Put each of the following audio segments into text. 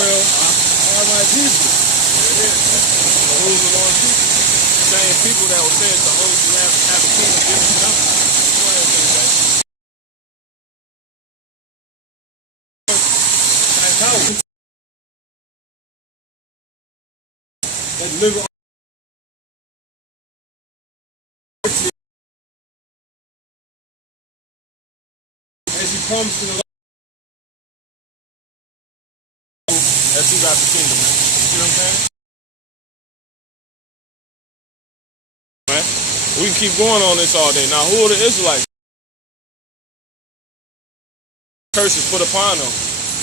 Israel are my people. There it is. So who's the Lord's people? The same people that were said to those who have the kingdom given to them. Go ahead, King. That live as you promised in the that's who got the kingdom, man. You see what I'm saying? Man, we can keep going on this all day. Now, who are the Israelites? Curses put upon them.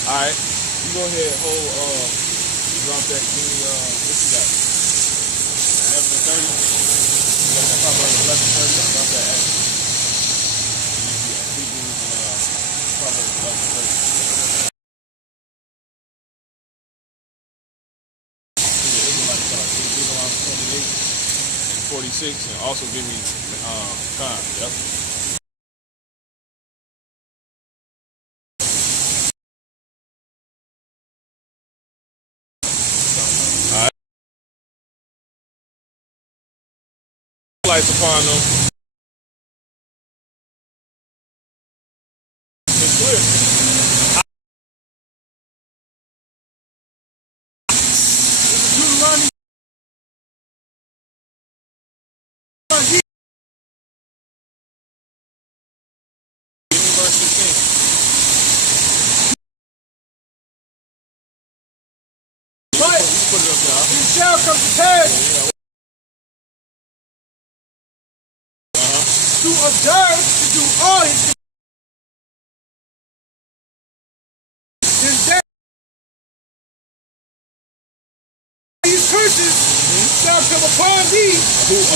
Alright. You go ahead, you drop that. Give me, what you got? 11:30. You got that Proverbs 11:30. I'll drop that at you. Proverbs 11:30. 46, and also give me time. Yep. All right. Lights upon them. It's clear. Deuteronomy. It shall come to pass to observe to do all his that these curses shall come upon thee.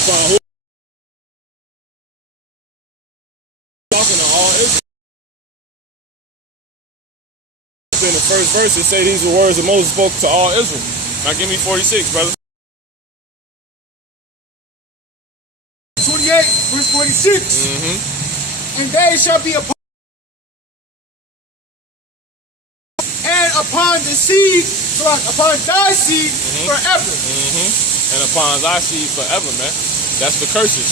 Upon who? Talking to all Israel. In the first verse, it say these are words that Moses spoke to all Israel. Now give me 46, brother. 28, verse 46. And they shall be upon the seed, upon thy seed forever. And upon thy seed forever, man. That's the curses.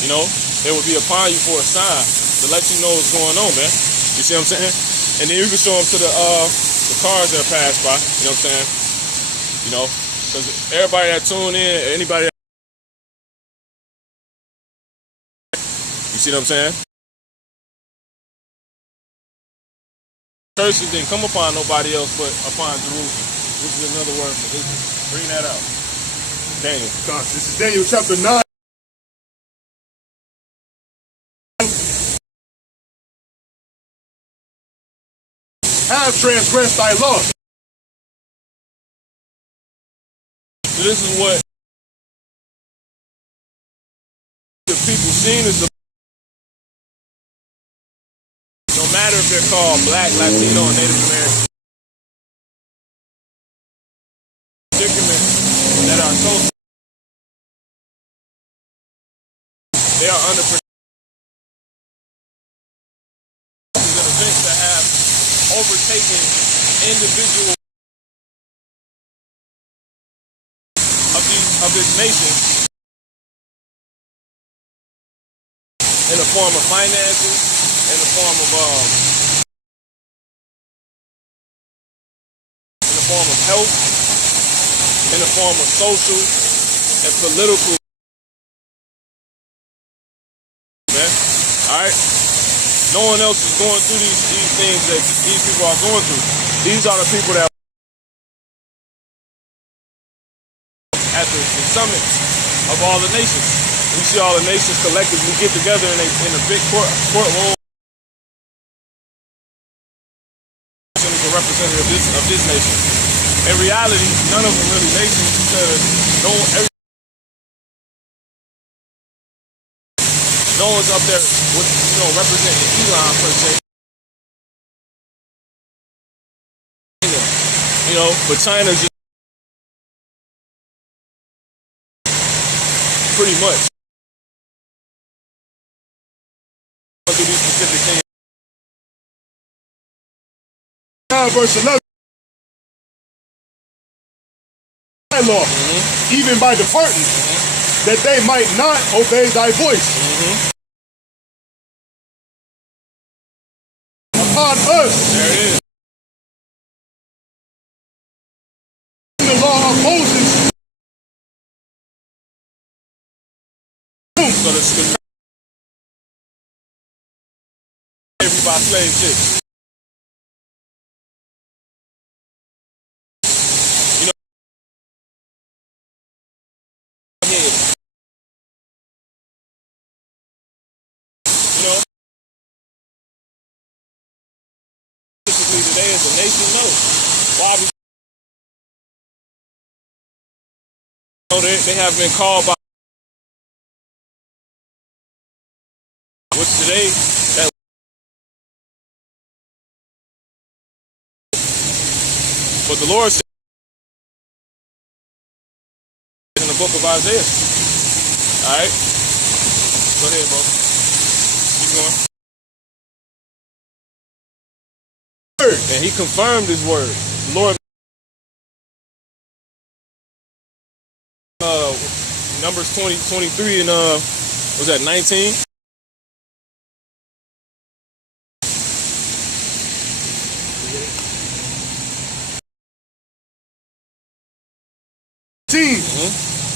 You know, they will be upon you for a sign to let you know what's going on, man. You see what I'm saying? And then you can show them to the cars that pass by. You know what I'm saying? You know, because everybody that tune in, anybody that, you see what I'm saying? Curses didn't come upon nobody else but upon Jerusalem, which is another word for Israel. Bring that out. Daniel. Gosh, this is Daniel chapter 9. Have transgressed thy law. So this is what the people seen as the, no matter if they're called Black, Latino, or Native American, predicaments that are so, they are under events that have overtaken individual of this nation in the form of finances, in the form of health, in the form of social and political. Man, all right. No one else is going through these things that these people are going through. These are the people that at the summits of all the nations. We see all the nations collectively get together in a big courtroom. Is a representative of this nation. In reality, none of them really nations because no one's up there with, representing Elon per se. But China's just pretty much do these specific things. Verse 11. thy law, even by departing, that they might not obey thy voice. Upon us, There it is. the law of Moses, So the everybody slave chicks. You know, yeah. You know, basically today as a nation, no. Why? Because they have been called by which today that. But the Lord said in the book of Isaiah. All right, go ahead, bro. Keep going. And He confirmed His word. The Lord. Numbers 23 and was that 19?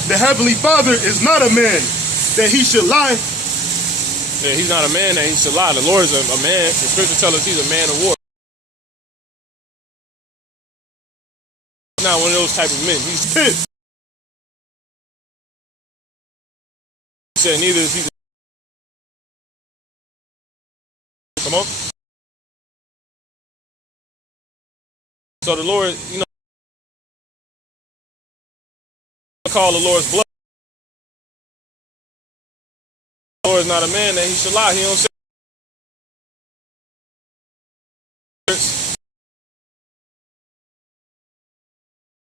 The Heavenly Father is not a man that he should lie. Yeah, He's not a man that He should lie. The Lord is a man. The Scripture tells us He's a man of war. He's not one of those type of men. He's Pit. He said neither is He. Come on. So the Lord, you know, call the Lord's blood. The Lord is not a man that He should lie. He don't say.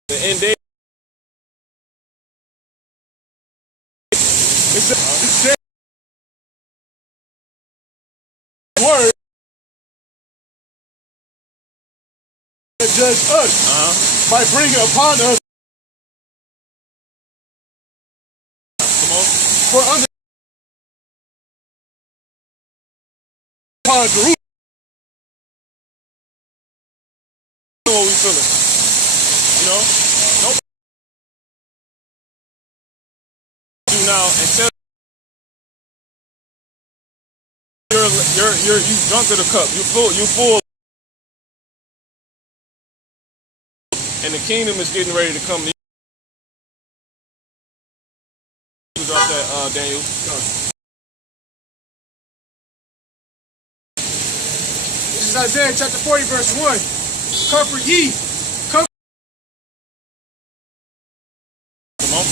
The end day. It's word that judge us by bringing upon us. Come on. For under upon Jerusalem. What we feeling? You know? Nobody do now and tell you drunk of the cup. You full. And the kingdom is getting ready to come to you. Drop that, Daniel. This is Isaiah chapter 40, verse 1. Comfort ye. Come on.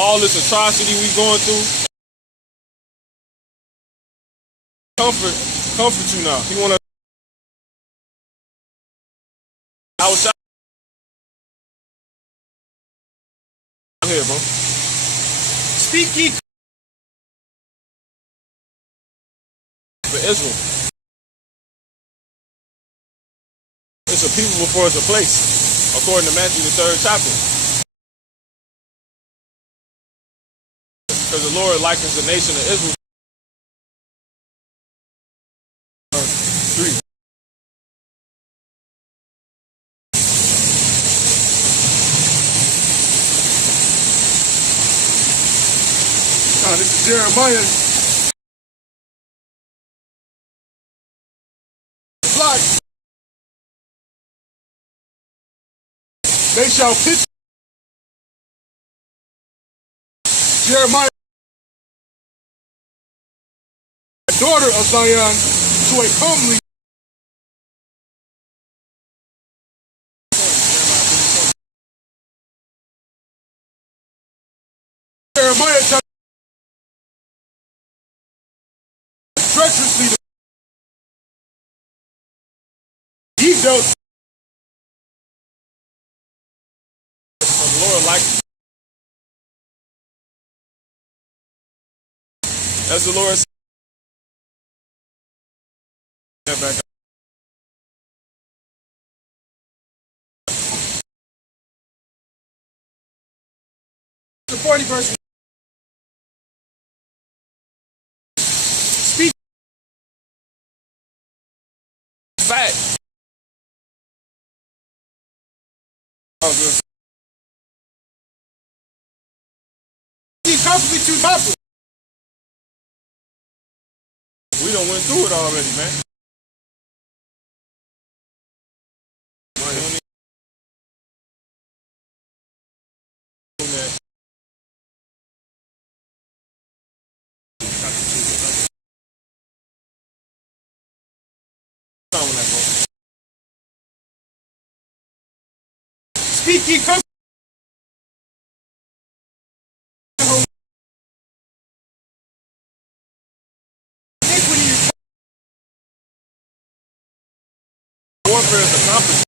All this atrocity we going through. Comfort you now. You want to. I was here, bro. Speak ye For Israel. It's a people before it's a place, according to Matthew the 3rd chapter. Because the Lord likens the nation of Israel. 3. This is Jeremiah. Flock. They shall pitch. Jeremiah, daughter of Zion, to a comely. Jeremiah chapter. Treacherously he dealt. The Lord likes. As the Lord said. Back 40 verse. Speak. Fact. He's comfortably too popular. We done went through it already, man. Speak ye comfortably. Warfare is accomplished.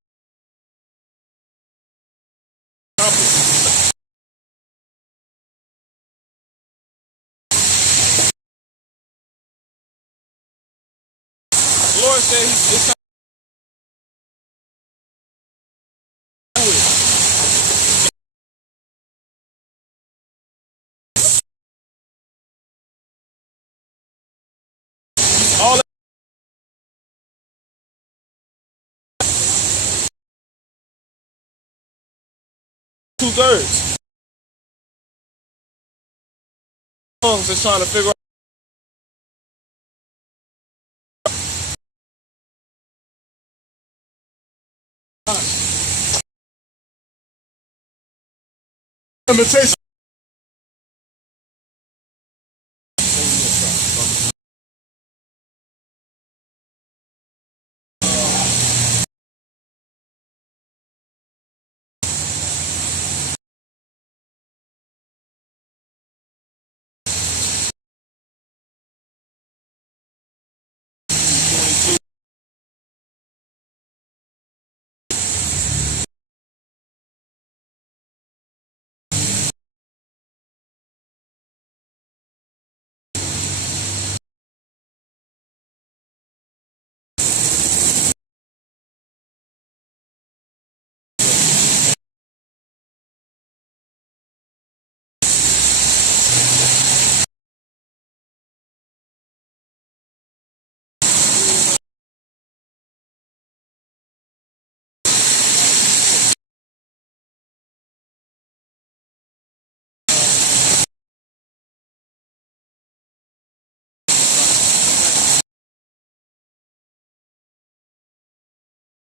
The Lord said it's time to do it. All that 2/3. Tongues is trying to figure out. Limitation.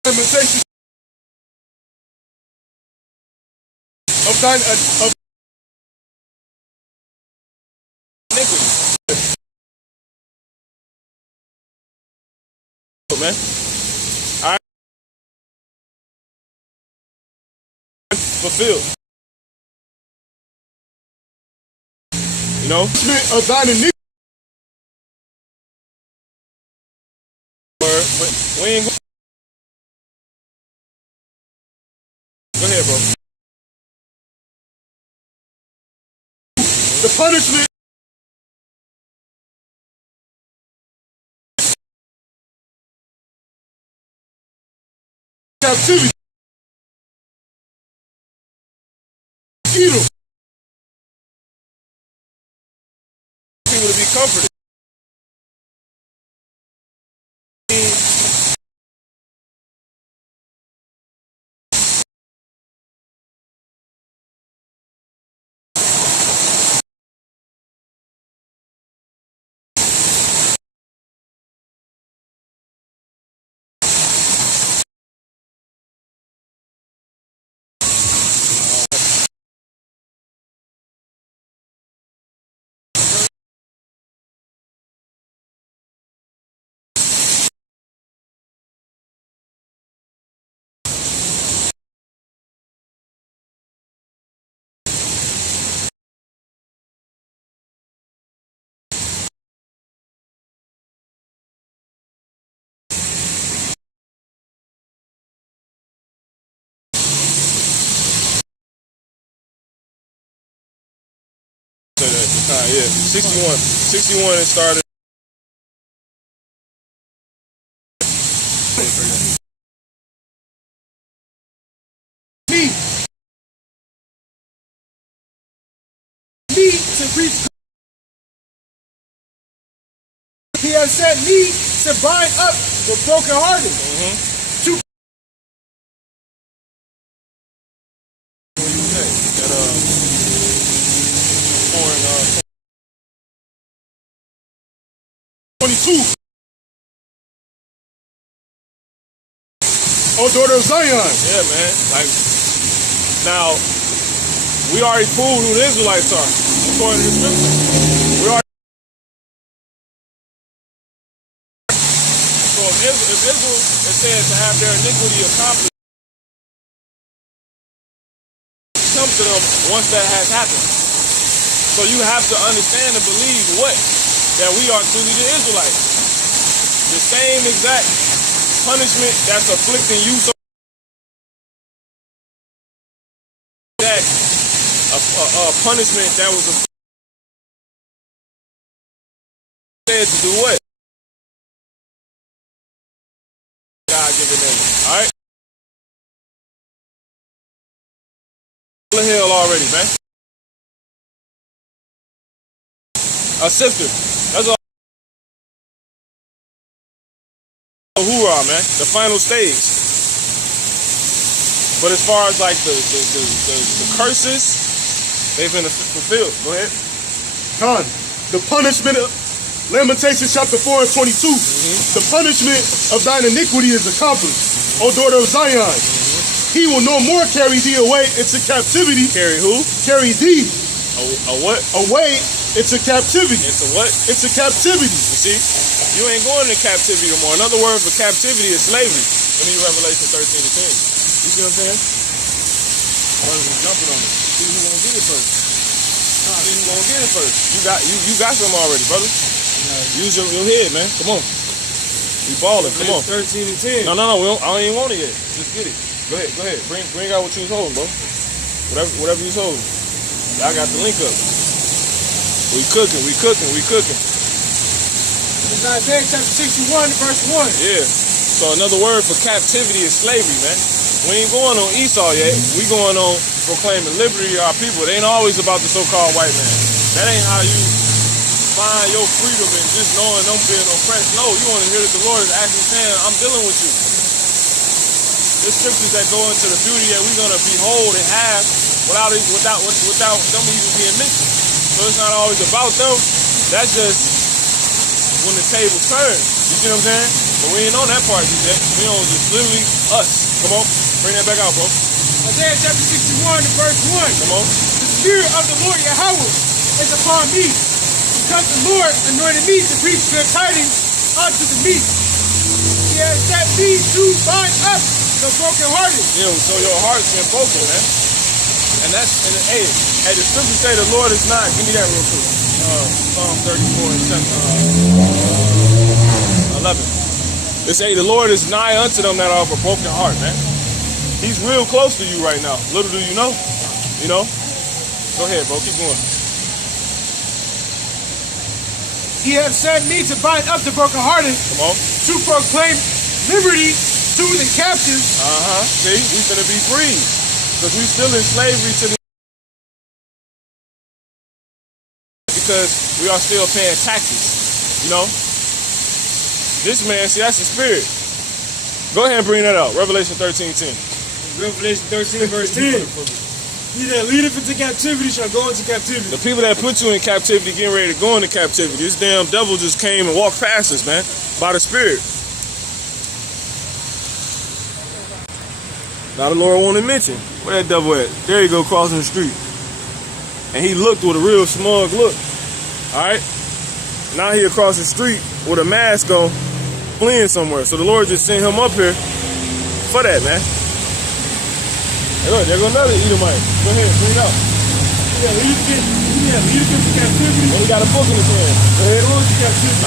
Limitation of Iniquity. Man. Alright. Fulfilled. You know? of thine iniquity. But we ain't going. Go ahead, bro. The punishment captivity. Edom. People to be comforted. At the time, yeah. 61. 61 it started. preach. He has sent me to bind up the brokenhearted. To Foreign, 22. Oh, daughter of Zion. yeah, man. Like, now, we already proved who the Israelites are, according to the scripture. We already. So if Israel is said to have their iniquity accomplished, come to them once that has happened. So you have to understand and believe what? That we are truly the Israelites. The same exact punishment that's afflicting you, so that a punishment that was said to do what? God-given name. All right. The hell already, man. A sifter. That's all. Hoorah, man. The final stage. But as far as like the curses, they've been fulfilled. Go ahead. Con, the punishment of Lamentations chapter 4 and 22. The punishment of thine iniquity is accomplished, O daughter of Zion. He will no more carry thee away into captivity. Carry who? Carry thee A what? away into captivity. Into what? Into captivity. You see? You ain't going to captivity no more. Another word for captivity is slavery. Let me read Revelation 13 to 10. You see what I'm saying? Brothers are jumping on it. See who's gonna get it first. See who's gonna get it first. You got some already, brother. Use your head, man. Come on. We balling. Come on. 13 and 10. No. I don't even want it yet. Just get it. Go ahead. Bring out what you was holding, bro. Whatever you was holding. Y'all got the link up. We cooking. It's Isaiah chapter 61 verse 1. Yeah. So another word for captivity is slavery, man. We ain't going on Esau yet. We going on proclaiming liberty to our people. It ain't always about the so-called white man. That ain't how you find your freedom and just knowing them being oppressed. No, you want to hear that the Lord is actually saying, I'm dealing with you. There's scriptures that go into the beauty that we're going to behold and have without them even being mentioned. So it's not always about them. That's just when the table turns. You see what I'm saying? But we ain't on that part yet. We on just literally us. Come on. Bring that back out, bro. Isaiah chapter 61 verse 1. Come on. The Spirit of the Lord Yahweh is upon me, because the Lord anointed me to preach good tidings unto the meek. He has set me to bind up the brokenhearted. Yeah, so your heart's been broken, man. And that's, hey, the scripture say the Lord is not, give me that real quick. Psalm 34 and 11. It say the Lord is nigh unto them that are of a broken heart, man. He's real close to you right now. Little do you know. You know? Go ahead, bro. Keep going. He has sent me to bind up the brokenhearted, Come on. to proclaim liberty to the captives. See, we finna be free. Because we still in slavery to the because we are still paying taxes. You know? This man, see, that's the spirit. Go ahead and bring that out. Revelation 13:10. Revelation 13 verse 10. He that leadeth into captivity shall go into captivity. The people that put you in captivity getting ready to go into captivity. This damn devil just came and walked past us, man. By the spirit. Now the Lord wanted to mention. Where that devil at? There you go, crossing the street. And he looked with a real smug look. Alright? Now he across the street with a mask on, fleeing somewhere. So the Lord just sent him up here for that, man. Hey, look, there go another Edomite. Go ahead, bring it out. Yeah, lead into captivity. Oh, he got a book in his hand. Go ahead. Go into captivity.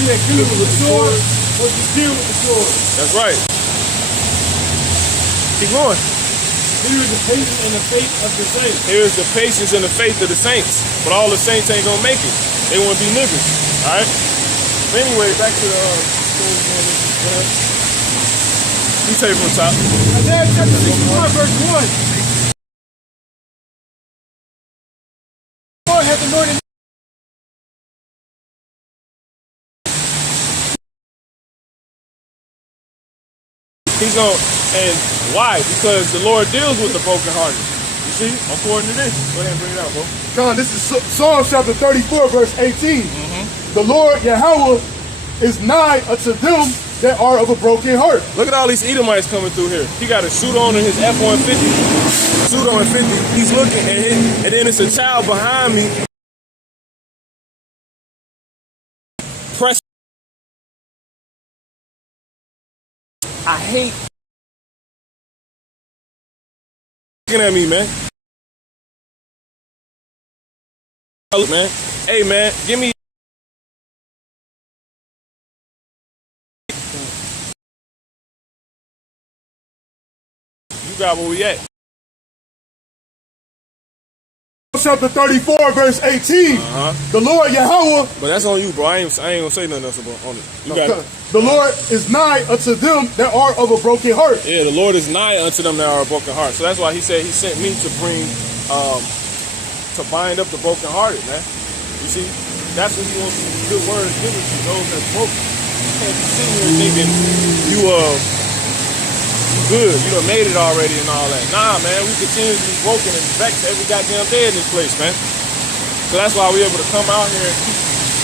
He that killeth with the sword, was to steal with the sword. That's right. Keep going. Here is the patience and the faith of the saints. Here is the patience and the faith of the saints. But all the saints ain't gonna make it. They want to be niggas. Alright? But anyway, back to the you take it from the top. Isaiah chapter 61 verse 1. The Lord hath He's going to, and why? Because the Lord deals with the brokenhearted. You see, according to this. Go ahead and bring it out, bro. John, this is Psalm chapter 34, verse 18. The Lord Yahweh is nigh unto them that are of a broken heart. Look at all these Edomites coming through here. He got a suit on in his F-150. Suit on 50. He's looking at it, and then it's a child behind me. Press. I hate looking at me, man. Look, man. Hey, man, give me. You got where we at. Chapter 34, verse 18. The Lord Yahweh. But that's on you, bro. I ain't gonna say nothing else about on it. You got it. The Lord is nigh unto them that are of a broken heart. Yeah, the Lord is nigh unto them that are of a broken heart. So that's why he said he sent me to bring, to bind up the brokenhearted, man. You see, that's what he wants good words given to those that are broken. You can't be sitting here thinking you good, you done made it already and all that. Nah, man, we continue to be broken and vexed every goddamn day in this place, man. So that's why we're able to come out here and keep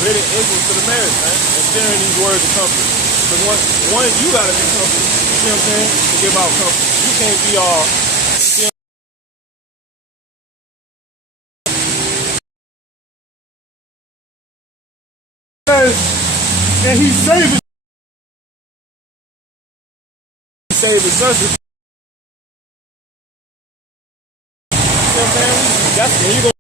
reading Israel to the marriage, man, and sharing these words of comfort. Because one, you gotta be comforted. You see what I'm saying? To give out comfort. You can't be all. And he saved His son. You know what I'm saying? That's when you go.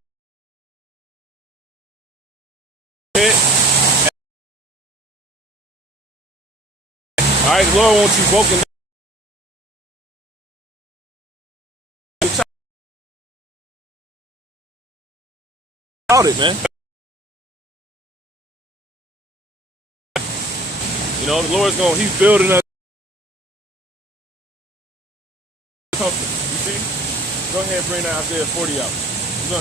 All right, the Lord wants you broken down. About it, man. You know, the Lord's going, he's building us. Comfort. You see? Go ahead and bring that Isaiah 40 out.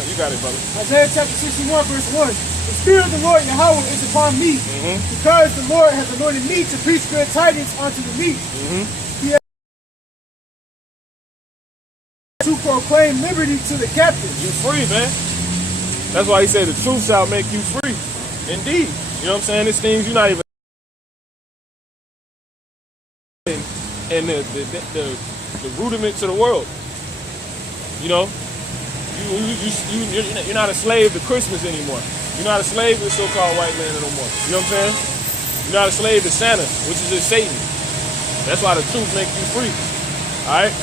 You got it, brother. Isaiah chapter 61, verse 1. The Spirit of the Lord Yahweh is upon me, because the Lord has anointed me to preach good tidings unto the meek. He has to proclaim liberty to the captives. You free, man. That's why he said the truth shall make you free. Indeed. You know what I'm saying? It's things you're not even. And the rudiment to the world. You know? You're not a slave to Christmas anymore. You're not a slave to the so-called white man no more. You know what I'm saying? You're not a slave to Santa, which is just Satan. That's why the truth makes you free. Alright?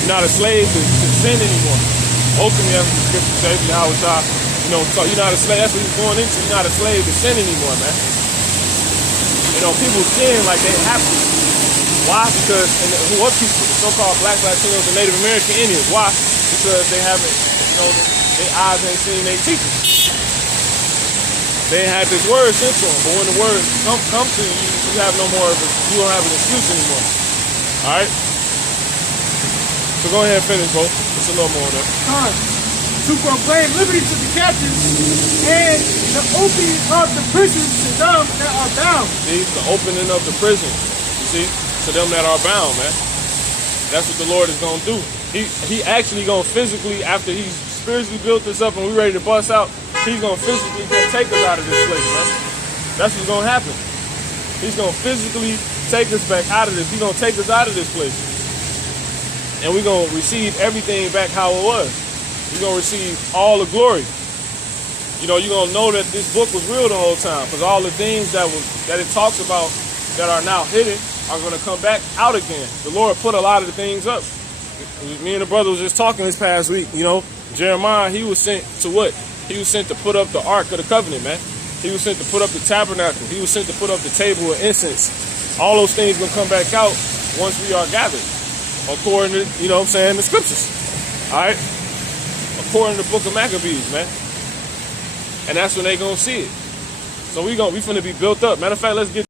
You're not a slave to sin anymore. Ultimately, that's what the scripture says, Rawchaa. You know, so you're not a slave. That's what he's going into. You're not a slave to sin anymore, man. You know, people sin like they have to. Why? Because, and what people, so-called Blacks, Latinos, and Native American Indians, why? Because they haven't, you know, their eyes ain't seen their teachers. They had this word sent to them, but when the word come to you, you have no more of it. You don't have an excuse anymore. All right? So go ahead and finish, bro. Just a little more on that. To proclaim liberty to the captives and the opening of the prisons to them that are bound. See, the opening of the prison. You see? To them that are bound, man. That's what the Lord is going to do. He actually going to physically, after he's spiritually built this up and we're ready to bust out, he's going to physically take us out of this place, man. That's what's going to happen. He's going to physically take us back out of this. He's going to take us out of this place. And we're going to receive everything back how it was. We're going to receive all the glory. You know, you're going to know that this book was real the whole time, because all the things that it talks about that are now hidden are going to come back out again. The Lord put a lot of the things up. Me and the brother was just talking this past week, you know. Jeremiah, he was sent to what? He was sent to put up the Ark of the Covenant, man. He was sent to put up the tabernacle. He was sent to put up the table of incense. All those things going to come back out once we are gathered. According to, you know what I'm saying, the scriptures. All right? According to the book of Maccabees, man. And that's when they going to see it. So we finna be built up. Matter of fact, let's get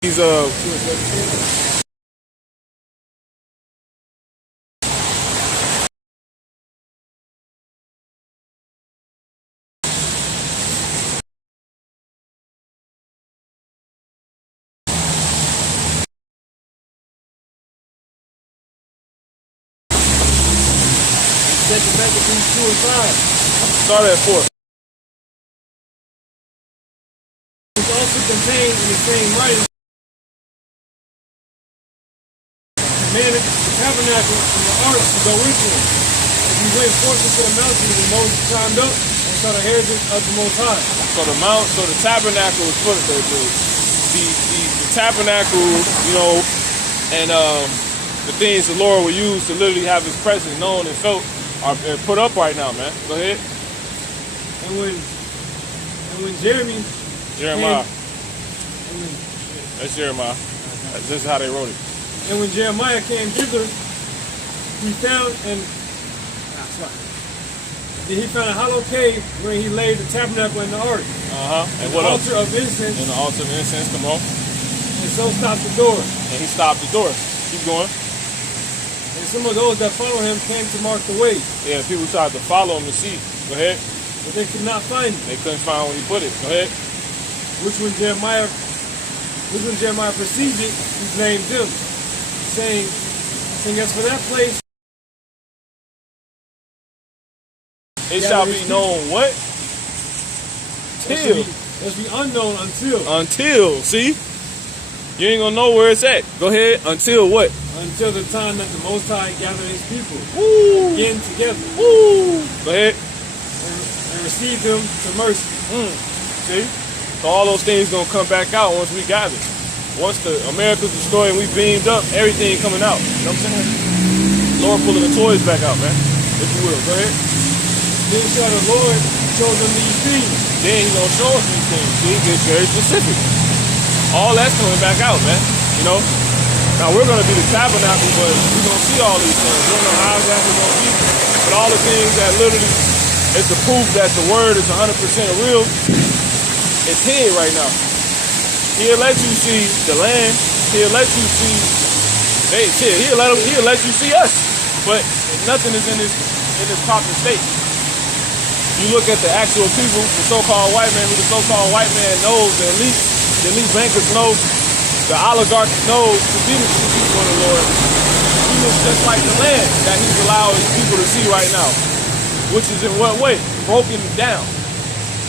these, that the Maccabees 2 and 5. Start at 4. It's also contained in the same writing. Commanded the tabernacle and the ark to go with him. As he went forth into the mountain, and Moses climbed up and saw the heritage of the Most High. So the tabernacle was put there, the tabernacle, you know, and the things the Lord will use to literally have His presence known and felt are put up right now, man. Go ahead. And when Jeremiah. That's Jeremiah. This is how they wrote it. And when Jeremiah came thither, he found a hollow cave where he laid the tabernacle and the ark. And the what altar else? of incense. And the altar of incense, come on. And so stopped the door. And he stopped the door. Keep going. And some of those that followed him came to mark the way. Yeah, people tried to follow him to see. Go ahead. But they could not find him. They couldn't find where he put it. Go ahead. Which when Jeremiah perceived it, he blamed them, saying, as for that place, it shall be known what? Till. Let's be unknown until. Until, see? You ain't gonna know where it's at. Go ahead. Until what? Until the time that the Most High gathered His people. Woo. Again together. Woo. Go ahead. And received them to mercy. See? So all those things gonna come back out once we gather. Once the America's destroyed and we beamed up, everything coming out. You know what I'm saying? Lord pulling the toys back out, man. If you will. Go ahead. Then shall the Lord show them these things. Then He's gonna show us these things. See, it gets very specific. All that's coming back out, man. You know? Now we're gonna be the tabernacle, but we're gonna see all these things. We don't know how exactly we're gonna be. But all the things that literally is the proof that the word is 100% real, it's hid right now. He'll let you see the land. He'll let you see he'll let you see us. But nothing is in this proper state. You look at the actual people, the so-called white man, who the so-called white man knows, the elite bankers know, the oligarchs know to be the true people of the Lord. He looks just like the land that He's allowing people to see right now. Which is in what way? Broken down.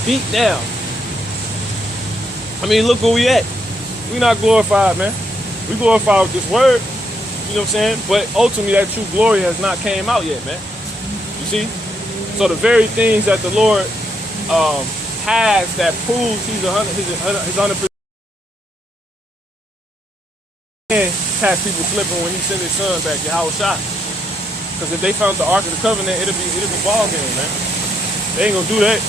Beat down. I mean, look where we at. We not glorified, man. We glorified with this word. You know what I'm saying? But ultimately, that true glory has not came out yet, man. You see? So the very things that the Lord has that proves His 100% has people slipping when He sent His Son back, Rawchaa. Because if they found the Ark of the Covenant, it'll be ball game, man. They ain't gonna do that.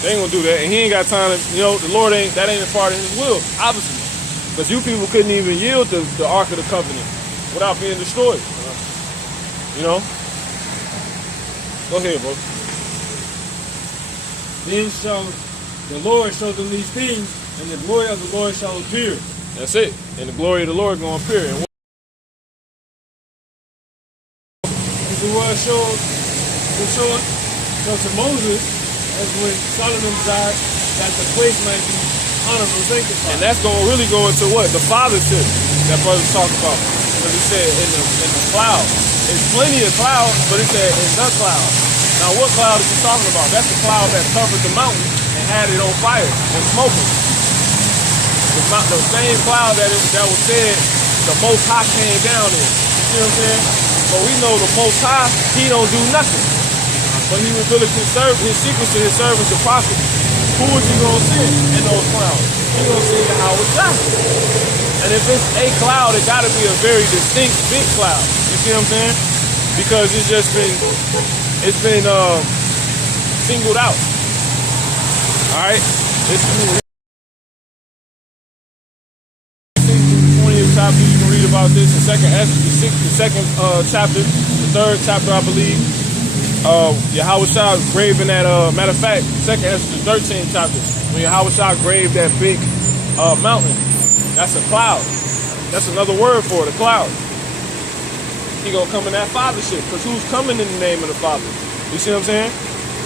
They ain't gonna do that, and He ain't got time to, you know, the Lord that ain't a part of His will, obviously. Because you people couldn't even yield the Ark of the Covenant without being destroyed. You know? Go ahead, bro. Then shall the Lord show them these things, and the glory of the Lord shall appear. That's it. And the glory of the Lord gonna appear. And the Lord showed to Moses, as when Solomon died, that the place might be honorable, sanctified. And that's gonna really go into what? The fathership that brothers talk about. Because He said in the cloud. There's plenty of clouds, but it said in the cloud. Now what cloud is He talking about? That's the cloud that covered the mountain and had it on fire and smoking. The same cloud that was said the Most High came down in. You see what I'm saying? But we know the Most High, He don't do nothing. But He revealed His secrets to His servants, the prophets. Who is He going to send in those clouds? He's going to send Rawchaa. And if it's a cloud, it got to be a very distinct big cloud. You see what I'm saying? Because it's been singled out. All right? It's 20th chapter. You can read about this in the second chapter, the third chapter, I believe. Rawchaa graving that, matter of fact, second Exodus, 13th chapter, when Rawchaa graved that big mountain. That's a cloud. That's another word for it, a cloud. He gonna come in that fathership, because who's coming in the name of the Father? You see what I'm saying?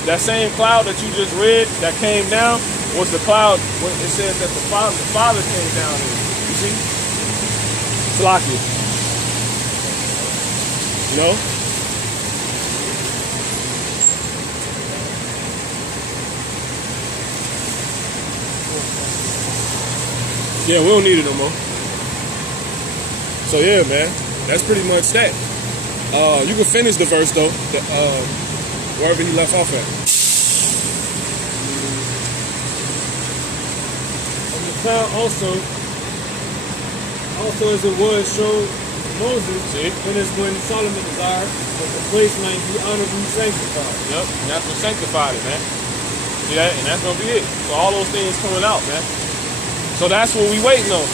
That same cloud that you just read that came down was the cloud when it says that the Father came down in. You see? Slakia. You know? Yeah, we don't need it no more. So yeah, man, that's pretty much that. You can finish the verse though, wherever he left off at. And the cloud also as it was showed Moses when Solomon desired that the place might be honorably sanctified. Yep, and that's what sanctified it, man. See that? And that's gonna be it. So all those things coming out, man. So that's what we waiting on.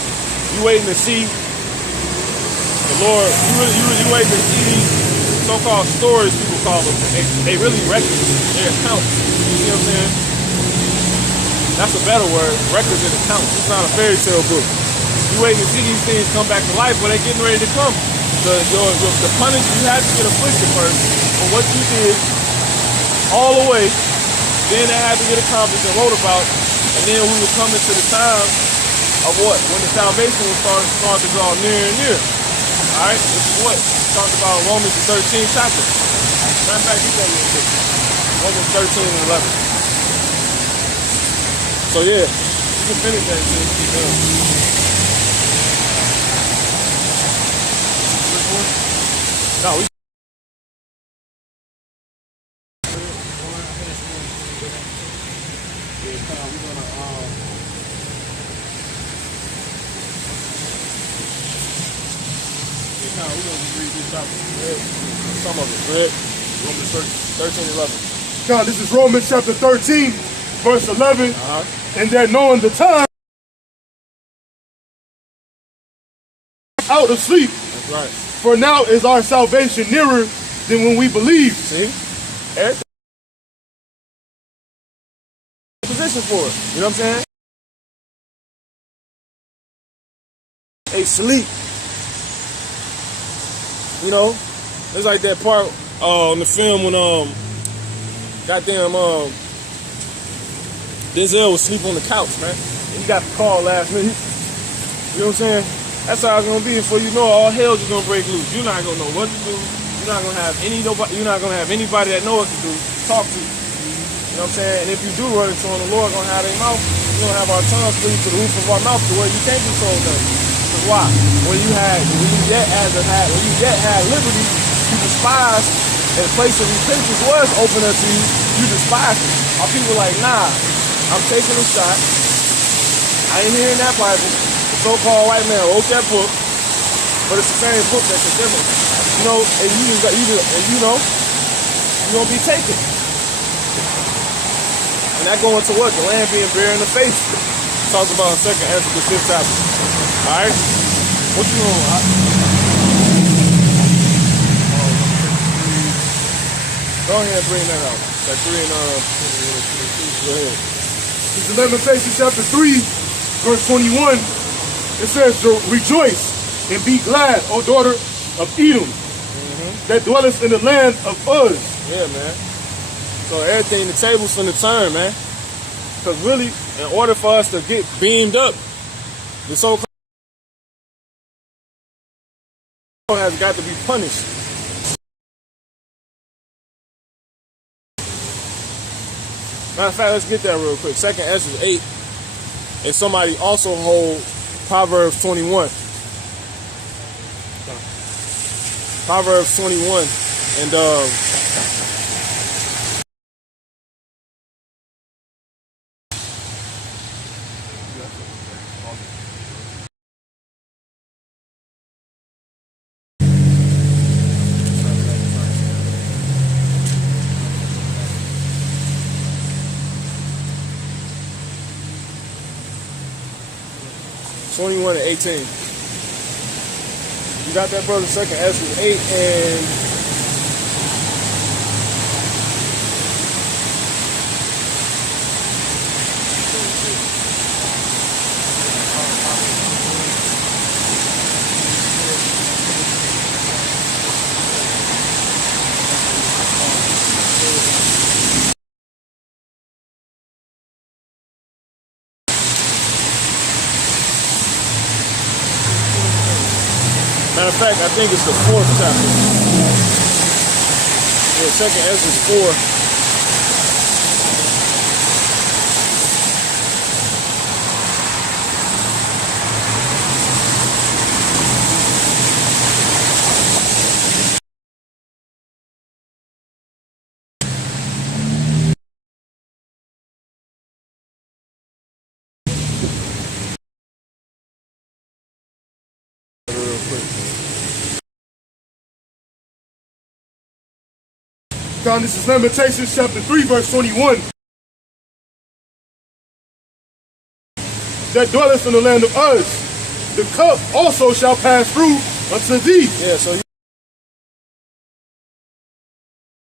You waiting to see the Lord. You waiting to see these so-called stories, people call them. They really records. They're accounts. You see what I'm saying? That's a better word. Records and accounts. It's not a fairy tale book. You waiting to see these things come back to life, but they're getting ready to come. The punishment, you had to get afflicted first for what you did all the way. Then that had to get accomplished and wrote about. And then we were coming to the time of what? When the salvation will start to draw near and near. Alright? This is what? Talked about Romans the 13th chapter. Matter of fact, you got real quick. Romans 13 and 11. So yeah, you can finish that shit. No, we we're gonna read this chapter. Some of it, read Romans 13 and 11. God, this is Romans chapter 13, verse 11. And that knowing the time out of sleep. That's right. For now is our salvation nearer than when we believed. See? Everything. Position for it. You know what I'm saying? Hey, sleep. You know, it's like that part on the film when goddamn Denzel was sleep on the couch, man. And he got the call last minute. You know what I'm saying? That's how it's gonna be. Before you know it, all hell's just gonna break loose. You're not gonna know what to do. You're not gonna have anybody that knows what to do to talk to. You know what I'm saying? And if you do run into the Lord gonna have their mouth. We're gonna have our tongues cleaved to the roof of our mouth to where you can't control nothing. Because why? When you yet had liberty, you despised, and the place of repentance was open unto you, you despised it. Our people like, nah, I'm taking a shot. I ain't hearing that Bible. The so-called white man wrote that book, but it's the same book that condemns. You know, and you're gonna be taken. And that going to what? The land being bare in the face. Talks about in 2nd Ezra the 5th chapter. Alright? What you on? Go ahead and bring that out. That 3 and go ahead. This is Lamentations chapter 3, verse 21. It says, rejoice and be glad, O daughter of Edom, that dwellest in the land of Uz. Yeah, man. So everything, the table's finna turn, man. Because really, in order for us to get beamed up, the so-called has got to be punished. Matter of fact, let's get that real quick. 2nd Ezra 8. And somebody also hold Proverbs 21. Proverbs 21. And 21 and 18. You got that, brother? 2nd Ezra 8 and 4. Matter of fact, I think it's the 4th chapter. Yeah, 2nd Ezra 4. God, this is Lamentations chapter 3, verse 21. That dwelleth in the land of Uz, the cup also shall pass through unto thee. Yeah, so you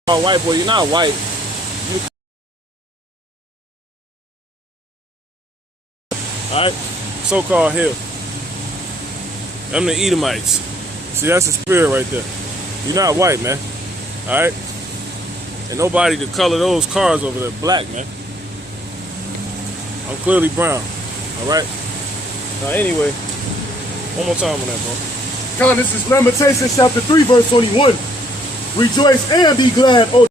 are white, boy. You're not white. You... Alright? So-called hell. I'm the Edomites. See, that's the spirit right there. You're not white, man. Alright? And nobody to color those cars over there black, man. I'm clearly brown. Alright? Now, anyway, one more time on that, bro. God, this is Lamentations chapter 3, verse 21. Rejoice and be glad, O.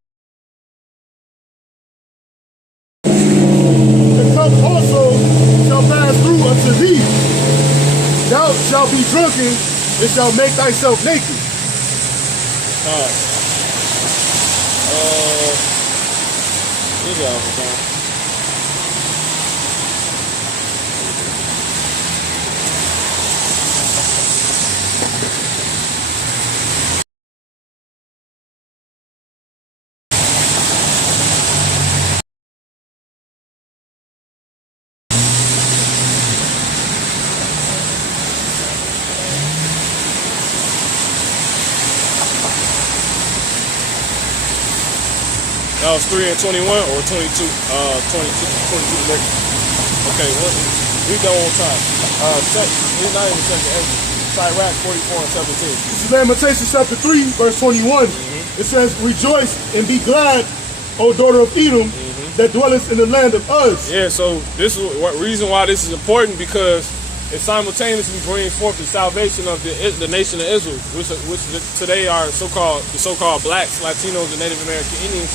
The cup also shall pass through unto thee. Thou shalt be drunken and shalt make thyself naked. That was 3 and 21 or 22? 22 next. Okay, read that one time. He's not even second. Iraq 44 and 17. This is Lamentations chapter 3, verse 21. It says, rejoice and be glad, O daughter of Edom, that dwelleth in the land of Uz. Yeah, so this is what reason why this is important, because it simultaneously brings forth the salvation of the nation of Israel, which today are the so-called blacks, Latinos, and Native American Indians.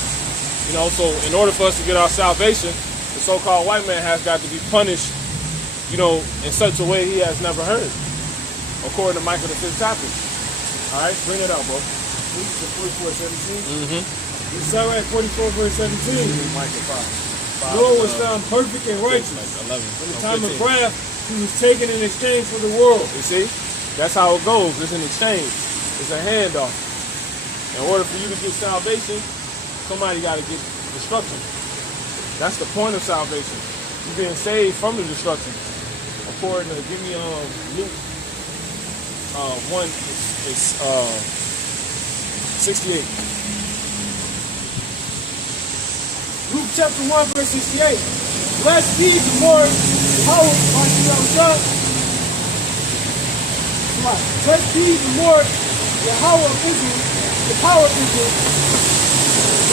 You know, so in order for us to get our salvation, the so-called white man has got to be punished, you know, in such a way he has never heard, according to Micah the 5th chapter. All right, bring it out, bro. This is the 44:17. Isaiah 44 verse 17. Micah 5. Noah was found perfect and righteous. Like 11. In the time of wrath, he was taken in exchange for the world. You see, that's how it goes. It's an exchange. It's a handoff. In order for you to get salvation, somebody got to get destruction. That's the point of salvation. You're being saved from the destruction. According to, give me Luke 1, it's 68. Luke chapter 1, verse 68. Blessed be the Lord, Rawchaa. Blessed be the Lord, Yahweh of Israel, the power of Israel.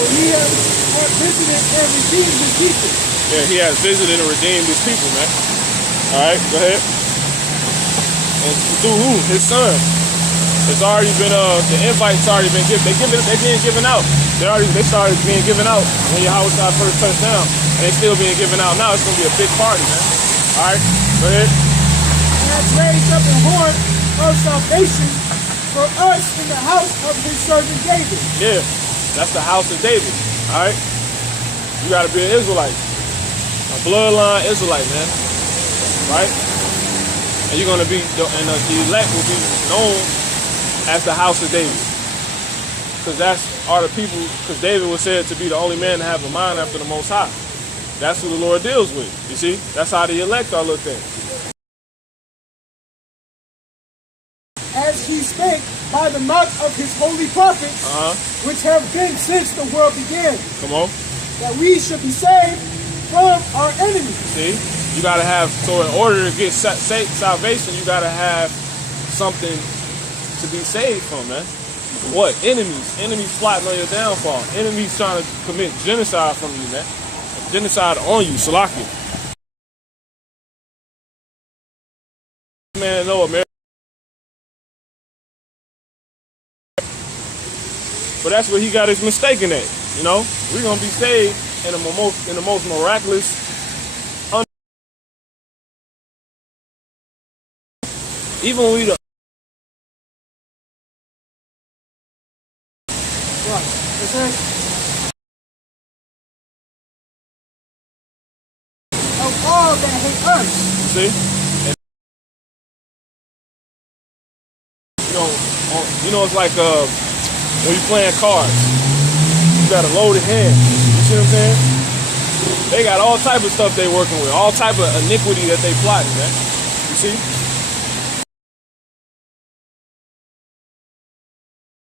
For he has visited and redeemed his people. Yeah, he has visited and redeemed his people, man. All right, go ahead. And through who? His son. It's already been the invite's already been given. They're being given out. They started being given out when Yahweh first touched down, and they still being given out now. It's gonna be a big party, man. All right, go ahead. And has raised up a horn of salvation for us in the house of his servant David. Yeah. That's the house of David. All right? You got to be an Israelite. A bloodline Israelite, man. Right? And you're going to be, and the elect will be known as the house of David. Because are the people, because David was said to be the only man to have a mind after the Most High. That's who the Lord deals with. You see? That's how the elect are looked at. As he spake by the mouth of his holy prophets, which have been since the world began. Come on. That we should be saved from our enemies. See? You got to have, so in order to get salvation, you got to have something to be saved from, man. What? Enemies. Enemies plotting on your downfall. Enemies trying to commit genocide from you, man. Genocide on you, Salakia. Man, no, America. But that's where he got his mistake in at. You know, we're gonna be saved in the most miraculous. Even when we the It says, of all that hate us. see, and, you know, it's like when you playing cards. got a loaded hand. You see what I'm saying? They got all type of stuff they working with, all type of iniquity that they plotting, man. You see?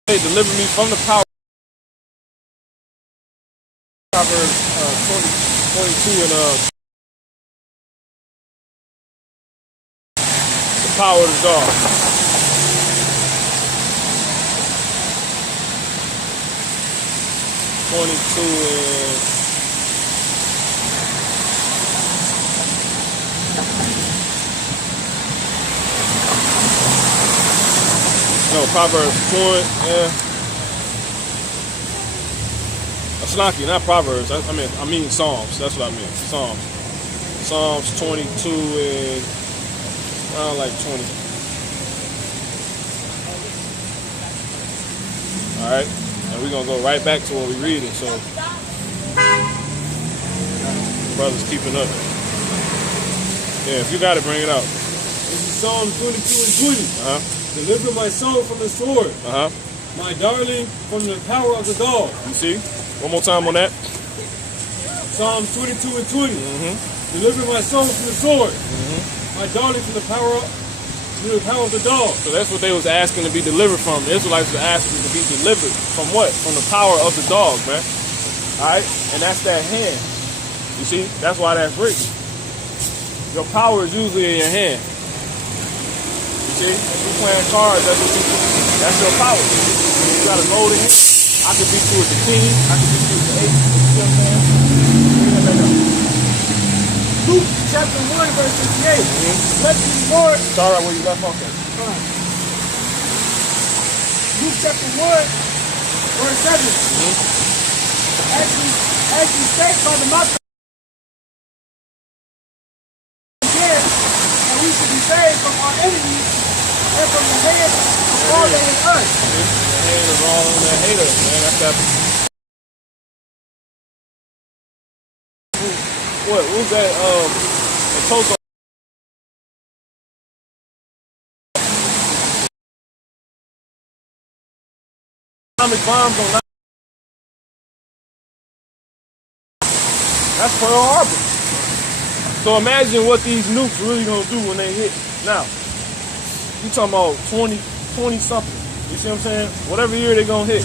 They deliver me from the power. Proverbs 22 and the power of the dog. Proverbs 20, Snaki, not Proverbs. I mean Psalms. That's what I mean. Psalms 22 and around like 20. All right, and we're gonna go right back to what we're reading. So, brothers, keeping up. Yeah, if you got it, bring it out. This is Psalm 22 and 20. Deliver my soul from the sword. My darling from the power of the dog. You see? One more time on that. Psalm 22 and 20. Deliver my soul from the sword. My darling from the power of the dog. So that's what they was asking to be delivered from. The Israelites were asking to be delivered from what? From the power of the dog, man. All right? And that's that hand. You see? That's why that's written. Your power is usually in your hand. See, if you're playing cards, that's your power. You got a golden hand. I could beat you with the king. I could beat you with the ace. You see what I'm saying? Bring that back up. Luke chapter 1, verse 58. Blessed be the Lord. Start out where you left off at. Luke chapter 1, verse 7. As you spake by the mouth of again, and we should be saved from our enemies and from the hand of all that hate us. The hand of all that hate us, man. That's that. Who's that? A toast. Atomic bombs on. That's Pearl Harbor. So imagine what these nukes really gonna do when they hit. Now, you talking about 20 something. You see what I'm saying? Whatever year they gonna hit.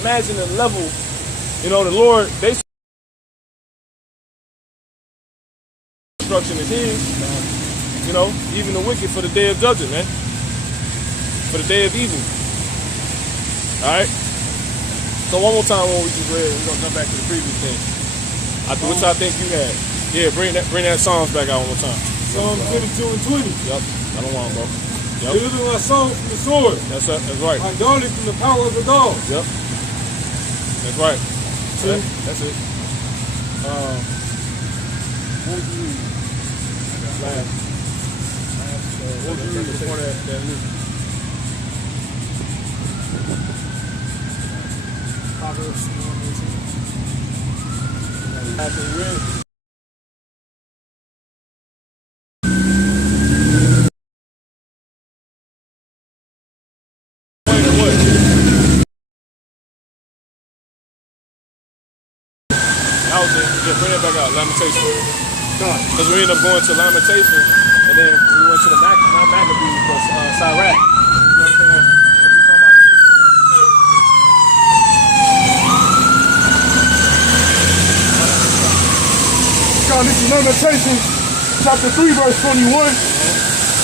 Imagine the level, the Lord, they destruction is his. Even the wicked for the day of judgment, man. For the day of evil. Alright? So one more time when we just read, we're gonna come back to the previous thing. Which I think you had. Yeah, bring that Psalms back out one more time. Psalm 22 and 20. Yep. I don't want to go. Yep. Deliver my soul from the sword. That's right. My darling from the power of the dog. Yep. That's right. See? That's it. What would you read? Last. What would you read before that Luke? Proverbs 1:18. After we read. Bring that back out, Lamentation. Because we ended up going to Lamentation, and then we went to the Maccabees for Sirach. You know what I'm saying? We talking about God, this is Lamentations, chapter 3, verse 21.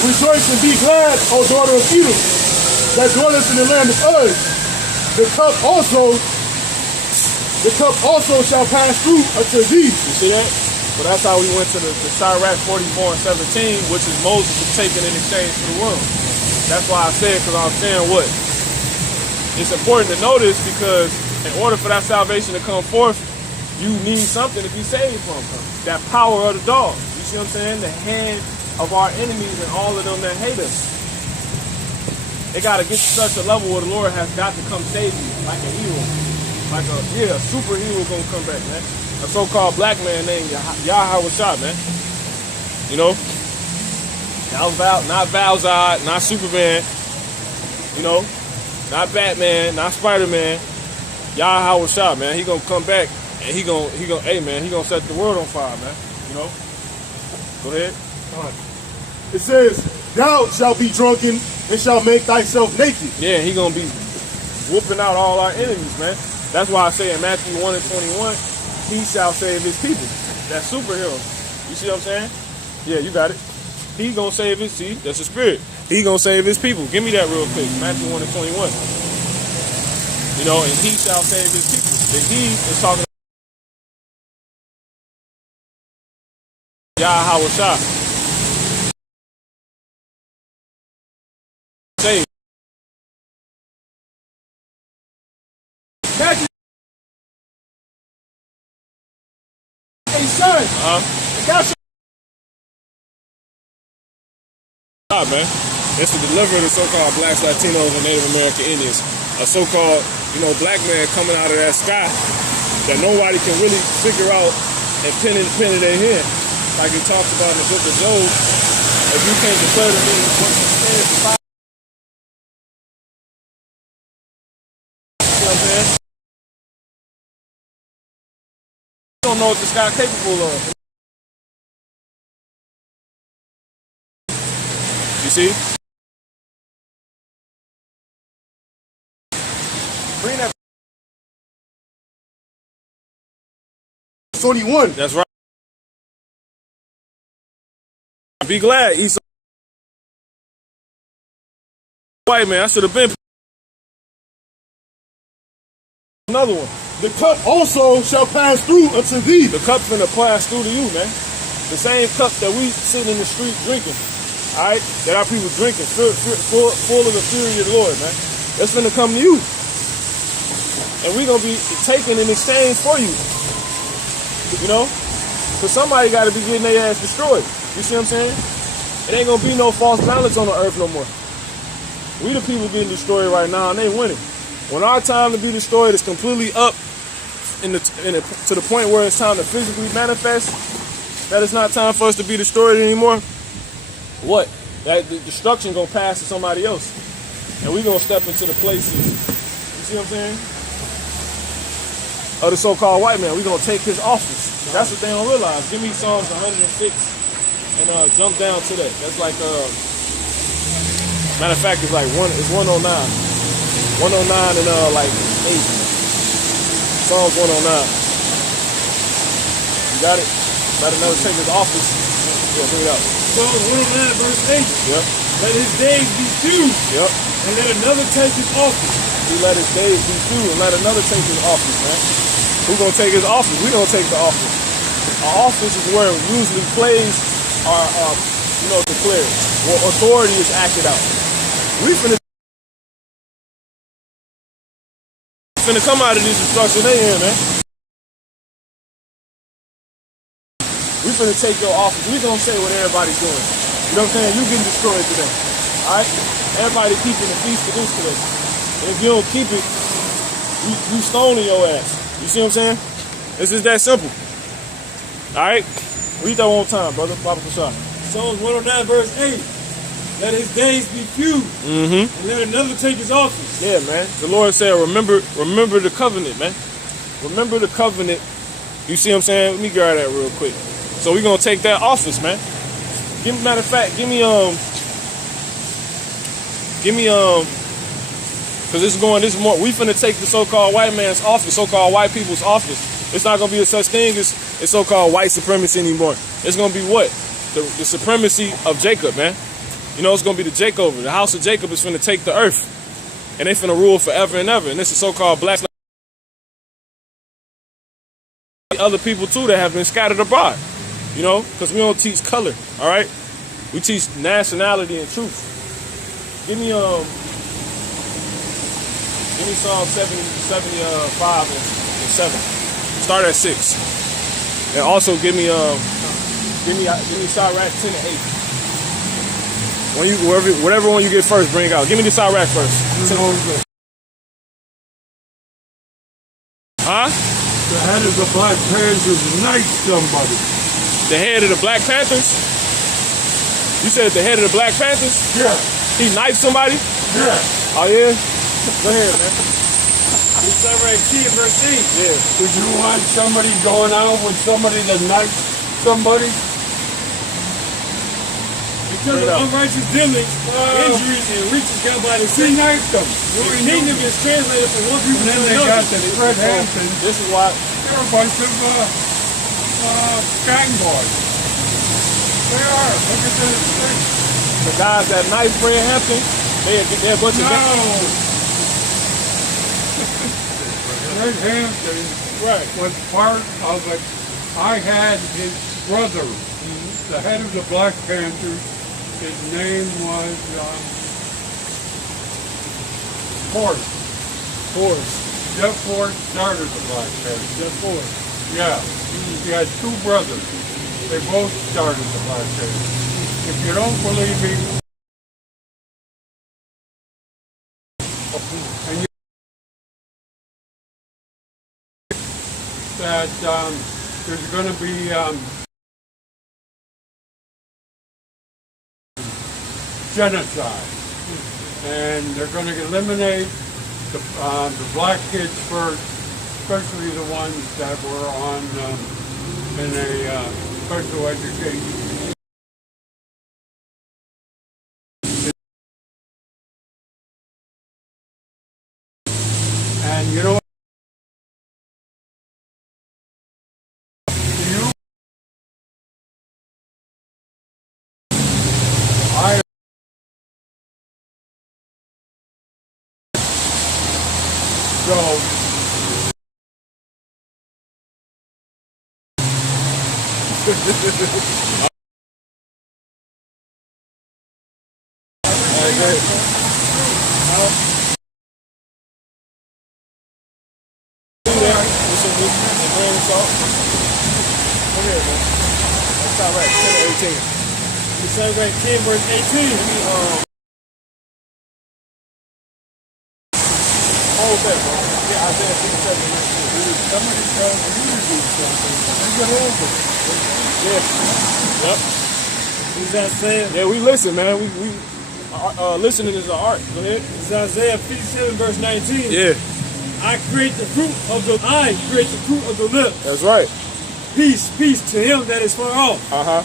Rejoice and be glad, O daughter of Edom, that dwelleth in the land of Uz. The cup also shall pass through unto thee. You see that? But that's how we went to the Sirach 44 and 17, which is Moses was taken in exchange for the world. That's why I said, because I was saying what? It's important to know this because in order for that salvation to come forth, you need something to be saved from. That power of the dog. You see what I'm saying? The hand of our enemies and all of them that hate us. They got to get to such a level where the Lord has got to come save you like a hero. Like a superhero gonna come back, man. A so-called black man named Rawchaa, man. Not Valzad, not Superman. Not Batman, not Spider-Man. Rawchaa, man. He gonna come back and he gonna, hey man, he gonna set the world on fire, man. You know? Go ahead. It says, thou shalt be drunken and shalt make thyself naked. Yeah, he gonna be whooping out all our enemies, man. That's why I say in Matthew 1 and 21, he shall save his people. That superhero. You see what I'm saying? Yeah, you got it. He gonna save his, see, that's the spirit. He gonna save his people. Give me that real quick. Matthew 1 and 21. You know, and he shall save his people. The he is talking about Rawchaa. Save. Matthew. Hey, son. That's Man, it's to deliver the so-called blacks, Latinos, and Native American Indians. A so-called, black man coming out of that sky that nobody can really figure out and pin in their head. Like it talks about in the book of Job, if you can't declare to me what you stand for, you know what I'm saying? You don't know what this guy is capable of. You see? Bring that. 21. That's right. Be glad, Esau. White man, I should have been. Another one. The cup also shall pass through unto thee. The cup finna pass through to you, man. The same cup that we sitting in the street drinking. All right, that our people drinking, full of the fury of the Lord, man. That's finna come to you, and we gonna be taken in exchange for you. You know, because somebody got to be getting their ass destroyed. You see what I'm saying? It ain't gonna be no false balance on the earth no more. We the people getting destroyed right now, and they winning. When our time to be destroyed is completely up, to the point where it's time to physically manifest, that it's not time for us to be destroyed anymore. What? That the destruction gonna pass to somebody else, and we gonna step into the places. You see what I'm saying? Of the so-called white man, we gonna take his office. That's what they don't realize. Give me Psalms 106 and jump down to that. That's like matter of fact, it's like it's 109, 109 and like 8. Psalms 109. You got it? Let another take his office. Yeah, bring it out. Psalms 109 verse 8. Yep. Let his days be few. Yep. And let another take his office. He let his days be few and let another take his office, man. Who gonna take his office? We gonna take the office. Our office is where usually plays are declared. Where authority is acted out. We finna come out of this destruction they in, man. We finna take your office. We gonna say what everybody's doing. You know what I'm saying? You getting destroyed today. Alright? Everybody keeping the feast of this today. And if you don't keep it, you stoning your ass. You see what I'm saying? It's just that simple. Alright? Read that one time, brother. Papa Qadash. Psalms 109 verse 8. Let his days be few. And let another take his office. Yeah, man. The Lord said, remember the covenant, man. Remember the covenant. You see what I'm saying? Let me grab that real quick. So we're gonna take that office, man. Matter of fact, give me because this is more. We finna take the so-called white man's office, so-called white people's office. It's not gonna be a such thing as so-called white supremacy anymore. It's gonna be what? The supremacy of Jacob, man. You know, it's gonna be the Jacob. The house of Jacob is finna take the earth, and they finna rule forever and ever. And this is so-called black. Other people too that have been scattered abroad. You know, because we don't teach color, all right? We teach nationality and truth. Give me Psalm 75 and 7. Start at 6. And also give me Sirach 10 and 8. When you whatever one you get first, bring it out. Give me the Sirach first. Huh? The head of the Black Panthers knifed somebody. The head of the Black Panthers? You said the head of the Black Panthers? Yeah. He knifed somebody? Yeah. Oh yeah? Go ahead, man. Isaiah 10, verse 8. Yeah. Would you want somebody going out with somebody that knifes somebody? Because of unrighteous dealings, injuries, and riches got by the He sea. knifed them. The kingdom is translated from one people And then to they another. got the Fred Hampton. This is why They're a bunch of gang boys. They are. Look at this thing. the guys that knife Fred Hampton, they're a bunch of No. Fred Hampton right. was part of it. I had his brother, the head of the Black Panthers. His name was Forrest. Jeff Forrest started the Black Panthers. Jeff Ford. Yeah. He had two brothers. They both started the Black Panthers. If you don't believe me, and you that there's going to be genocide, and they're going to eliminate the black kids first, especially the ones that were on in a special education. And you know what? Isaiah 10, verse 18. Hold that, bro. Yeah, Isaiah 57. Somebody tells you to do something, they get over it. Yeah. Yep. Who's that saying? Yeah, we listen, man. We listening is an art. Go ahead. It's Isaiah 57, verse 19. Yeah. I create the fruit of the lips. That's right. Peace, peace to him that is far off, Uh-huh.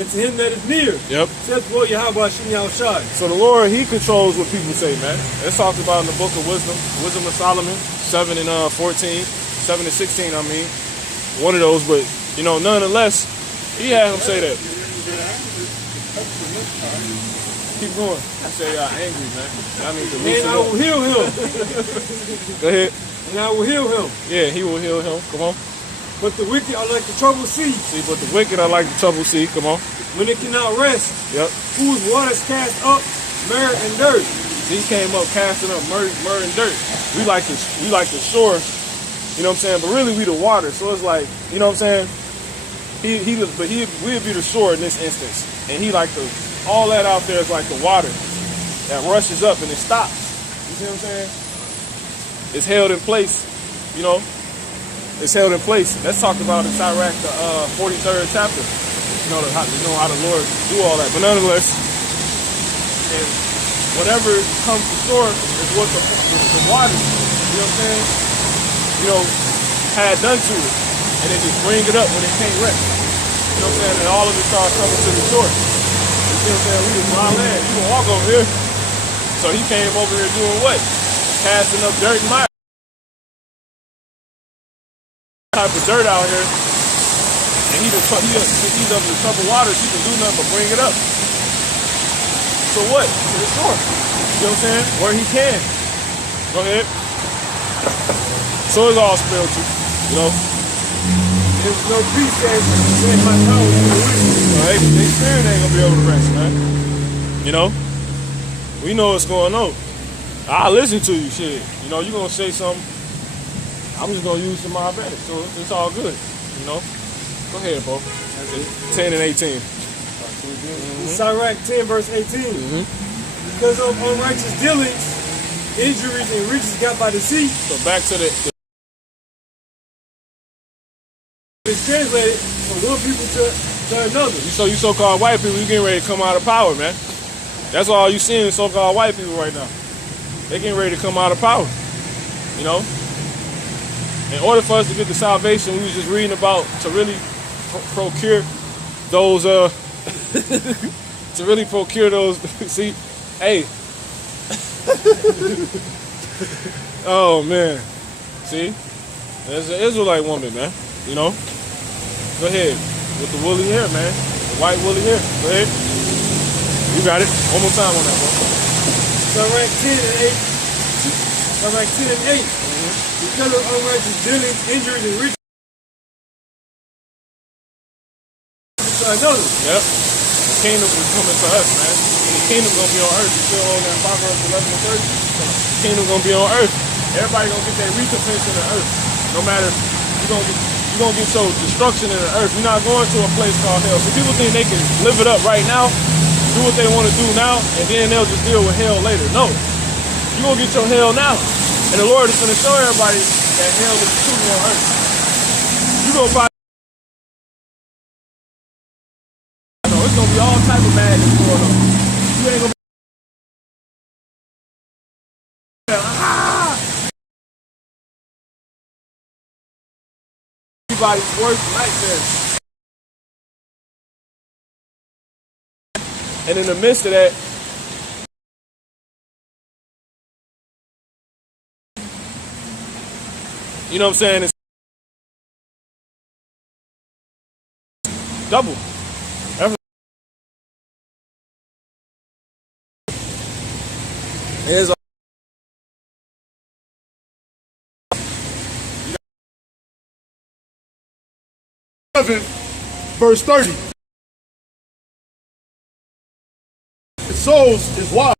and to him that is near. Yep. Says the Lord Yahweh Shem Yahushai. So the Lord, he controls what people say, man. It's talked about in the book of Wisdom of Solomon, 7 and 14, 7 and 16, I mean. One of those, but, you know, nonetheless, he had him say that. Keep going. I say y'all angry, man. I need to loosen And I will up. heal him. Go ahead. And I will heal him. Yeah, he will heal him. Come on. But the wicked are like the troubled sea, See, but the wicked are like the trouble sea. Come on. when it cannot rest, Yep. whose waters cast up myrrh and dirt. He came up casting up myrrh and dirt. We like the shore, you know what I'm saying? But really we the water. So it's like, you know what I'm saying? We'd be the shore in this instance. And he like all that out there is like the water that rushes up and it stops. You see what I'm saying? It's held in place, you know? It's held in place. That's talked about in Sirach, the 43rd chapter. You know how the Lord do all that. But nonetheless, and whatever comes to shore is what the water, you know what I'm saying, had done to it. And they just bring it up when it can't rest. You know what I'm saying? And all of it starts coming to the shore. You see what I'm saying? We just dry land. You can walk over here. So he came over here doing what? Casting up dirt and mire. Type of dirt out here. And he's up in the troubled waters. He can do nothing but bring it up. So what? To the shore. You know what I'm saying? Where he can. Go ahead. So it's all spiritual, you know. There's no peace in my power. They spirit ain't gonna be able to rest, man. You know? We know what's going on. I'll listen to you, shit. You know, you gonna say something. I'm just gonna use to my advantage. So it's all good, you know? Go ahead, bro. 10 and 18. Sirach 10, verse 18. Because of unrighteous dealings, injuries, and riches got by the sea. So back to the It's translated from one people to another. you so-called white people, you getting ready to come out of power, man. That's all you seeing is so-called white people right now. They getting ready to come out of power. You know? In order for us to get the salvation we was just reading about, to really procure those, to really procure those, see, hey, oh man, see, there's an Israelite woman, man, you know, go ahead, with the woolly hair, man, the white woolly hair, go ahead, you got it, one more time on that, bro. Sirach 10 and 8. Sirach 10 and 8. Because of unrighteous dealings, injuries, and riches to another. Yep. The kingdom is coming to us, man. And the kingdom gonna be on earth. You feel on that Proverbs 11 and 30? The kingdom gonna be on earth. Everybody gonna get their recompense in the earth. No matter, you're gonna get your destruction in the earth. You're not going to a place called hell. So people think they can live it up right now, do what they want to do now, and then they'll just deal with hell later. No. You're gonna get your hell now. And the Lord is gonna show everybody that hell is truly on earth. You gonna find it's gonna be all type of madness going on. You ain't gonna be everybody's worst nightmare. And in the midst of that, you know what I'm saying? It's double. There's verse 30. The souls is wild.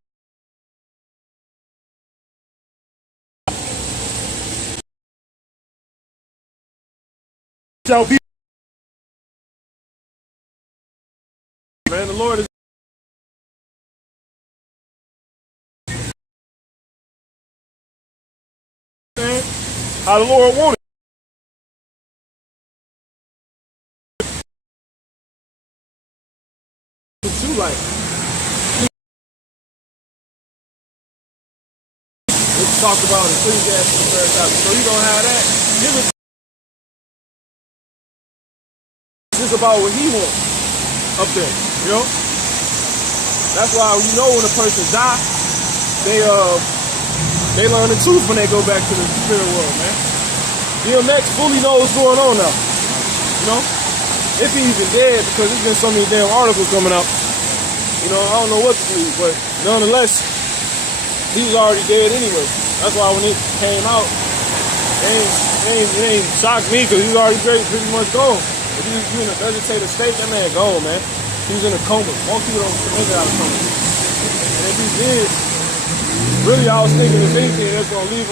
Shall be. Man, the Lord is how the Lord wanted. What you like? What you talked about in Ecclesiastes 3rd chapter. So you gonna have that? Give it. It's about what he wants up there, you know? That's why you know when a person dies, they learn the truth when they go back to the spirit world, man. DMX fully knows what's going on now. You know? If he even dead, because there's been so many damn articles coming out. You know, I don't know what to believe, but nonetheless, he was already dead anyway. That's why when it came out, it ain't shocked me, because he was already pretty much gone. If he was in a vegetative state, that man gone, man. He was in a coma. Most people don't make it out of coma. And if he did, really, I was thinking if anything, they're gonna leave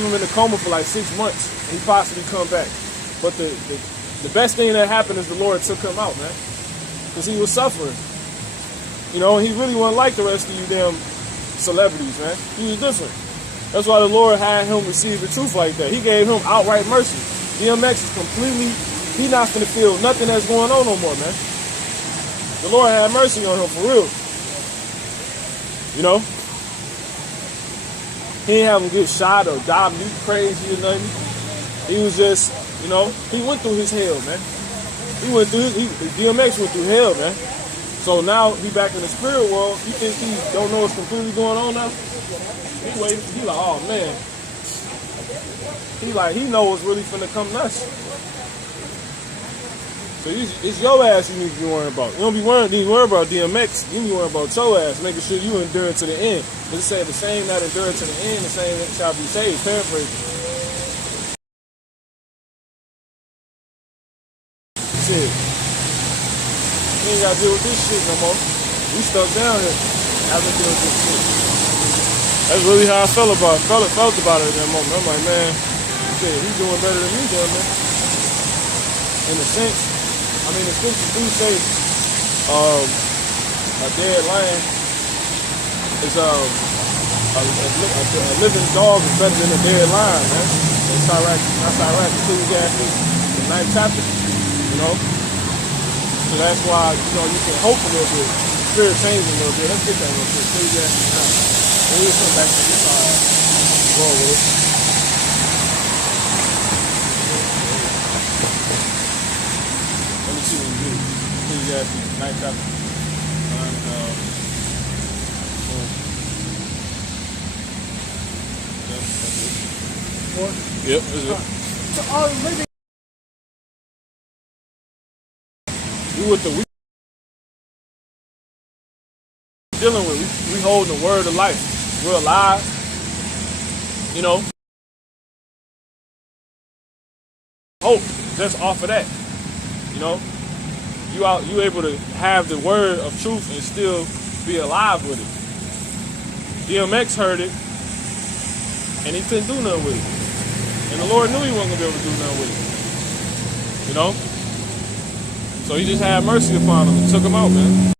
him in the coma for like 6 months, and he possibly come back. But the best thing that happened is the Lord took him out, man, because he was suffering. You know, he really wasn't like the rest of you damn celebrities, man. He was different. That's why the Lord had him receive the truth like that. He gave him outright mercy. DMX is completely, he's not gonna feel nothing that's going on no more, man. The Lord had mercy on him for real. You know? He didn't have him get shot or die meat crazy or nothing. He was just, you know, he went through his hell, man. DMX went through hell, man. So now he back in the spirit world. You think he don't know what's completely going on now? He waiting. He like, oh man. He know what's really finna come nuts. So it's your ass you need to be worrying about. You don't need to worry about DMX. You need to worry about your ass, making sure you endure to the end. It said the same that endure to the end, the same that shall be saved. Paraphrasing. Shit. You ain't gotta deal with this shit no more. We stuck down here. Having to deal with this shit. That's really how I felt about it at that moment. I'm like, man, shit, he's doing better than me doing, man. In a sense. I mean, the scriptures do say a dead lion is a living dog is better than a dead lion, man. That's Iraq, Ecclesiastes, the 9th chapter, you know. So that's why, you know, you can hope a little bit. Spirit changes a little bit. Let's get that real quick. Ecclesiastes 9. And we'll come back to this side. Go with it. Ecclesiastes 9. 1 through 3. It says, the lion is a living dog, is better than a dead lion. ninth chapter. Yep, that's it. So all living. We dealing with, we holding the word of life. We're alive, you know. Hope just off of that, you know. You able to have the word of truth and still be alive with it. DMX heard it, and he couldn't do nothing with it. And the Lord knew he wasn't gonna be able to do nothing with it, you know. So he just had mercy upon him and took him out, man.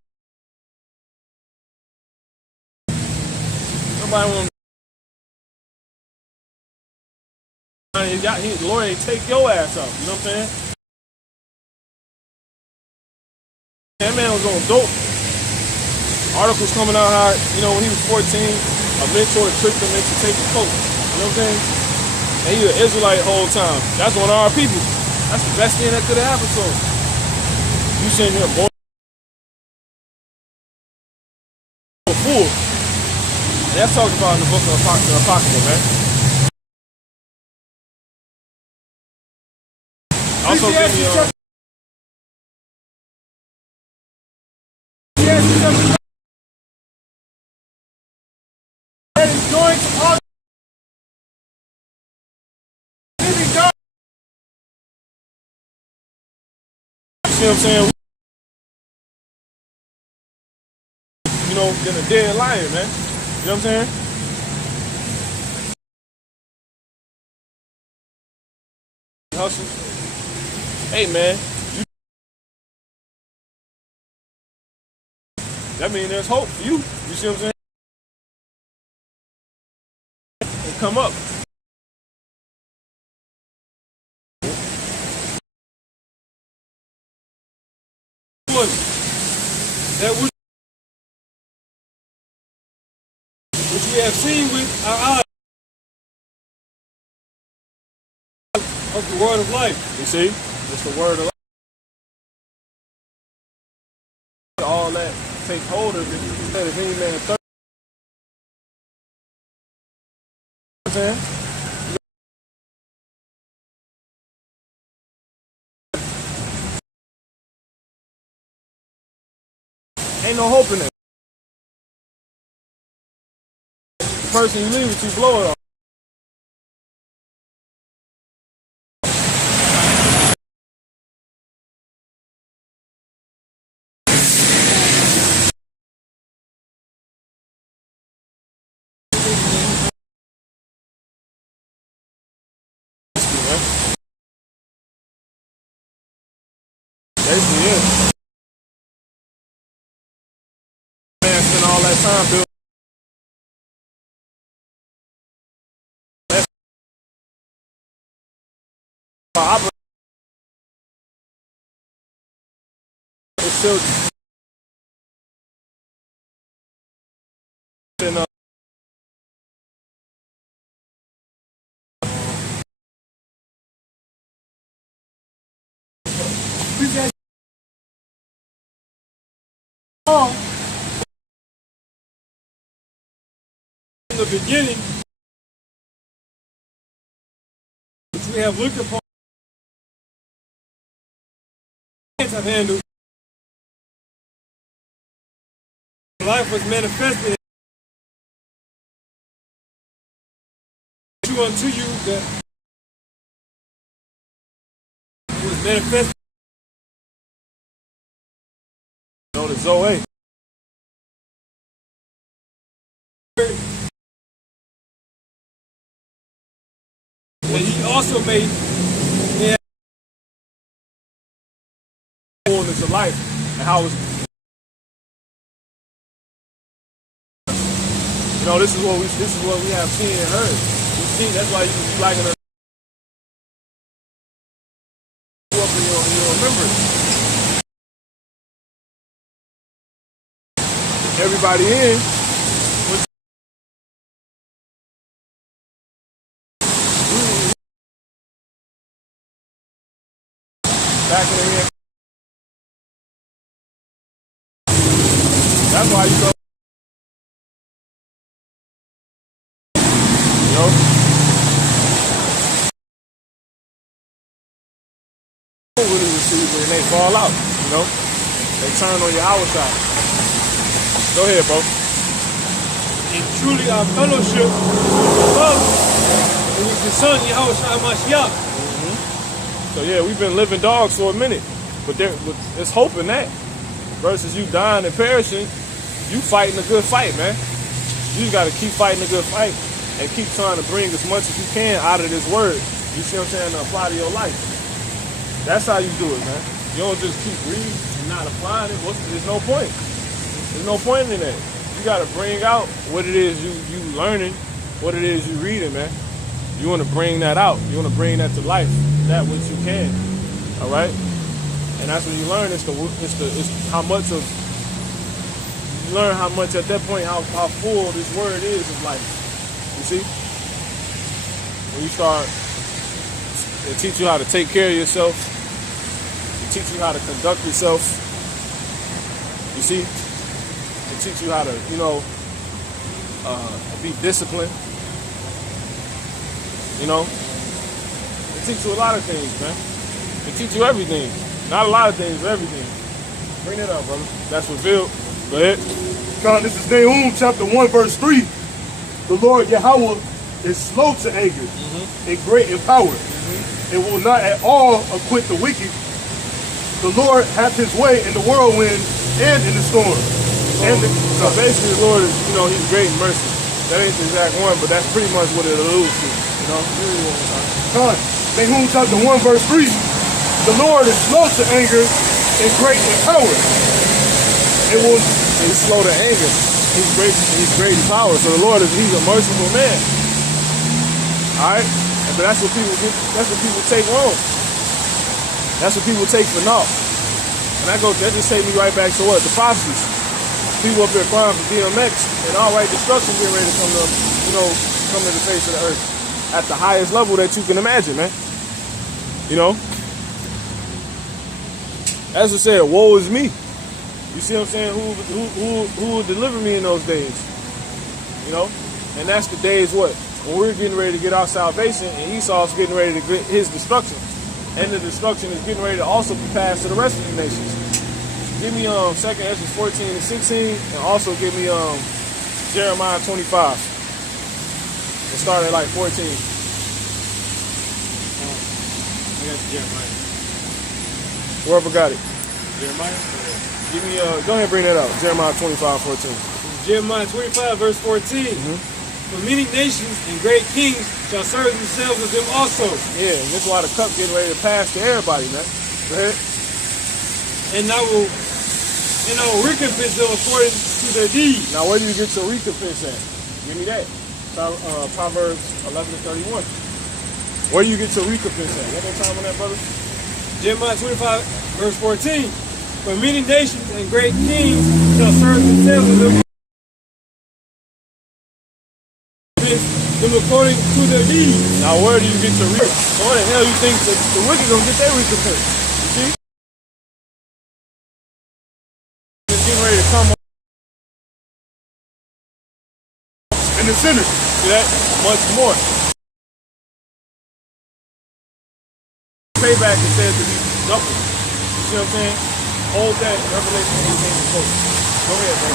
Nobody want. The Lord ain't take your ass out. You know what I'm saying? That man was on dope. Articles coming out how, you know, when he was 14, a mentor tricked him into taking coke. You know what I'm saying? And he was an Israelite the whole time. That's one of our people. That's the best thing that could have happened to him. You sitting here born a fool. And that's talked about in the book of the Apocrypha, man. Also, give me that is going to all living God. you see what I'm saying? You know, than a dead lion, man. You know what I'm saying? Hustle. Hey, man. That means there's hope for you. You see what I'm saying? And come up. That which we have seen with our eyes of the word of life. You see? It's the word of life. All that take hold of it. Instead of any man thirst. You know what I'm saying? Ain't no hope in it. The person you leave with, you blow it off. Basically, yeah. Man spent all that time building. It's still In the beginning, which we have looked upon, have handled, life was manifested unto you that was manifested. know the Zoe. And he also made fullness of life and how it's, you know, this is what we have seen and heard. We see, that's why you liking us up and you'll remember it. Everybody in was back in the That's why you know. You know? Don't really receive it and they fall out, you know? They turn on your outside. Go ahead, bro. And truly our fellowship is love, and with the Son, Yahushua Mashiach. So yeah, we've been living dogs for a minute, but there's hope in that. Versus you dying and perishing, you fighting a good fight, man. You just got to keep fighting a good fight and keep trying to bring as much as you can out of this word. You see what I'm saying? To apply to your life. That's how you do it, man. You don't just keep reading and not applying it. There's no point. There's no point in that. You got to bring out what it is you learning, what it is you reading, man. You want to bring that out. You want to bring that to life. That which you can. All right? And that's when you learn it's how much of you learn how much at that point how full this word is of life. You see? When you start, it teach you how to take care of yourself. It teach you how to conduct yourself. You see? It teach you how to, be disciplined. You know? It teach you a lot of things, man. It teach you everything. Not a lot of things, but everything. Bring it up, brother. That's revealed. Go ahead. God, this is Nahum chapter 1, verse 3. The Lord Yahweh is slow to anger and great in power, and will not at all acquit the wicked. The Lord hath his way in the whirlwind and in the storm. So basically the Lord is, he's great in mercy. That ain't the exact one, but that's pretty much what it alludes to. God, Nahum chapter 1, verse 3. The Lord is slow to anger and great in power. He's slow to anger. He's great in power. So the Lord he's a merciful man. Alright? But that's what people take wrong. That's what people take for naught. And that just take me right back to what? The prophecies. People up here crying for DMX and all right destruction getting ready to come to the face of the earth. At the highest level that you can imagine, man. As I said, woe is me. You see what I'm saying? Who will deliver me in those days? And that's the days what? When we're getting ready to get our salvation and Esau's getting ready to get his destruction. And the destruction is getting ready to also be passed to the rest of the nations. Give me 2nd Ezra 14 and 16 and also give me Jeremiah 25. And start at like 14. I got Jeremiah. Whoever got it. Jeremiah? Give me go ahead and bring that out. Jeremiah 25, 14. Jeremiah 25, verse 14. For many nations and great kings shall serve themselves with them also. Yeah, and this is why the cup getting ready to pass to everybody, man. Go ahead. And I will, recompense them according to their deeds. Now, where do you get your recompense at? Give me that. Proverbs 11:31. Where do you get your recompense at? One more time on that, brother. Jeremiah 25, verse 14. For many nations and great kings shall serve themselves with them according to their deeds. Now, where do you get your recompense? So where the hell you think the wicked gonna get their recompense? You see? It's getting ready to come on. And the sinners. See that? Much more. Payback is said to be double. You see what I'm saying? Hold that Revelation 18 and 4. Go ahead, bro.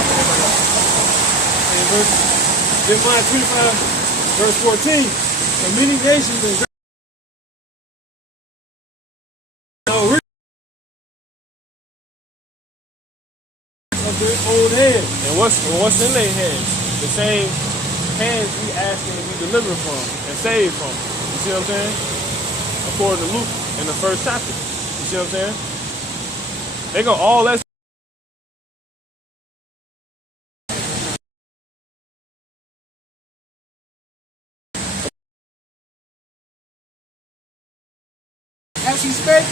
Jeremiah 25, verse 14. For many nations and great of their old hands. And what's in their hands? The same hands we asking to be delivered from and saved from. You see what I'm saying? According to Luke in the 1st chapter. You see what I'm saying? They gonna all that. As he spake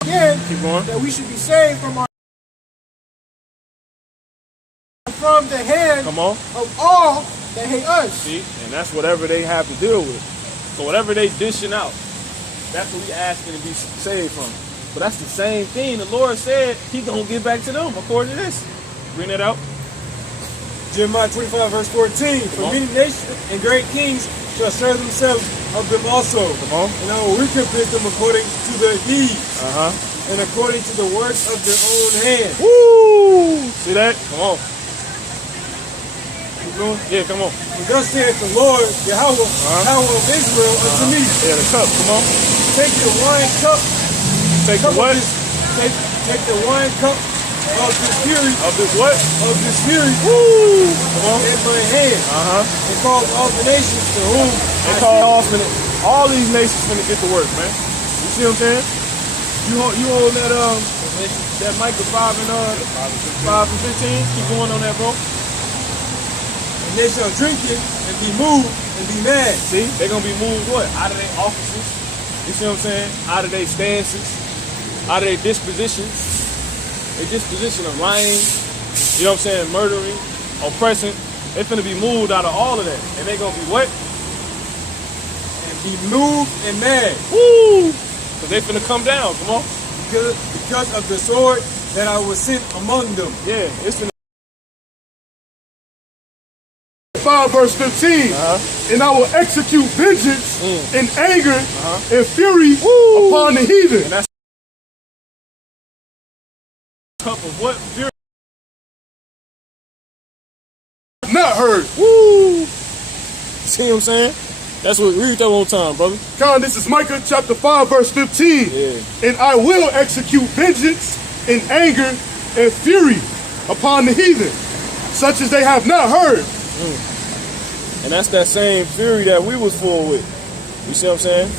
again, Keep going. that we should be saved from the hand Come on. of all that hate us. See? And that's whatever they have to deal with. So whatever they dishing out, that's what we asking to be saved from. But that's the same thing the Lord said he gonna give back to them according to this. Bring that out. Jeremiah 25, verse 14. For many nations and great kings shall serve themselves of them also. Come on. And I will recompense them according to their deeds. And according to the works of their own hands. Woo! See that? Come on. Keep going. Yeah, come on. And thus saith the Lord, Yahweh, power of Israel, unto me. Yeah, the cup. Come on. Take the wine cup. Take the what? Take the wine cup of this fury. Of this what? Of this fury. Woo! Come on. In my hand. And cause all the nations to whom they call all these nations finna get to work, man. You see what I'm saying? You hold that Micah 5 and 15. Keep going on that, bro. And they shall drink it and be moved and be mad. See, they're gonna be moved what? Out of their offices. You see what I'm saying? Out of their stances, out of their dispositions. Their disposition of lying, you know what I'm saying, murdering, oppressing. They finna be moved out of all of that. And they gonna be what? And be moved and mad. Woo! Because they finna come down, come on. Because of the sword that I was sent among them. Yeah, it's finna 5 verse 15. And I will execute vengeance in anger and fury upon the heathen. And that's cup of what? Fury. Not heard. Woo! See what I'm saying? That's what, read that one time, brother. Con, this is Micah chapter 5 verse 15. Yeah. And I will execute vengeance in anger and fury upon the heathen, such as they have not heard. And that's that same fury that we was full with. You see what I'm saying?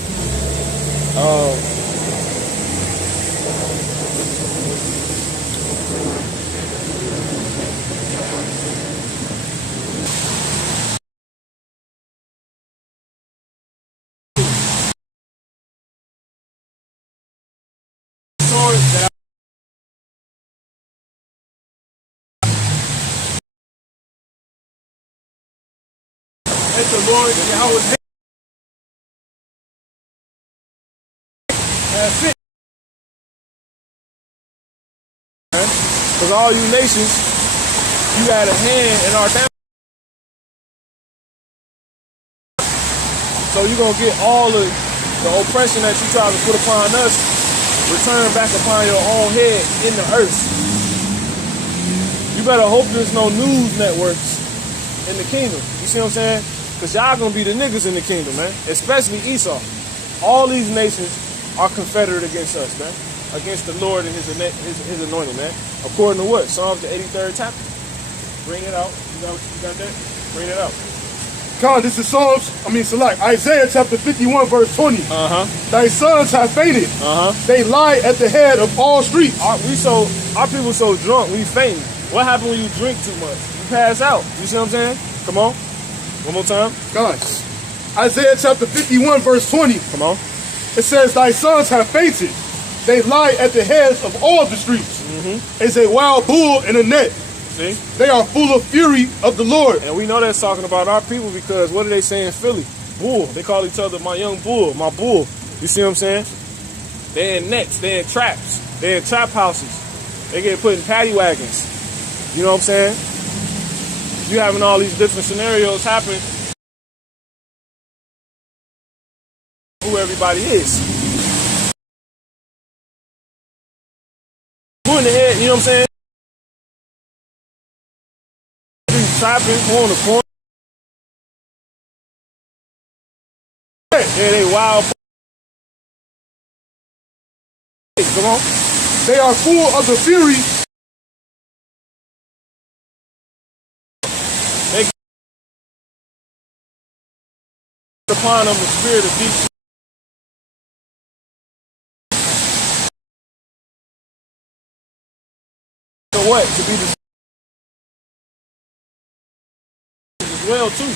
Let the Lord Yahweh sent. Because all you nations, you had a hand in our family. So you're going to get all of the oppression that you try to put upon us, return back upon your own head in the earth. You better hope there's no news networks in the kingdom. You see what I'm saying? Because y'all going to be the niggas in the kingdom, man. Especially Esau. All these nations are confederate against us, man. Against the Lord and his anointing, man. According to what? Psalms the 83rd chapter. Bring it out. You got that? Bring it out. Con, this is Isaiah chapter 51 verse 20. Thy sons have fainted. They lie at the head of all streets. Our people so drunk, we faint. What happens when you drink too much? You pass out. You see what I'm saying? Come on. One more time. Con, Isaiah chapter 51 verse 20. Come on. It says, thy sons have fainted. They lie at the heads of all the streets. As a wild bull in a net. See? They are full of fury of the Lord. And we know that's talking about our people because what do they say in Philly? Bull. They call each other my young bull, my bull. You see what I'm saying? They're in nets, they're in traps, they're in trap houses. They get put in paddy wagons. You know what I'm saying? You having all these different scenarios happen. Who everybody is. Who in the head, you know what I'm saying? Trapping, who on the corner. Yeah, they wild. Come on. They are full of the fury. They upon them the spirit of deep. So what? To be the as well too.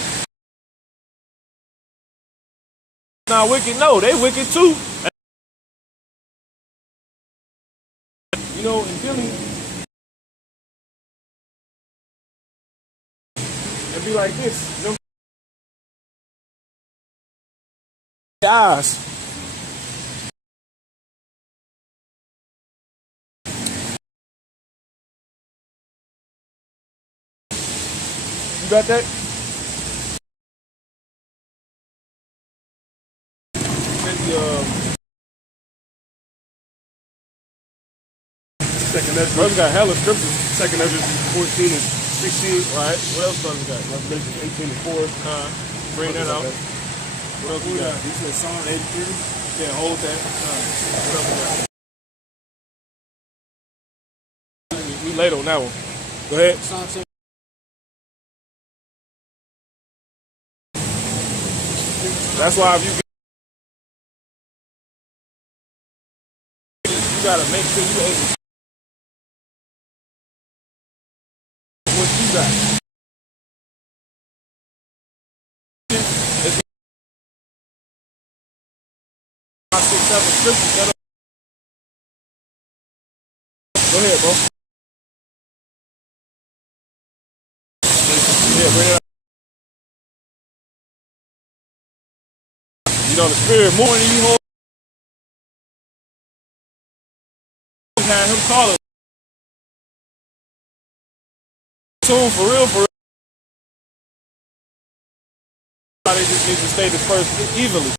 Not wicked, no, they wicked too. You know, in Philly, it'd be like this. You know? Eyes. got that? Maybe, Second brothers Ezra, got hella scriptures. Second Ezra 14 and 16. Right. What else brothers got? Revelation 18 and 4. Bring that out. What else we got? You said Psalm 83? Yeah, hold that. What else we got? We late on that one. Go ahead. Psalm 7. That's why if you gotta make sure you able to what you got. It's 5, 6, 7 scriptures. Go ahead, bro. Yeah, bring it up. You know the spirit more than you hold. Had him call him. Soon, for real, for real. They just need to stay dispersed evenly.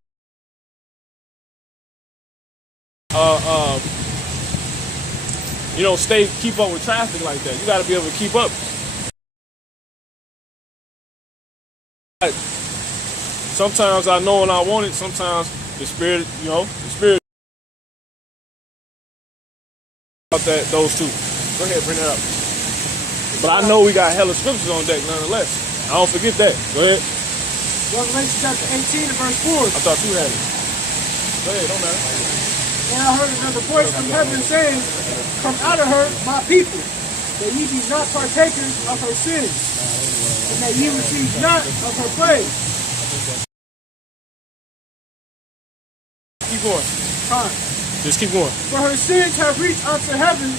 You know, keep up with traffic like that. You got to be able to keep up. Sometimes I know when I want it. Sometimes the spirit, you know, the spirit. About that, those two. Go ahead, bring it up. But I know we got hella scriptures on deck, nonetheless. I don't forget that. Go ahead. Revelation chapter 18 and verse 4. I thought you had it. Go ahead, don't matter. And I heard another voice from heaven saying, "Come out of her, my people, that ye be not partakers of her sins, and that ye receive not of her plague." Keep going. Time. Just keep going. For her sins have reached unto heaven,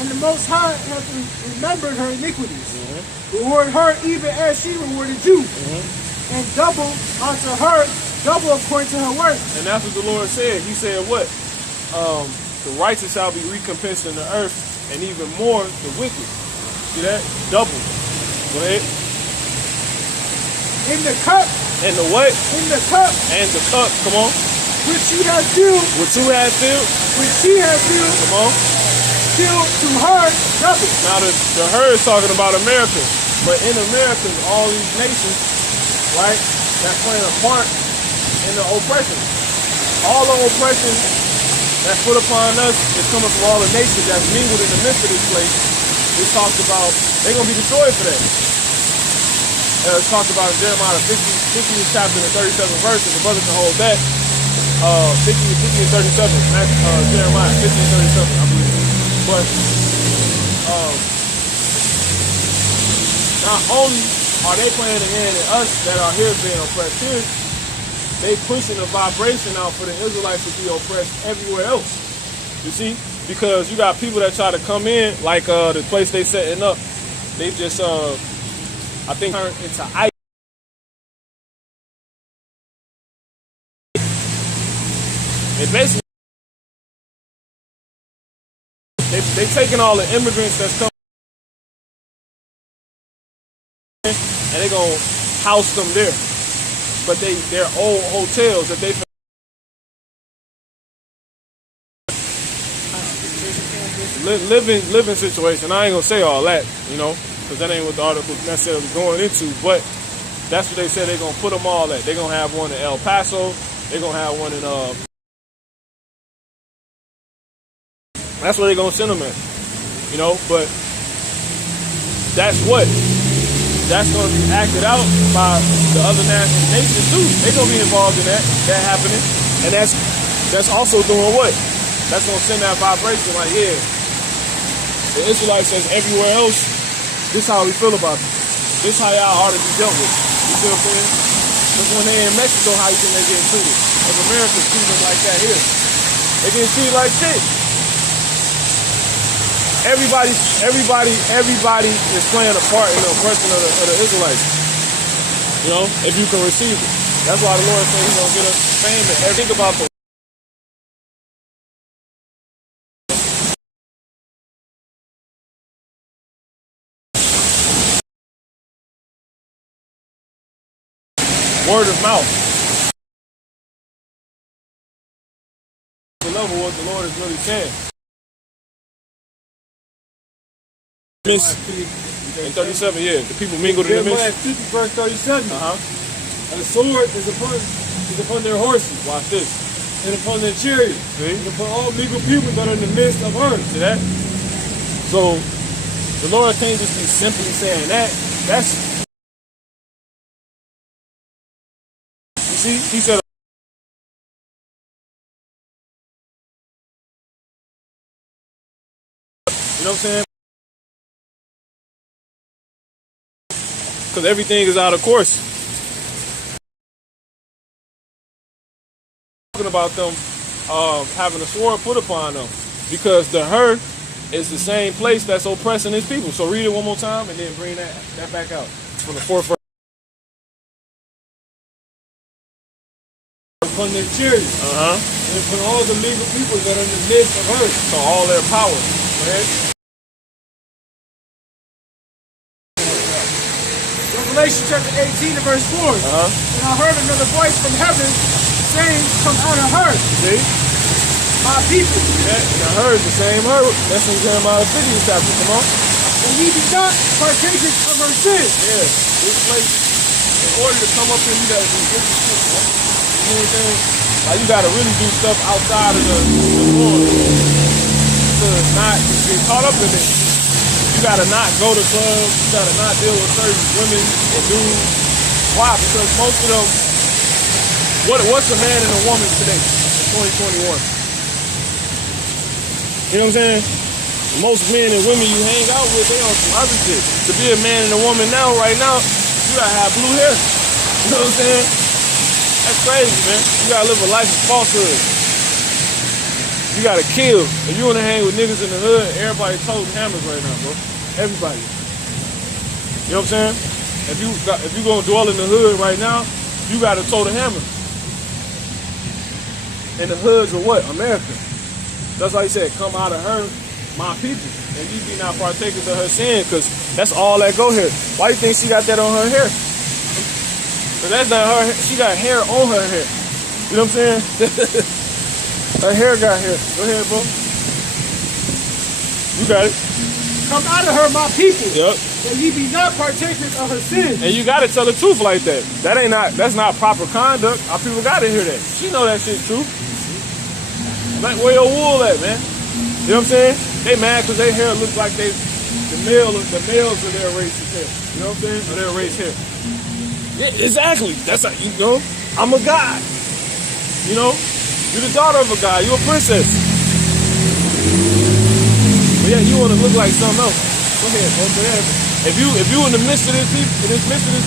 and the Most High hath remembered her iniquities. Reward her even as she rewarded you, and double unto her, double according to her work. And that's what the Lord said. He said what? The righteous shall be recompensed in the earth, and even more the wicked. See that? Double. Go ahead. In the cup. And the what? In the cup. And the cup. Come on. Which she has filled. Which you have filled. Which she has filled. Come on. Filled to her double. Now the her is talking about America. But in America, all these nations, right, that's playing a part in the oppression. All the oppression that's put upon us is coming from all the nations that's mingled in the midst of this place. It talks about they're going to be destroyed for that. It's talked about in Jeremiah 50 chapter and 37 verse. If the brother can hold that, 50 and 37. That's Jeremiah 50 and 37, I believe. But not only are they playing a hand in us that are here being oppressed here, they pushing a vibration out for the Israelites to be oppressed everywhere else. You see? Because you got people that try to come in, like the place they setting up, they just I think turn into ice. It basically they taking all the immigrants that's coming in and they gonna house them there. But they're old hotels that they living situation. I ain't gonna say all that, you know, because that ain't what the article necessarily going into. But that's what they said. They're gonna put them all at. They're gonna have one in El Paso. They're gonna have one in That's where they're gonna send them at, you know. But that's gonna be acted out by the other national nations too. They're gonna be involved in that happening, and that's also doing what? That's gonna send that vibration like, yeah, the Israelites says everywhere else, this is how we feel about it. This is how y'all ought to be dealt with. You see what I'm saying? Because when they're in Mexico, how you think they're getting treated? If America's treating them like that here, they getting treated like shit. Everybody is playing a part in the oppression of the Israelites. You know, if you can receive it. That's why the Lord said he's gonna get us fame and everything about the word of mouth. The level what the Lord is really saying. In 37, yeah, the people mingled in the Jeremiah midst. 50, verse 37. And the sword is upon their horses. Watch this. And upon their chariots. See? And upon all legal people that are in the midst of earth. See that? So the Lord can't just be simply saying that. That's, you see, he said, you know what I'm saying? Because everything is out of course. Talking about them having a sword put upon them, because the her is the same place that's oppressing his people. So read it one more time and then bring that back out from the fourth verse. Upon their chariots. And upon all the legal people that are in the midst of earth. So all their power. Go ahead. Revelation chapter 18 and verse 4. And I heard another voice from heaven saying, come out of her, See? my people. That, and her is the same her. That's in Jeremiah 50 chapter. Come on. And ye be not partakers of her sin. Yeah. This place, in order to come up here, you gotta do this shit, man. You know what I'm saying? Like you gotta really do stuff outside of the norm to not get caught up in it. You gotta not go to clubs. You gotta not deal with certain women and dudes. Why? Because most of them, what's a man and a woman today in 2021? You know what I'm saying? Most men and women you hang out with, they on some other shit. To be a man and a woman now, right now, you gotta have blue hair. You know what I'm saying? That's crazy, man. You gotta live a life of falsehood. You gotta kill. If you wanna hang with niggas in the hood, everybody toting hammers right now, bro. Everybody. You know what I'm saying? If you gonna dwell in the hood right now, you gotta tote a hammer. And the hoods are what? America. That's why he said, come out of her, my people. And you be not partakers of her sin, because that's all that go here. Why you think she got that on her hair? Because that's not her. She got hair on her hair. You know what I'm saying? Her hair got hair. Go ahead, bro. You got it. Come out of her, my people. Yep. And ye be not partakers of her sin. And you gotta tell the truth like that. That's not proper conduct. Our people gotta hear that. She know that shit true. Like, where your wool at, man? You know what I'm saying? They mad because their hair looks like the males of their race's hair. You know what I'm saying? Or their race hair. Yeah, exactly. That's how, you know, I'm a god. You know? You're the daughter of a god. You're a princess. But yeah, you want to look like something else. Go ahead, bro. Go ahead. If you in the midst of this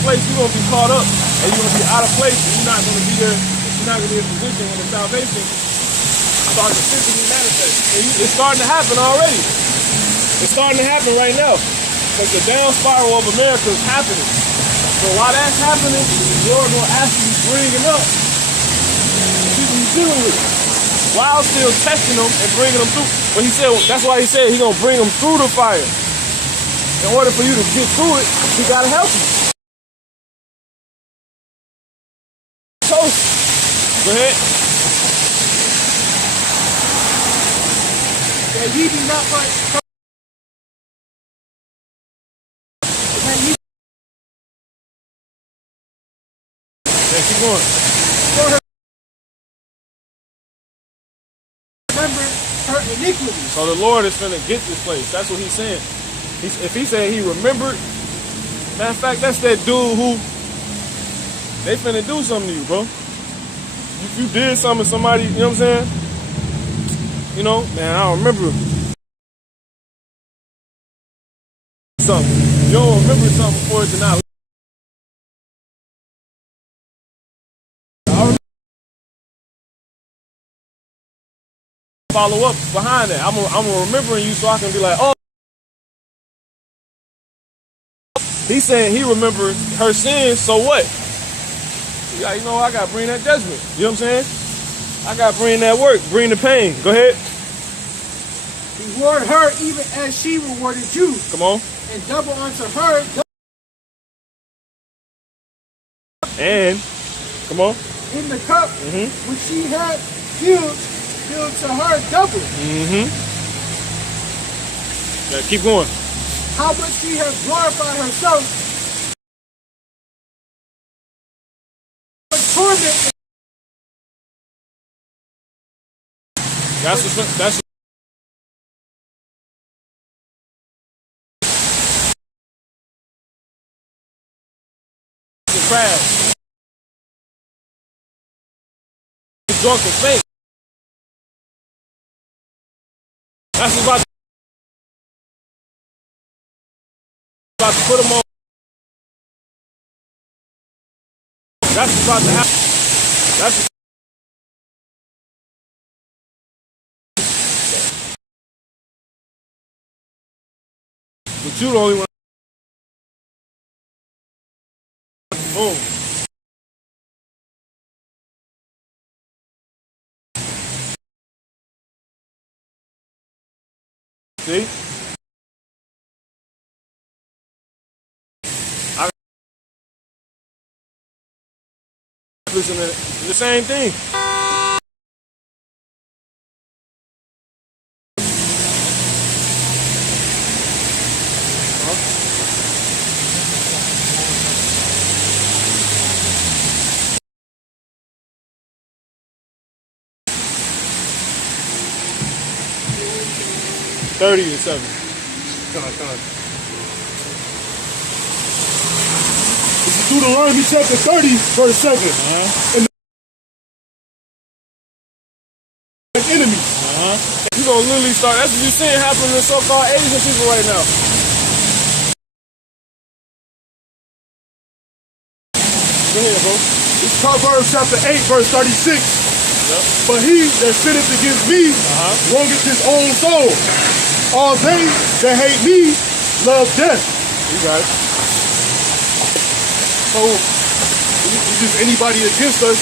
place, you're gonna be caught up and you're gonna be out of place and you're not gonna be there. You're not gonna be in a position when the salvation starts to physically manifest. And it's starting to happen already. It's starting to happen right now. Because the down spiral of America is happening. So while that's happening, the Lord will actually bring it up. People you dealing with. While still testing them and bringing them through. But he said, that's why he said he's going to bring them through the fire. In order for you to get through it, he got to help you. Toast. Go ahead. And ye be not partakers. Yeah, keep going. Remember her iniquity. So the Lord is finna get this place. That's what he's saying. If he said he remembered, matter of fact, that's that dude who they finna do something to you, bro. If you did something to somebody, you know what I'm saying? You know, man, I don't remember something. You don't remember something before it's not. Follow up behind that. I'm remembering you so I can be like, oh. He's saying he remembered her sins, so what? Yeah, you know, I gotta bring that judgment. You know what I'm saying? I gotta bring that work, bring the pain. Go ahead. Reward her even as she rewarded you. Come on. And double unto her. And Come on. in the cup which she had filled to her double. Yeah, keep going. How much she has glorified herself. Torment. That's the crowd. Drunk and faint. That's what's about to put him on. That's what's about to happen. That's but you the only one. Boom. See? I listen to the same thing. Huh? 30 and 7. Come on. This is Deuteronomy chapter 30, verse 7. And the enemy. You gonna literally start. That's what you're seeing happen to the so-called Asian people right now. Go ahead, bro. It's Proverbs chapter 8, verse 36. Yep. But he that sinneth against me wrongeth his own soul. All they that hate me love death. You got it. So, it's just anybody against us.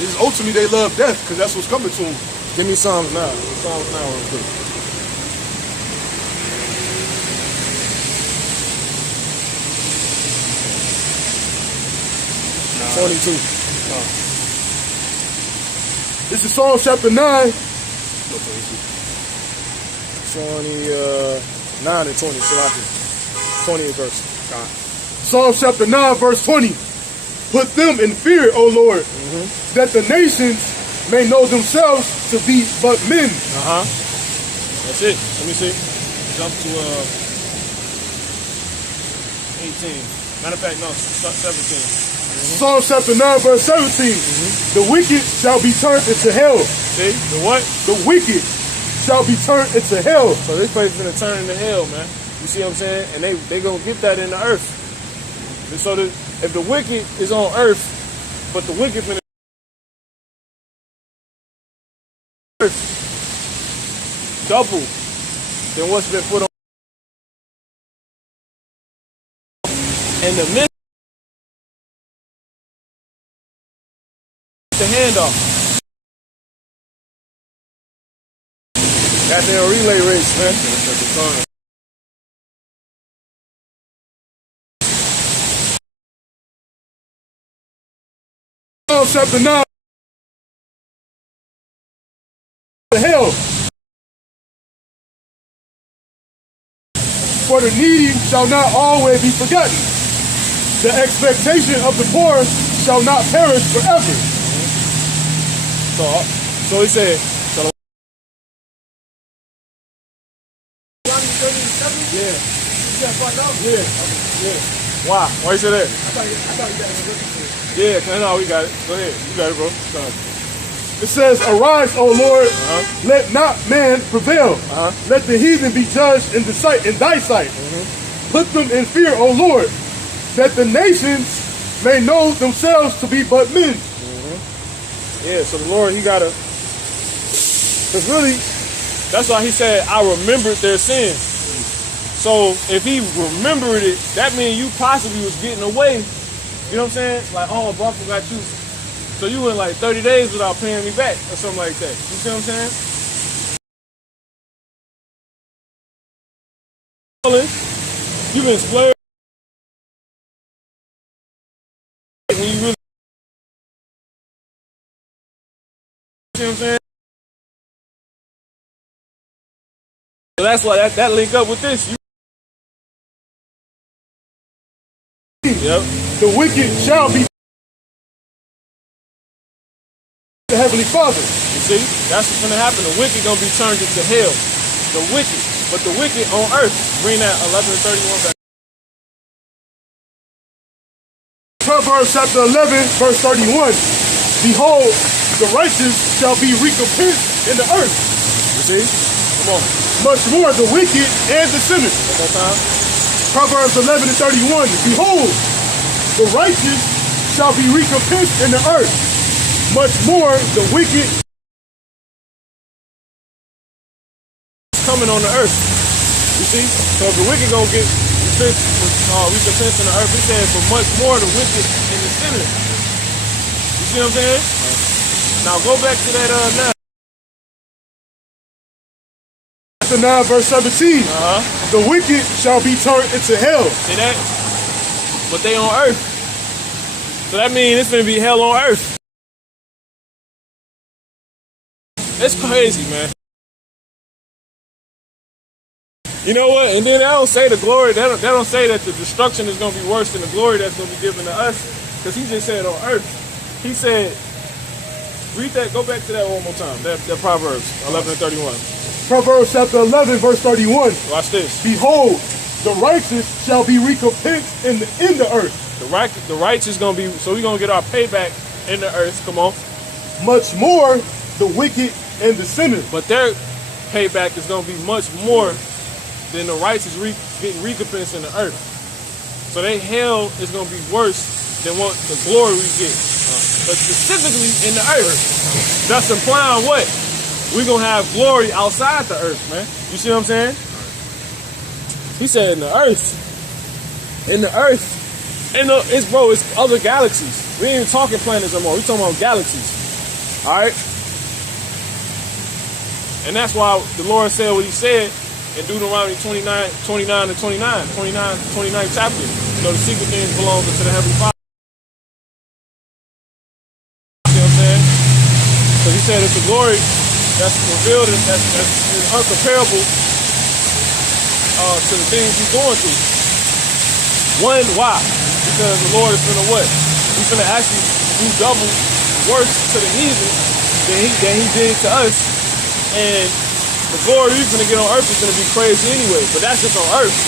It's ultimately they love death because that's what's coming to them. Give me Psalms now. Psalms now real quick. Nah. 22. This is Psalm chapter 9. 9 and 20. So I can 20th verse. Psalm chapter 9, verse 20. Put them in fear, O Lord, that the nations may know themselves to be but men. That's it. Let me see. Jump to 18. Matter of fact, no, 17. Psalm chapter 9, verse 17. The wicked shall be turned into hell. See? The what? The wicked shall be turned into hell. So this place is going to turn into hell, man. You see what I'm saying? And they going to get that in the earth. And so if the wicked is on earth, but the wicked in the earth double than what's been put on. And the men the handoff. Goddamn relay race, man. Psalm chapter 9. The hell. For the needy shall not always be forgotten. The expectation of the poor shall not perish forever. So he said, Yeah. why? Why you say that? I thought you got it looking for it. Yeah, no, we got it. Go ahead. You got it, bro. It says, arise, O Lord, let not man prevail. Let the heathen be judged in thy sight. Put them in fear, O Lord, that the nations may know themselves to be but men. Yeah, so the Lord, he got to, because really, that's why he said, I remembered their sins. So if he remembered it, that means you possibly was getting away. You know what I'm saying? Like, oh, bro, I forgot you. So you went like 30 days without paying me back or something like that. You see what I'm saying? You've been splurging. So that's why that link up with this. Yep. The wicked shall be the Heavenly Father. You see, that's what's gonna happen. The wicked gonna be turned into hell. The wicked, but the wicked on earth. Bring that 11:31 back. Proverbs chapter 11, verse 31. Behold, the righteous shall be recompensed in the earth. You see? Come on. Much more the wicked and the sinner. One more time. Proverbs 11 and 31. Behold, the righteous shall be recompensed in the earth. Much more the wicked coming on the earth. You see? So if the wicked gonna get recompensed in the earth, he said for much more the wicked and the sinner. You see what I'm saying? Now go back to that 9. 9 verse 17. The wicked shall be turned into hell. See that? But they on earth. So that means it's gonna be hell on earth. It's crazy, man. You know what? And then they don't say the glory. They don't say that the destruction is going to be worse than the glory that's going to be given to us. Because he just said on earth. He said, read that. Go back to that one more time. That Proverbs 11:31. Proverbs chapter 11, verse 31. Watch this. Behold, the righteous shall be recompensed in the earth. The righteous going to be, so we're going to get our payback in the earth. Come on. Much more the wicked and the sinner. But their payback is going to be much more than the righteous getting recompensed in the earth. So their hell is going to be worse than what the glory we get. But specifically in the earth. That's implying what? We're going to have glory outside the earth, man. You see what I'm saying? He said in the earth. In the earth. It's other galaxies. We ain't even talking planets no more. We talking about galaxies. All right? And that's why the Lord said what he said in Deuteronomy 29 chapter. You know, the secret things belong to the Heavenly Father. You know what I'm saying? Because he said it's the glory that's revealed and that's uncomparable to the things he's going through. One, why? Because the Lord is gonna what? He's gonna actually do double worse to the heathen than he did to us. And the glory he's gonna get on earth is gonna be crazy anyway. But that's just on earth.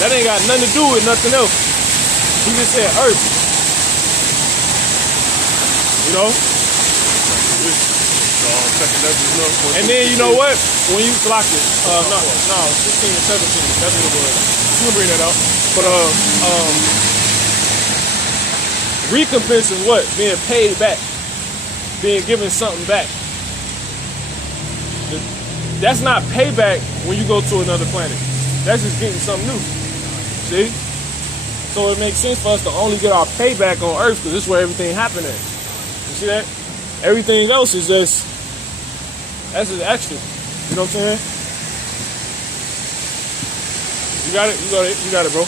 That ain't got nothing to do with nothing else. He just said earth. You know? And then you know what? When you block it, no, 16 and 17. That's what it was. You can bring that out. But recompense is what? Being paid back. Being given something back. That's not payback when you go to another planet. That's just getting something new. See? So it makes sense for us to only get our payback on Earth because this is where everything happened at. You see that? Everything else is just, that's just extra. You know what I'm saying? You got it? You got it, bro.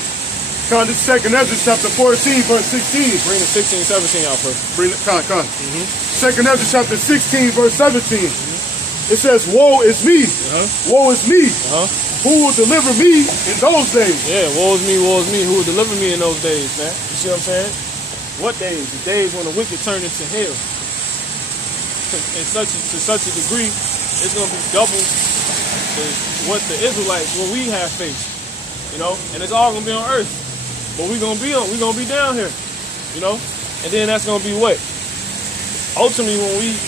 Con, this second Ezra chapter 14, verse 16. Bring the 16, 17 out first. Bring it, con. Second Ezra chapter 16, verse 17. It says, woe is me. Woe is me. Who will deliver me in those days? Yeah, woe is me, who will deliver me in those days, man. You see what I'm saying? What days? The days when the wicked turn into hell. To such a degree, it's going to be double what the Israelites, what we have faced. You know? And it's all going to be on earth. But we're going to be down here. You know? And then that's going to be what? Ultimately when we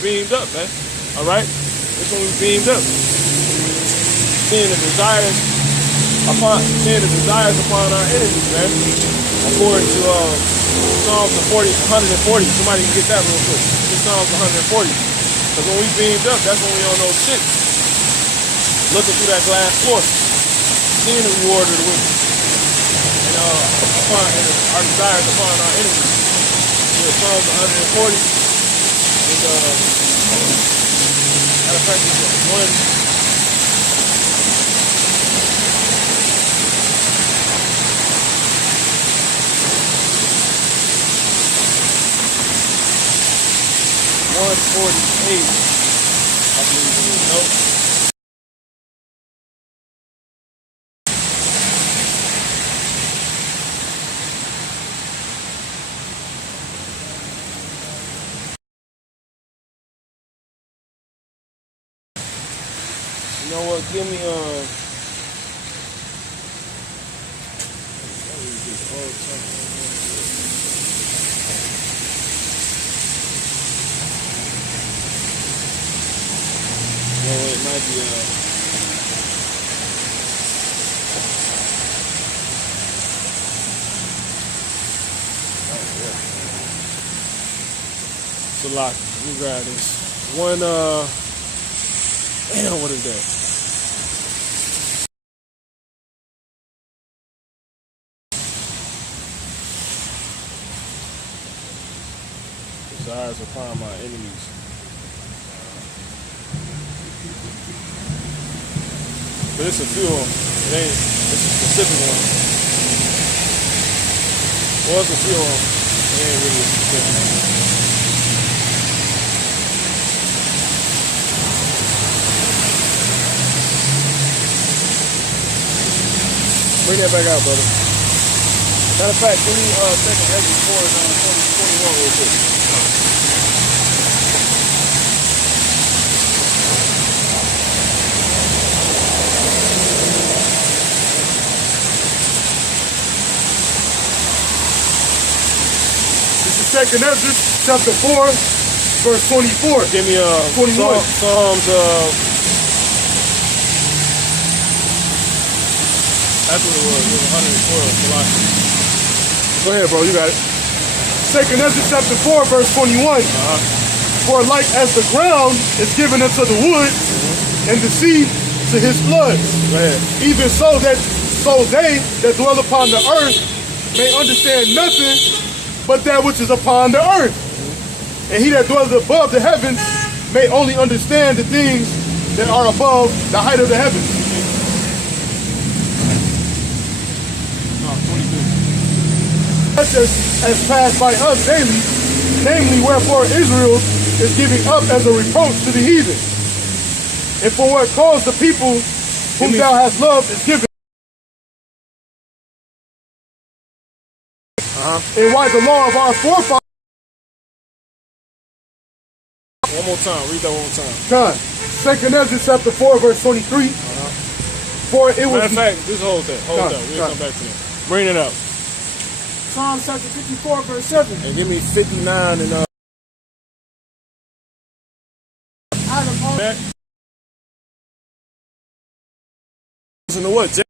beamed up, man. All right? That's when we beamed up. Seeing the desires upon our enemies, man. According to Psalms 140. Somebody can get that real quick. It's Psalms 140. Because when we beamed up, that's when we on those shit. Looking through that glass floor. Seeing the reward of the wicked. And our desires upon our enemies. Psalms 140 is matter of fact, it's one. 148. I believe it is. Nope. You know what? Give me no, it might be it's a lot. Let me grab this. One damn, what is that? Desires upon my enemies. But it's a few of them. It ain't, it's a specific one. Well, it's a few of them. It ain't really a specific one. Bring that back out, brother. Matter of fact, give me second Ezra 4 and 21 real quick. This is second Ezra chapter 4, verse 24. Give me 21. Psalms that's what it was 112 Colossians. Go ahead, bro, you got it. Second Ezra chapter 4, verse 21. For like as the ground is given unto the wood, and the sea to his floods, Go ahead. even so they that dwell upon the earth may understand nothing but that which is upon the earth. And he that dwelleth above the heavens may only understand the things that are above the height of the heavens. Such as passed by us daily, namely wherefore Israel is giving up as a reproach to the heathen, and for what cause the people whom thou hast loved is given, and why the law of our forefathers. One more time, read that one more time. Time. Second Ezra chapter 4, verse 23. For it was. Matter of fact, just hold that. Hold that. We'll come back to that. Bring it up. Psalm chapter 54, verse 7. And give me 59 and listen to what? The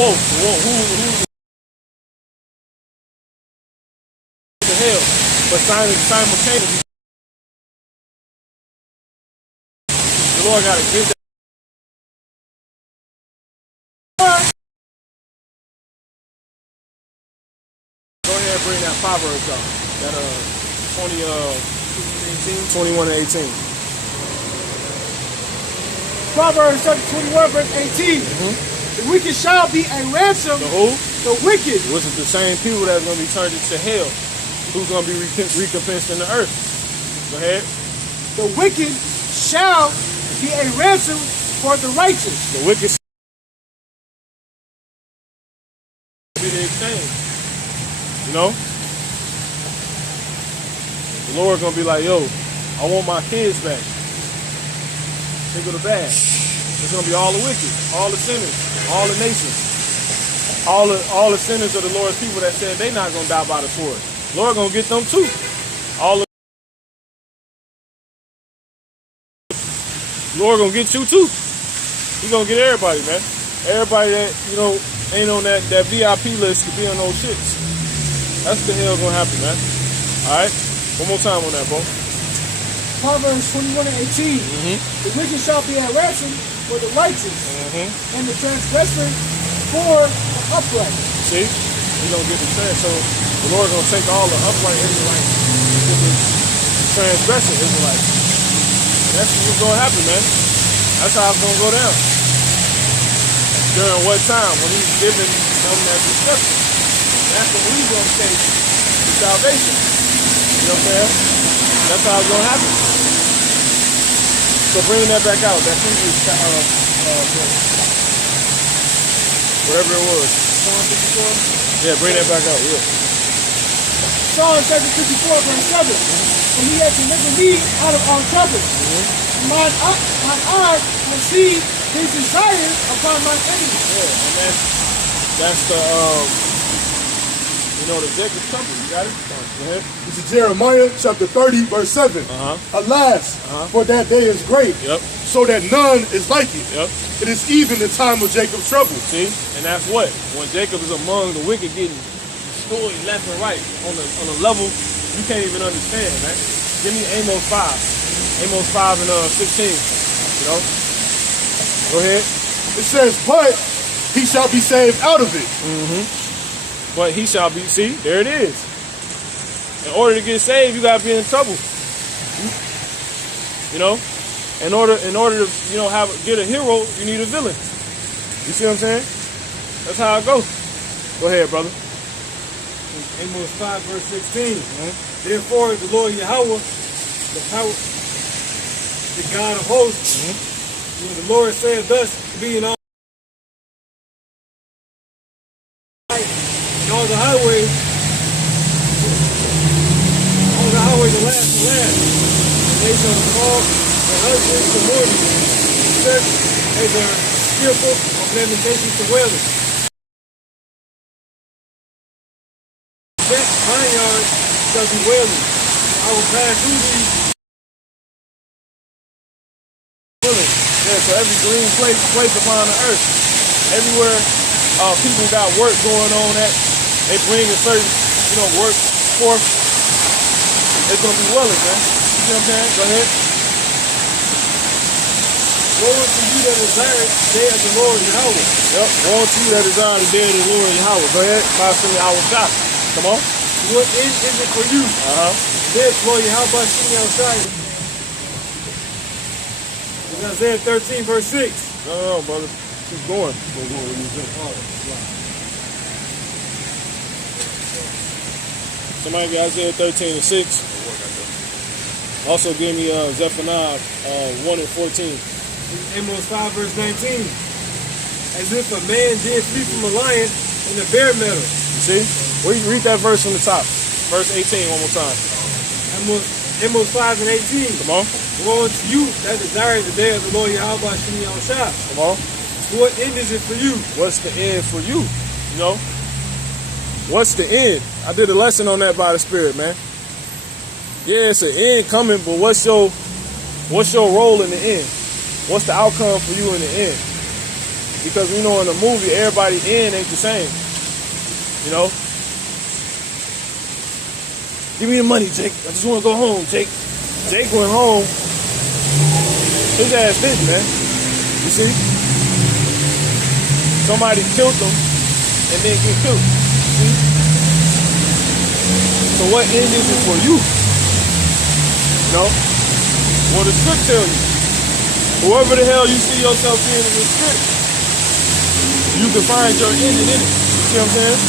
wolf. Who the hell? But simultaneously, the Lord got to give that. Go ahead and bring that Proverbs up. That 21 and 18. Proverbs chapter 21, verse 18. The wicked shall be a ransom. The who? The wicked. Which is the same people that's going to be turned into hell. Who's going to be recompensed in the earth? Go ahead. The wicked shall be a ransom for the righteous. The wicked be the exchange. You know? The Lord going to be like, yo, I want my kids back. Think of the bad. It's going to be all the wicked, all the sinners, all the nations, all the sinners of the Lord's people that said they're not going to die by the sword. The Lord going to get them too. All the Lord going to get you too. He going to get everybody, man. Everybody that, you know, ain't on that VIP list could be on those shits. That's what the hell going to happen, man. All right? One more time on that, bro. Proverbs 21 and 18. The wicked shall be a ransom for the righteous, and the transgressor for the upright. See? He's going to get the trans. So the Lord going to take all the upright Israelites and give the transgressor Israelites. And that's what's going to happen, man. That's how it's going to go down. During what time? When he's giving them that destruction. That's what we're going to take salvation. You know what I'm saying? That's how it's gonna happen. So bring that back out. That previous whatever it was. Psalm 54. Yeah, bring that back out. Yeah. Psalm chapter 54, verse 7. And he has delivered me out of all trouble. Mine eyes have seen his desires upon my enemies. Yeah, and that's the the Jacob trouble. You got it? Go ahead. This is Jeremiah chapter 30, verse 7. Alas, for that day is great, Yep. so that none is like it. Yep. It is even the time of Jacob's trouble. See? And that's what? When Jacob is among the wicked getting destroyed left and right on a level you can't even understand, man. Give me Amos 5. Amos 5 and 16. You know? Go ahead. It says, but he shall be saved out of it. But he shall be, see, there it is. In order to get saved, you gotta be in trouble. You know? In order to, get a hero, you need a villain. You see what I'm saying? That's how it goes. Go ahead, brother. Amos 5, verse 16. Therefore, the Lord Yahweh, the power, the God of hosts, when the Lord said thus, be in all the highways, the last to last. They shall call the husbands to mourning, such as are fearful of lamentations to wailing. That vineyard shall be wailing. I will pass through these. Yeah, so every green place upon the earth, everywhere people got work going on at, they bring a certain, work forth. It's gonna be welling, man. You see what I'm saying? Go ahead. Woe unto you that desire the day of the Lord Yahweh. Yep. Woe unto you that desire the day of the Lord Yahweh. Go ahead. Rawchaa. Come on. What end is it for you? This Lord Yahweh sing outside. In Isaiah 13, verse 6. No, brother. Keep going. Somebody get Isaiah 13 and 6. Also give me Zephaniah 1 and 14. Amos 5, verse 19. As if a man did flee from a lion in the bare meadow. You see? Read that verse from the top. Verse 18 one more time. Amos 5 and 18. Come on. Woe unto you that desire the day of the Lord Yahweh Shemi Rawchaa. Come on. What end is it for you? What's the end for you? You know? What's the end? I did a lesson on that by the Spirit, man. Yeah, it's an end coming, but what's your role in the end? What's the outcome for you in the end? Because we know in the movie, everybody end ain't the same. You know? Give me the money, Jake. I just want to go home, Jake. Jake went home. His ass didn't, man. You see? Somebody killed him and then get killed. See? So what end is it for you? You know? Well, the script tell you. Whoever the hell you see yourself being in the script, you can find your ending in it. You see what I'm saying?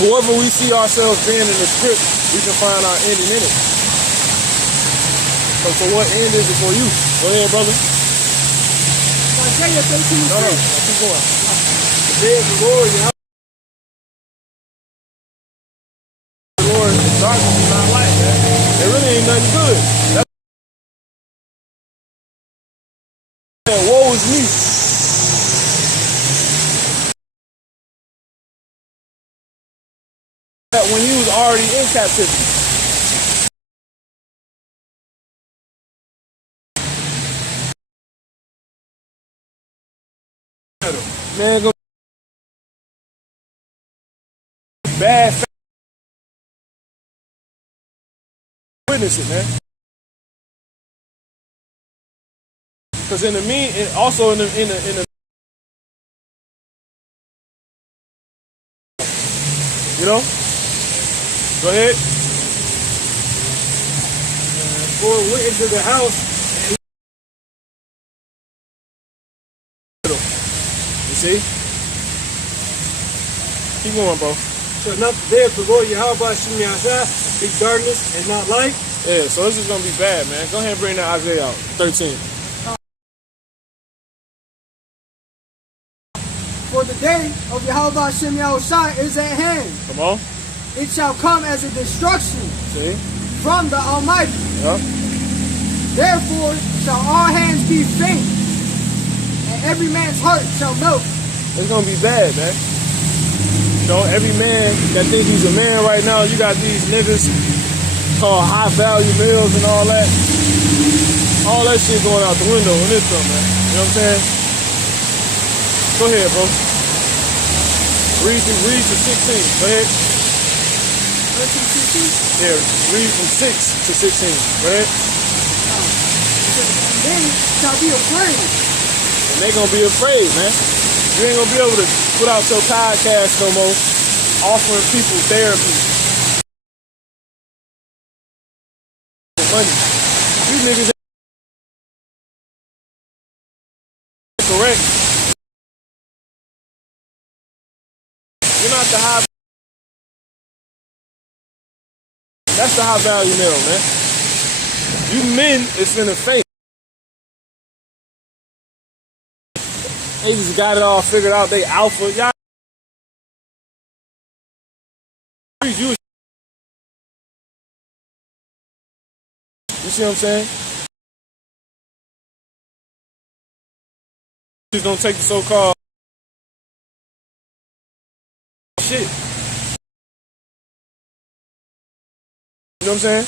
Whoever we see ourselves being in the script, we can find our ending in it. So what end is it for you? Go ahead, brother. Isaiah 13 and 6. No, keep going. The day of the Lord Yahweh. The Lord, darkness is not light, man. It really ain't nothing good. Woe is me. When he was already in captivity. Man, go bad witness it, man. Because in the also in the you know. Go ahead. For went into the house and you see? Keep going, bro. shall not the day of the Lord Yahweh Shem Yahshua be darkness and not light. Yeah, so this is going to be bad, man. Go ahead and bring that Isaiah out. 13. For the day of Yahweh Shem Yahushua is at hand. Come on. It shall come as a destruction See? from the Almighty. Yep. Therefore shall all hands be faint, and every man's heart shall melt. It's going to be bad, man. You know, every man that think he's a man right now, you got these niggas called high value males and all that. All that shit going out the window in this stuff, man. You know what I'm saying? Go ahead, bro. Read to 16. Go ahead. Yeah, read from 6 to 16. Go ahead. And they shall be afraid. And they gonna be afraid, man. You ain't gonna be able to put out your podcast no more, offering people therapy. Money. These niggas ain't correct. You're not the high. That's the high value male, man. You men is finna faint. They just got it all figured out. They alpha. Y'all. You see what I'm saying? Just don't take the so-called shit. You know what I'm saying?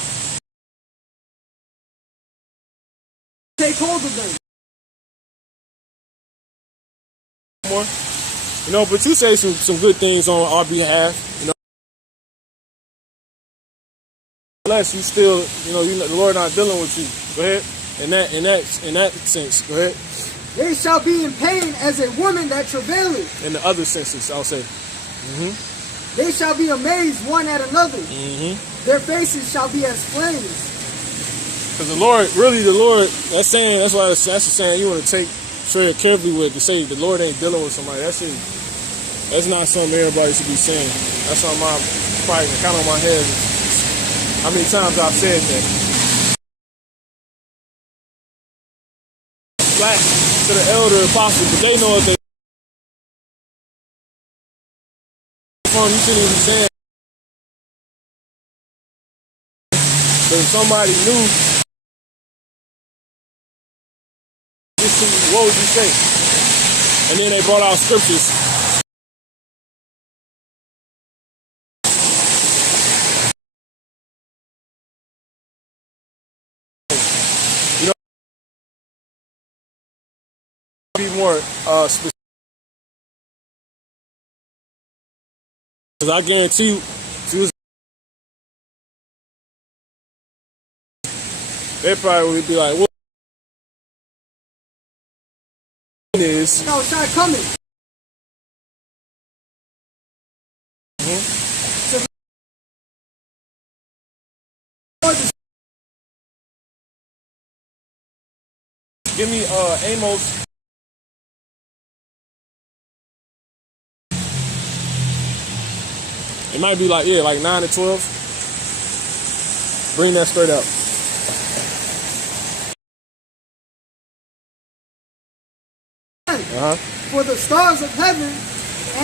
Take hold of them. More. You know, but you say some good things on our behalf, you know. Unless you still, you know, the Lord not dealing with you. Go ahead. In that sense, go ahead. They shall be in pain as a woman that travaileth. In the other senses, I'll say. Mm-hmm. They shall be amazed one at another. Mm-hmm. Their faces shall be as flames. Because the Lord, that's why that's a saying you want to tread carefully with, to say the Lord ain't dealing with somebody. That's not something everybody should be saying. That's something I probably can count on my head how many times I've said that. Flat to the elder apostle, but they know what they you shouldn't even be saying. But if somebody knew, what would you say? And then they brought out scriptures. You know, be more specific. Because I guarantee you, they probably would be like, what is? No, it's not coming. Mm-hmm. Give me Amos. It might be like 9 to 12. Bring that straight up. For the stars of heaven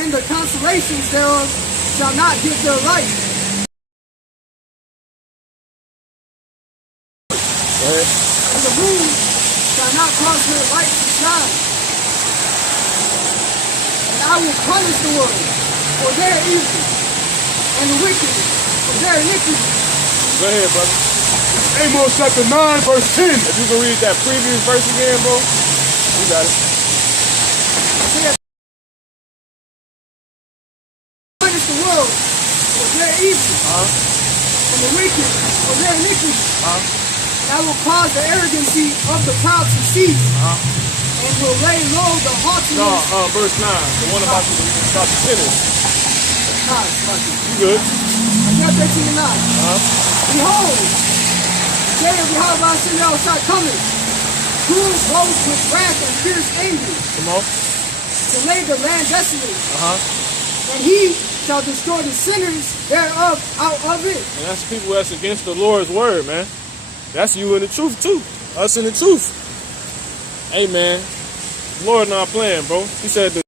and the constellations thereof shall not give their light. Go ahead. And the moon shall not cause their light to shine. And I will punish the world for their evil, and the wicked for their iniquity. Go ahead, brother. Amos chapter 9, verse 10. If you can read that previous verse again, bro, you got it. Punish the world for their evil, and the wicked for their iniquity. And I will cause the arrogancy of the proud to cease, and will lay low the haughtiness. No, verse 9, the one about the sinners. You good? Isaiah 13:9. Behold, the day of Yahweh Shem Yahushua coming, who rose with wrath and fierce anger, Come on. to lay the land desolate. And he shall destroy the sinners thereof out of it. And that's people that's against the Lord's word, man. That's you in the truth too. Us in the truth. Hey, man. The Lord not playing, bro. He said that.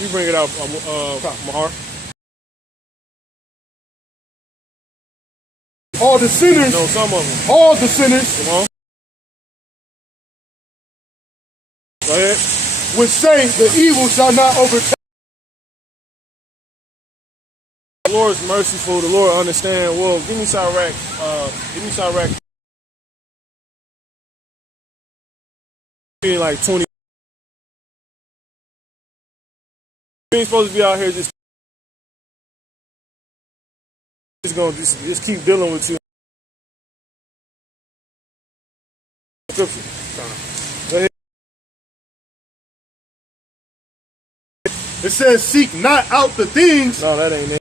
You bring it out, Mahar. All the sinners. No, some of them. All the sinners. Come on. Go ahead. Would say the evil shall not overtake. The Lord's merciful. The Lord understand. Well, give me Sirach. Give me Sirach. Being like 20. You ain't supposed to be out here just gonna just keep dealing with you. Scripture. Go ahead. It says, seek not out the things. No, that ain't it.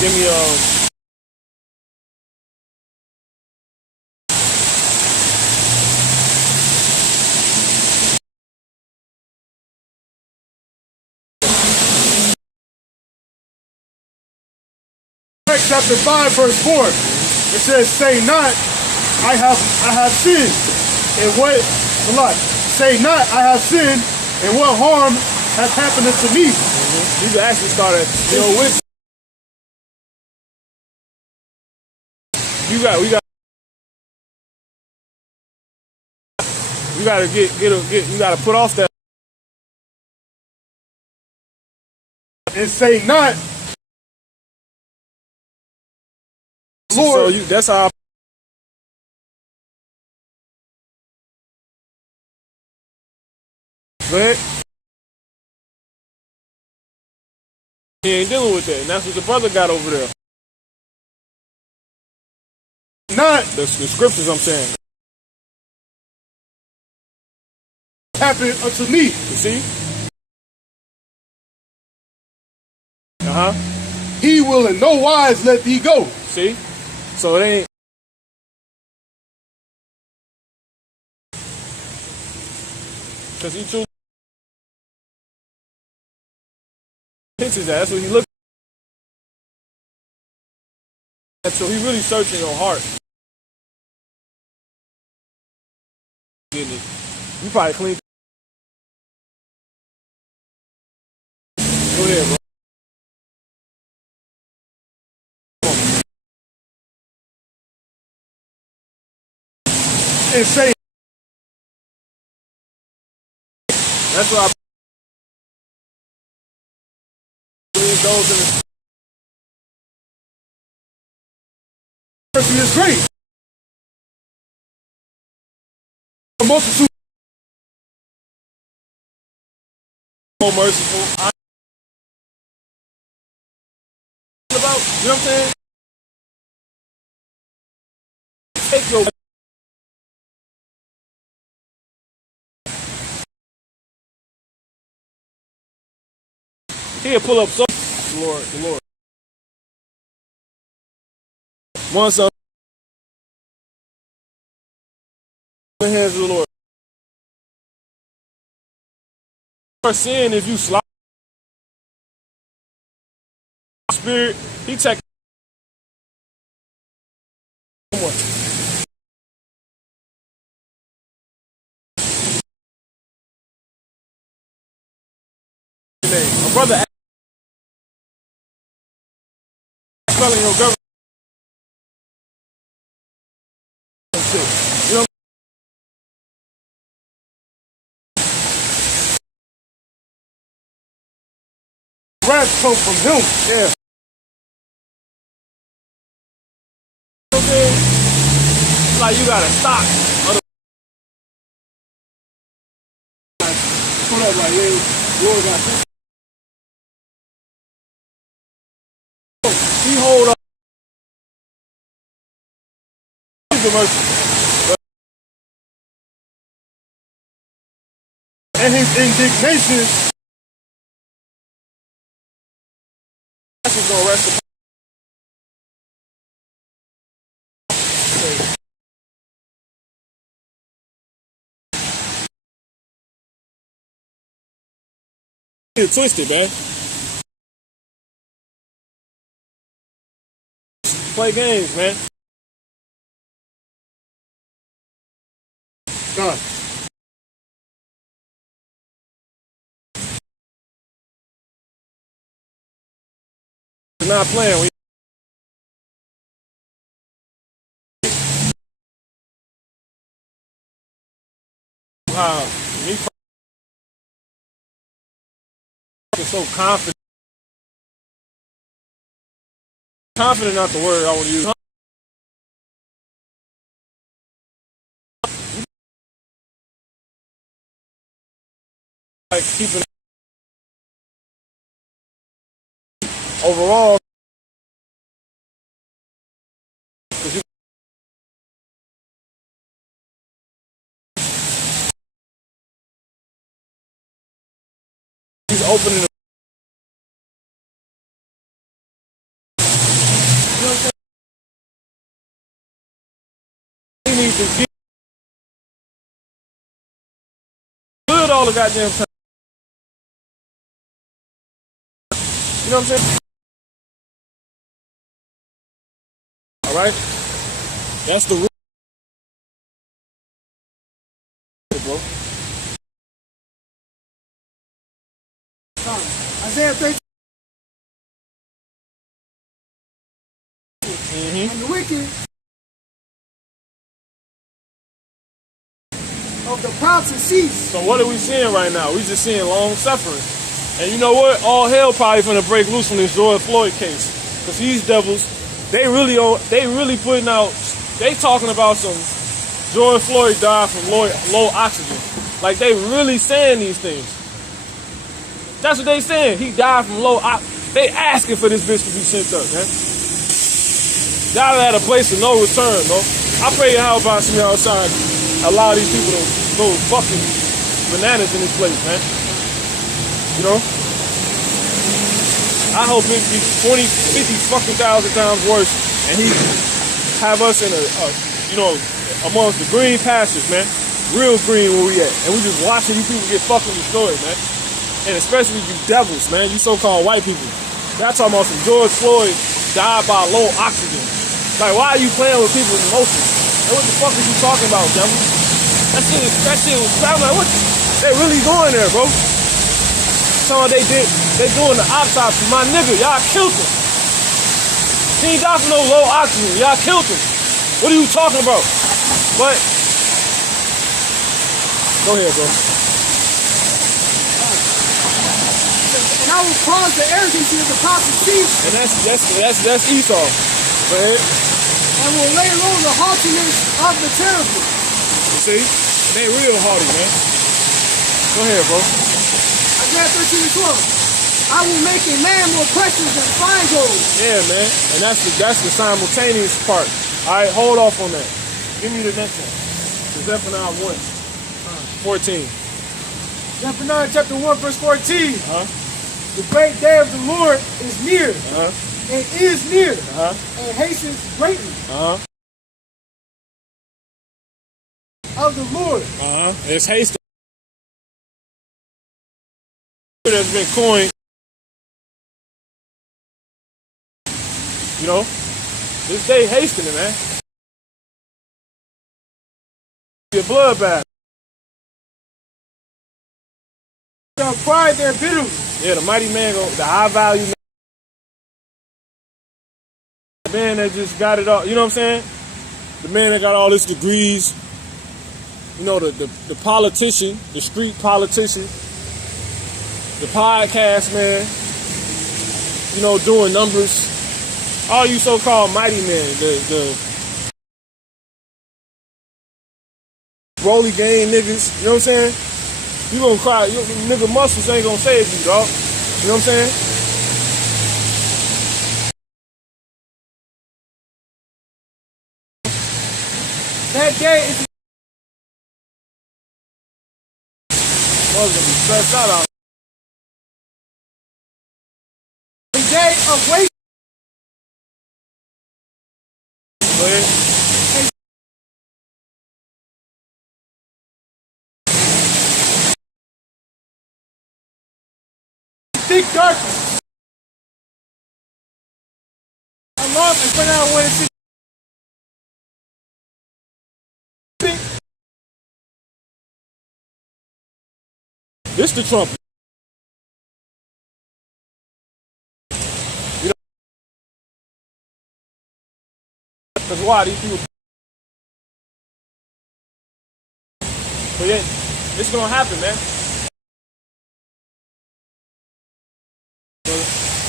Give me Chapter 5, verse 4. It says, say not, I have sinned. And what say not, I have sinned, and what harm has happened unto me. You can actually start at with. We gotta put off that and say not, Lord. So that's how. Go ahead. He ain't dealing with that, and that's what the brother got over there. Not the scriptures, I'm saying. Happen unto me. You see? He will in no wise let thee go. See? So it ain't. Because he truly pictures that. That's what he looks at. So he really searching your heart. You probably clean. Go ahead, bro. And say, that's what I believe those in the mercy is great. A multitude more merciful. You know what I'm saying? Take your he'll pull up so the Lord. Once in the hands of the Lord. For sin, if you slide spirit, he take my brother telling your government. You know, wrath come from him. Yeah. Okay. Like you gotta stop. Put up like, hey, Lord got this. He hold up. The mercy. And his indignation That's gonna rest Get twisted, man. Play games, man. God. Not playing. Me so confident. Confident, not the word I want to use. Like keeping overall. He's opening. He needs to get good all the goddamn time. You know what I'm saying? All right, that's the rule, bro. Isaiah 13. And the wicked of the proud to cease. So what are we seeing right now? We just seeing long suffering. And you know what? All hell probably finna break loose from this George Floyd case. Because these devils, they really putting out, they talking about some George Floyd died from low oxygen. Like they really saying these things. That's what they saying. He died from low oxygen. They asking for this bitch to be sent up, man. Y'all at a place of no return, bro. I pray how about some outside allow these people to go fucking bananas in this place, man. You know? I hope it be 20, 50 fucking thousand times worse and he have us in amongst the green pastures, man. Real green where we at. And we just watching you people get fucking destroyed, man. And especially you devils, man. You so-called white people. Y'all talking about some George Floyd died by low oxygen. Like, why are you playing with people's emotions? And what the fuck is you talking about, devil? That shit was I'm like, what? They really going there, bro. So they doing the autopsy. My nigga, y'all killed him. He ain't died from no low oxygen. Y'all killed him. What are you talking about? But go ahead, bro. And I will cause the arrogancy of the proud to cease. And that's Esau. Go ahead. And will lay low the haughtiness of the terrible. You see? They real haughty, man. Go ahead, bro. Isaiah 13 and 12. I will make a man more precious than fine gold. Yeah, man. And that's the simultaneous part. All right, hold off on that. Give me the next one. Zephaniah 1, 14. Zephaniah chapter 1, verse 14. Uh-huh. The great day of the Lord is near. Uh-huh. And is near. Uh-huh. And hastens greatly. Uh-huh. Of the Lord. Uh-huh. It's hasty. That's been coined. You know? This day hastening, man. Your bloodbath. Shall cry their bitterly. Yeah, the mighty man, the high value man. The man that just got it all, you know what I'm saying? The man that got all his degrees. You know, the politician, the street politician, the podcast man, you know, doing numbers. All you so-called mighty men, the Rolly gang niggas, you know what I'm saying? You gonna cry, nigga muscles ain't gonna save you, dog. You know what I'm saying? That day is Gonna be stressed out. the day of waiting. Go ahead. seek darkness. Allah, and for now, I want to see. This the trumpet. You know, that's why these people. But yeah, it's gonna happen, man.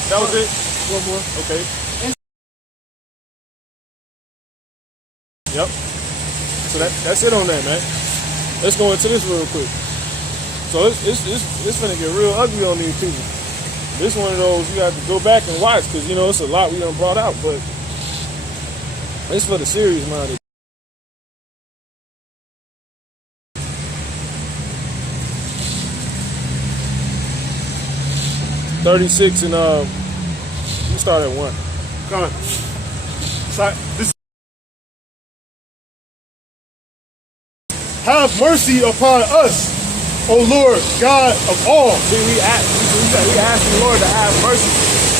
That was it. One more. Okay. Yep. So that's it on that, man. Let's go into this real quick. So it's gonna get real ugly on these people. This one of those you have to go back and watch because you know it's a lot we done brought out, but it's for the serious minded. $36 and we start at 1. Come on. This. Have mercy upon us, O Lord, God of all. See, we ask the Lord to have mercy.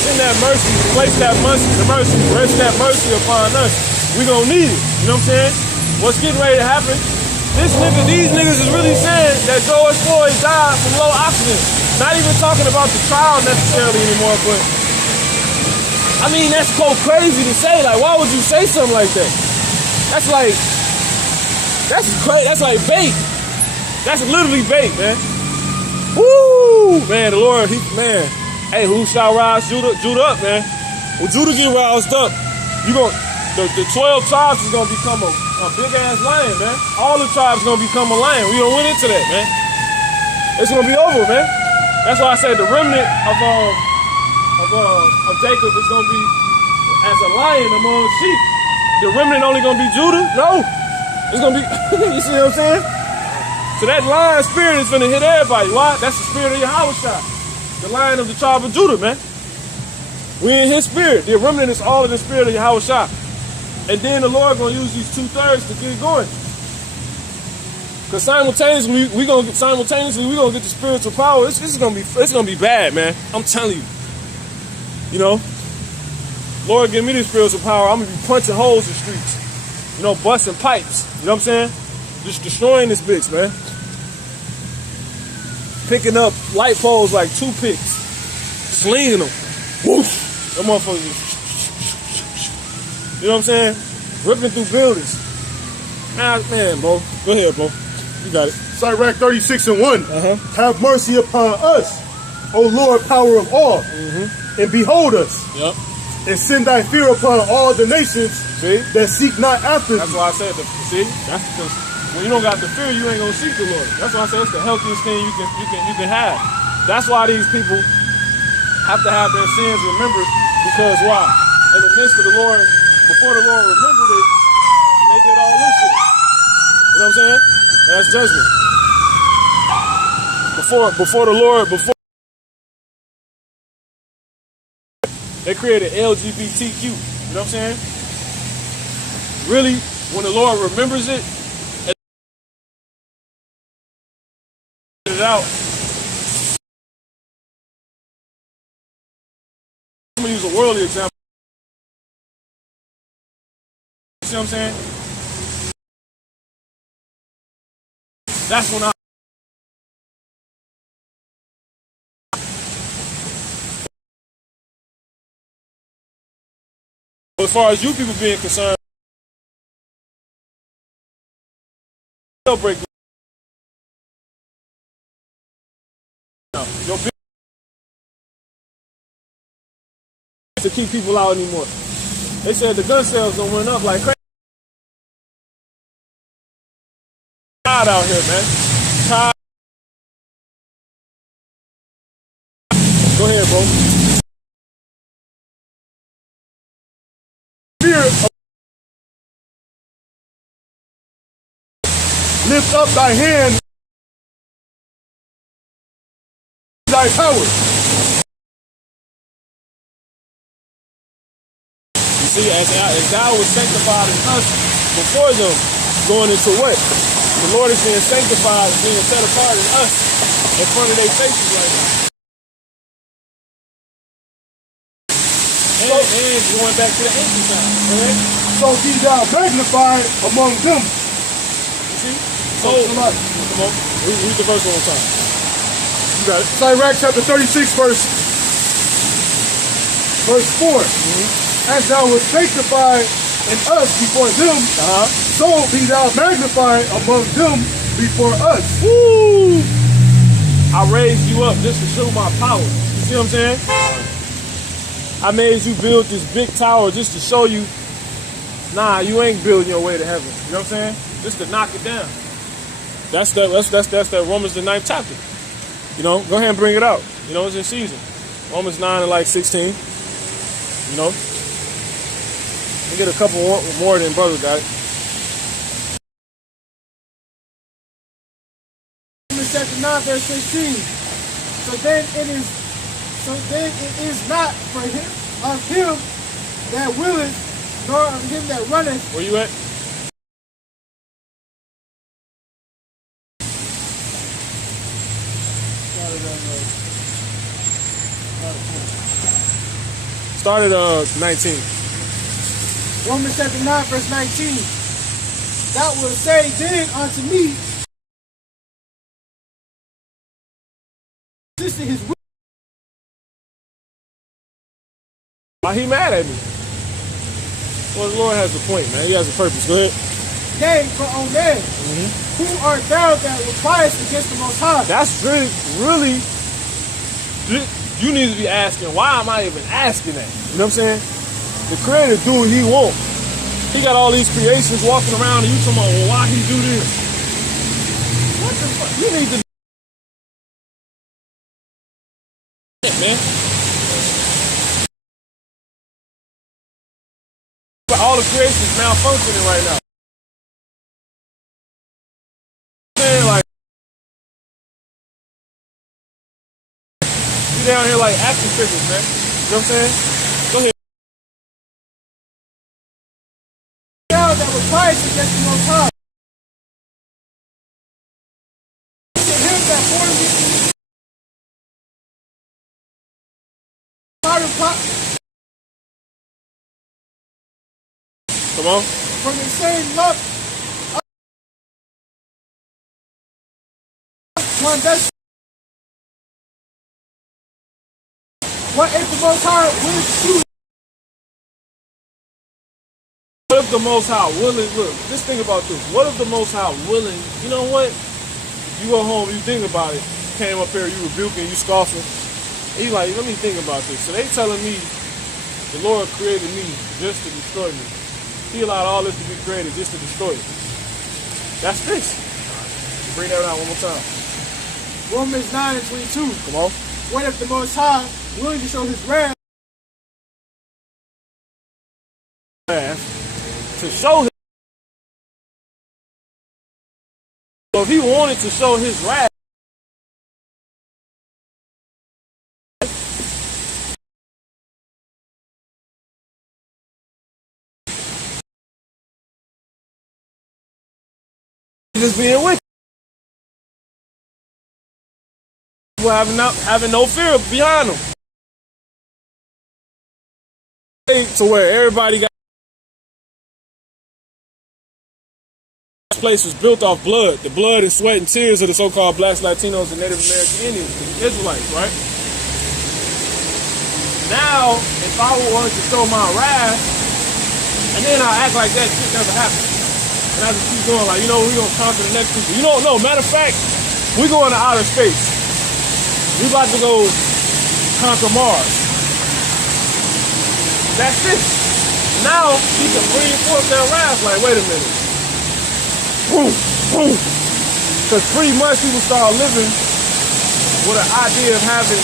Send that mercy, place that mercy, rest that mercy upon us. We gonna need it. You know what I'm saying? What's getting ready to happen? These niggas is really saying that George Floyd died from low oxygen. Not even talking about the trial necessarily anymore, but I mean that's so crazy to say. Like, why would you say something like that? That's crazy. That's like bait. That's literally bait, man. Woo, man. The Lord, man. Hey, who shall rise? Judah up, man. When Judah get roused up, the 12 tribes is gonna become a big ass lion, man. All the tribes gonna become a lion. We gonna win into that, man. It's gonna be over, man. That's why I said the remnant of Jacob is gonna be as a lion among sheep. The remnant only gonna be Judah? No. It's gonna be, you see what I'm saying? So that lion spirit is gonna hit everybody. Why? That's the spirit of Yahushua. The lion of the tribe of Judah, man. We in his spirit. The remnant is all in the spirit of Yahushua. And then the Lord gonna use these 2/3 to get it going. Because simultaneously we gonna get the spiritual power. It's gonna be bad, man. I'm telling you. You know, Lord give me this spiritual power. I'm gonna be punching holes in streets. You know, busting pipes. You know what I'm saying? Just destroying this bitch, man. Picking up light poles like toothpicks. Slinging them. Whoosh! Them motherfuckers. You know what I'm saying? Ripping through buildings. Man, bro. Go ahead, bro. You got it. Sirach 36 and 1. Have mercy upon us, O Lord, power of all. And behold us. Yep. And send thy fear upon all the nations that seek not after That's thee. why I said, that's because when you don't got the fear, you ain't gonna seek the Lord. That's why I said it's the healthiest thing you can have. That's why these people have to have their sins remembered, because why? In the midst of the Lord, before the Lord remembered it, they did all this shit. You know what I'm saying? That's judgment. Before the Lord, they created LGBTQ. You know what I'm saying? Really, when the Lord remembers it, it out. I'm gonna use a worldly example. You see what I'm saying? That's when as far as you people being concerned, they'll break. Your business to keep people out anymore. They said the gun sales don't went up like crazy. Tired out here, man. Tired. Go ahead, bro. Lift up thy hand, thy power. You see, as thou was sanctified in us before them, going into what? The Lord is being sanctified, being set apart in us in front of their faces right now. And going back to the ancient times. Okay? So be thou magnified among them. You see? So, come on. Read the verse one more time. You got it. Sirach chapter 36, verse 4. As thou wast sanctified in us before them, so be thou magnified among them before us. Woo! I raised you up just to show my power. You see what I'm saying? I made you build this big tower just to show you, nah, you ain't building your way to heaven. You know what I'm saying? Just to knock it down. That's that Romans the 9th chapter. You know, go ahead and bring it out. You know, it's in season. Romans 9 and like 16. You know, we get a couple more than brother got it. Romans chapter 9, verse 16. So then it is not for him of him that willeth, nor of him that runneth. Where you at? Started 19. Romans chapter 9, verse 19. That will say then unto me, this is his will. Why he mad at me? Well, the Lord has a point, man. He has a purpose. Go ahead. Yea, but O man, who art thou that repliest against the Most High? That's really, you need to be asking, why am I even asking that? You know what I'm saying? The Creator do what he want. He got all these creations walking around and you talking about, well, why he do this? What the fuck? You need to man. But all the creations malfunctioning right now. Man, like you down here like action figures, man. You know what I'm saying? Go ahead. Thou that repliest against the Most High. To him that formed me. Come on. From the same love, one that's what if the Most High willing to do? What if the Most High willing? Look, just think about this. What if the Most High willing? You know what? You go home, you think about it. Came up here, you rebuking, you scoffing. He like, let me think about this. So they telling me the Lord created me just to destroy me. He allowed all this to be created just to destroy it. That's this. Bring that out one more time. Romans 9 and 22. Come on. What if the Most High willing to show his wrath? To show his. So if he wanted to show his wrath, just being wicked. People having no fear behind them. To where everybody got. This place was built off blood. The blood and sweat and tears of the so-called blacks, Latinos, and Native American Indians, the Israelites, right? Now, if I wanted to show my wrath, and then I act like that shit never happened. And I just keep going like, you know, we're going to conquer the next people. You don't know. Matter of fact, we're going to outer space. We about to go conquer Mars. That's it. Now, he can bring forth that wrath like, wait a minute. Boom, boom. Because pretty much people start living with an idea of having,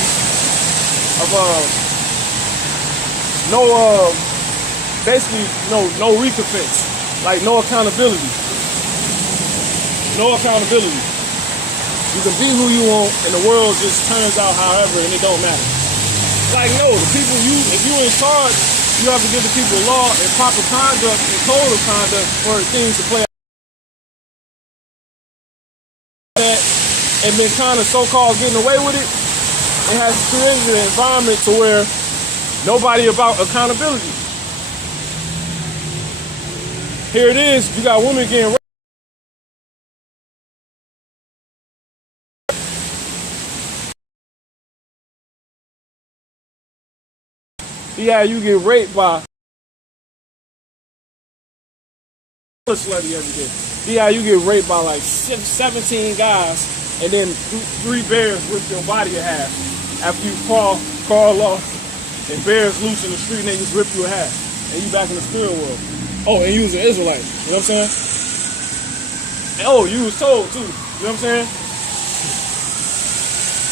basically, no recompense. Like no accountability. No accountability. You can be who you want and the world just turns out however and it don't matter. Like no, the people if you in charge, you have to give the people law and proper conduct and code of conduct for things to play out. That and been kind of so-called getting away with it, it has created an environment to where Nobody about accountability. Here it is. You got women getting raped. Yeah, you get raped by a slutty every day. Yeah, you get raped by like 17 guys, and then 3 bears rip your body in half after you crawl off, and bears loose in the street and they just rip you in half, and you back in the spirit world. Oh, and you was an Israelite. You know what I'm saying? And oh, you was told too. You know what I'm saying?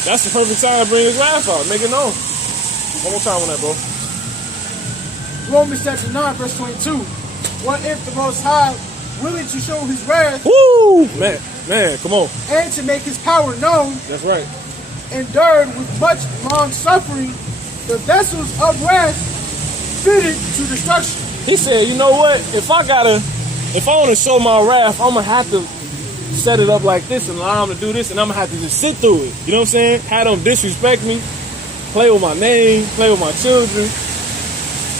That's the perfect time to bring his wrath out. Make it known. One more time on that, bro. Romans chapter 9, verse 22. What if the Most High, willing to show his wrath, Woo! Man, come on. and to make his power known, That's right. endured with much long suffering the vessels of wrath fitted to destruction. He said, you know what? If I want to show my wrath, I'm going to have to set it up like this and allow them to do this, and I'm going to have to just sit through it. You know what I'm saying? Have them disrespect me, play with my name, play with my children,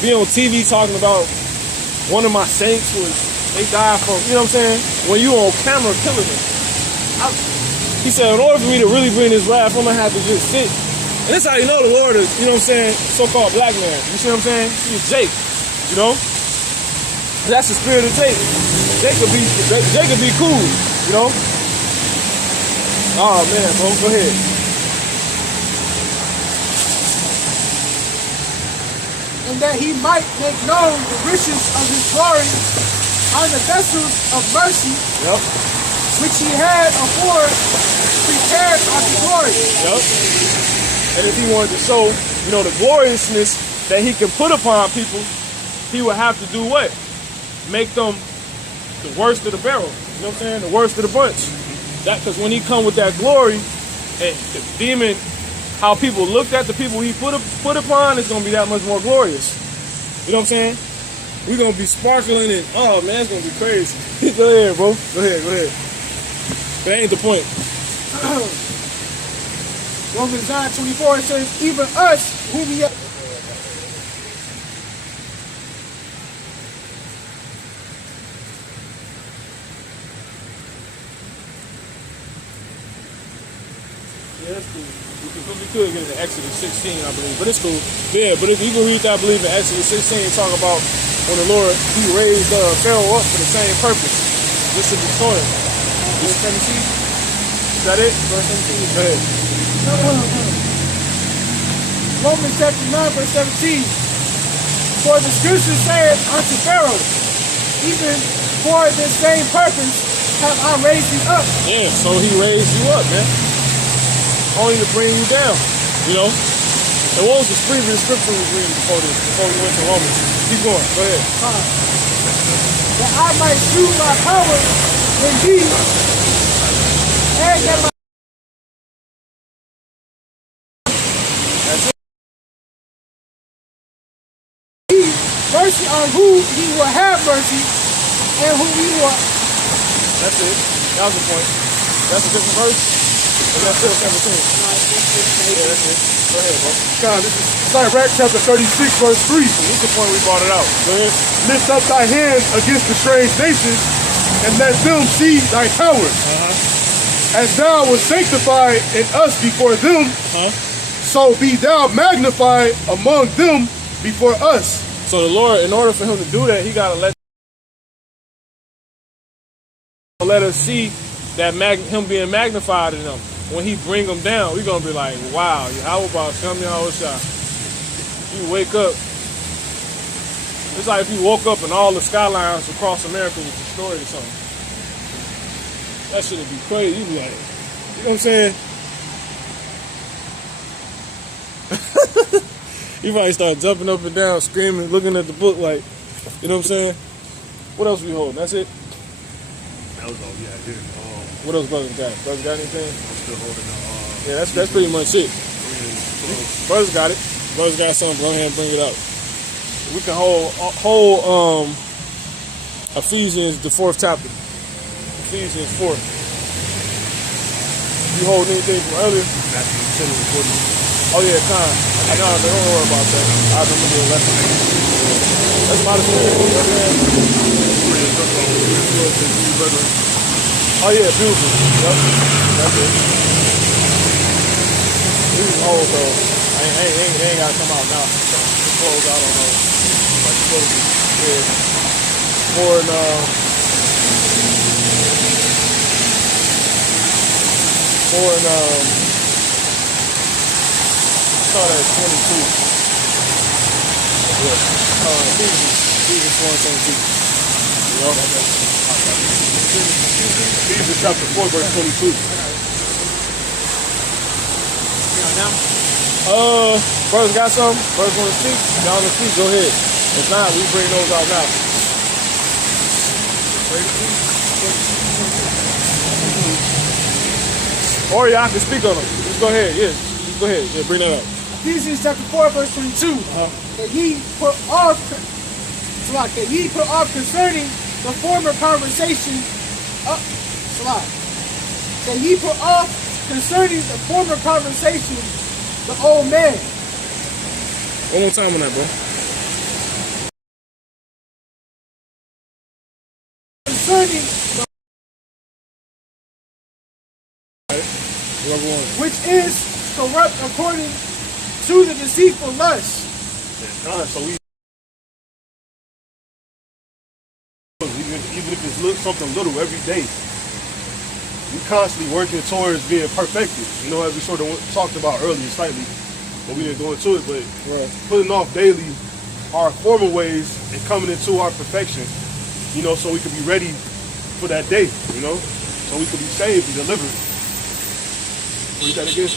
be on TV talking about one of my saints they died from, you know what I'm saying? When you on camera killing them. He said, in order for me to really bring this wrath, I'm going to have to just sit. And that's how you know the Lord is, you know what I'm saying, so-called black man. You see what I'm saying? He's Jake, you know? That's the spirit of Jake. Jake could be cool, you know? Oh, man, bro, go ahead. And that he might make known the riches of his glory on the vessels of mercy, Yep. which he had afore prepared unto glory. Yep. And if he wanted to show, you know, the gloriousness that he can put upon people, he would have to do what? Make them the worst of the barrel. You know what I'm saying? The worst of the bunch. That, because when he come with that glory, and the demon, how people looked at the people he put upon, it's going to be that much more glorious. You know what I'm saying? We're going to be sparkling and, oh man, it's going to be crazy. Go ahead, bro. Go ahead. That ain't the point. Romans 9:24 says, even us whom he That's cool. We could get into Exodus 16, I believe, but it's cool. Yeah, but if you can read that, I believe in Exodus 16, talk about when the Lord, he raised Pharaoh up for the same purpose, just to destroy him. Verse 17? Is that it? Verse 17? Go ahead. Romans chapter 9, verse 17. For the scripture said unto Pharaoh, even for this same purpose have I raised thee up. Yeah, so he raised you up, man. Only to bring you down, you know? And what was the previous scripture we was reading before we went to Romans? Keep going, go ahead. That I might shew my power in thee, and that my mercy on whom he will have mercy, and whom he will. That's it. That was the point. That's a different verse. Or that's still 17. Yeah, that's it. Go ahead, bro. God, this is Sirach chapter 36, verse 3. This is the point we brought it out. Go ahead. Lift up thy hand against the strange nations, and let them see thy power. As thou was sanctified in us before them, so be thou magnified among them before us. So the Lord, in order for him to do that, he got to let us see that him being magnified in them. When he bring them down, we're going to be like, wow, Yahweh Shem Yahushua. You wake up. It's like if you woke up and all the skylines across America was destroyed or something. That shit would be crazy. You'd be like, you know what I'm saying? You probably start jumping up and down, screaming, looking at the book like, you know what I'm saying? What else we holding? That's it? That was all we had here. What else brothers got? Brothers got anything? I'm still holding the Yeah, that's pretty much it. Brothers got it. Brothers got something. Go ahead and bring it up. We can hold Ephesians, the 4th chapter. Ephesians 4. You holding anything from earlier? Oh yeah, time. I know, don't worry about that. I remember the lesson. That's about the spirit, you know what I'm saying? Oh yeah, beautiful. Yep. That's it. This is old though. They ain't gotta come out now. Just close out on those. Like supposed to. Yeah. More in start at 22. Yeah. Ephesians 1:22. You know? Ephesians chapter 4, verse 22. Brothers got something? Brothers want to speak? Y'all want to speak? Go ahead. If not, we bring those out now. Or y'all can speak on them. Just go ahead. Yeah. Just go ahead. Yeah, bring that up. Ephesians chapter 4, verse 22. That ye put off concerning the former conversation. That ye put off concerning the former conversation, the old man. One more time on that, bro. Concerning which is corrupt according to the deceitful lust. So even if it's something little every day, we constantly working towards being perfected. You know, as we sort of talked about earlier slightly, but we didn't go into it, but putting off daily our former ways and coming into our perfection, you know, so we could be ready for that day, you know, so we could be saved and delivered. Read that again.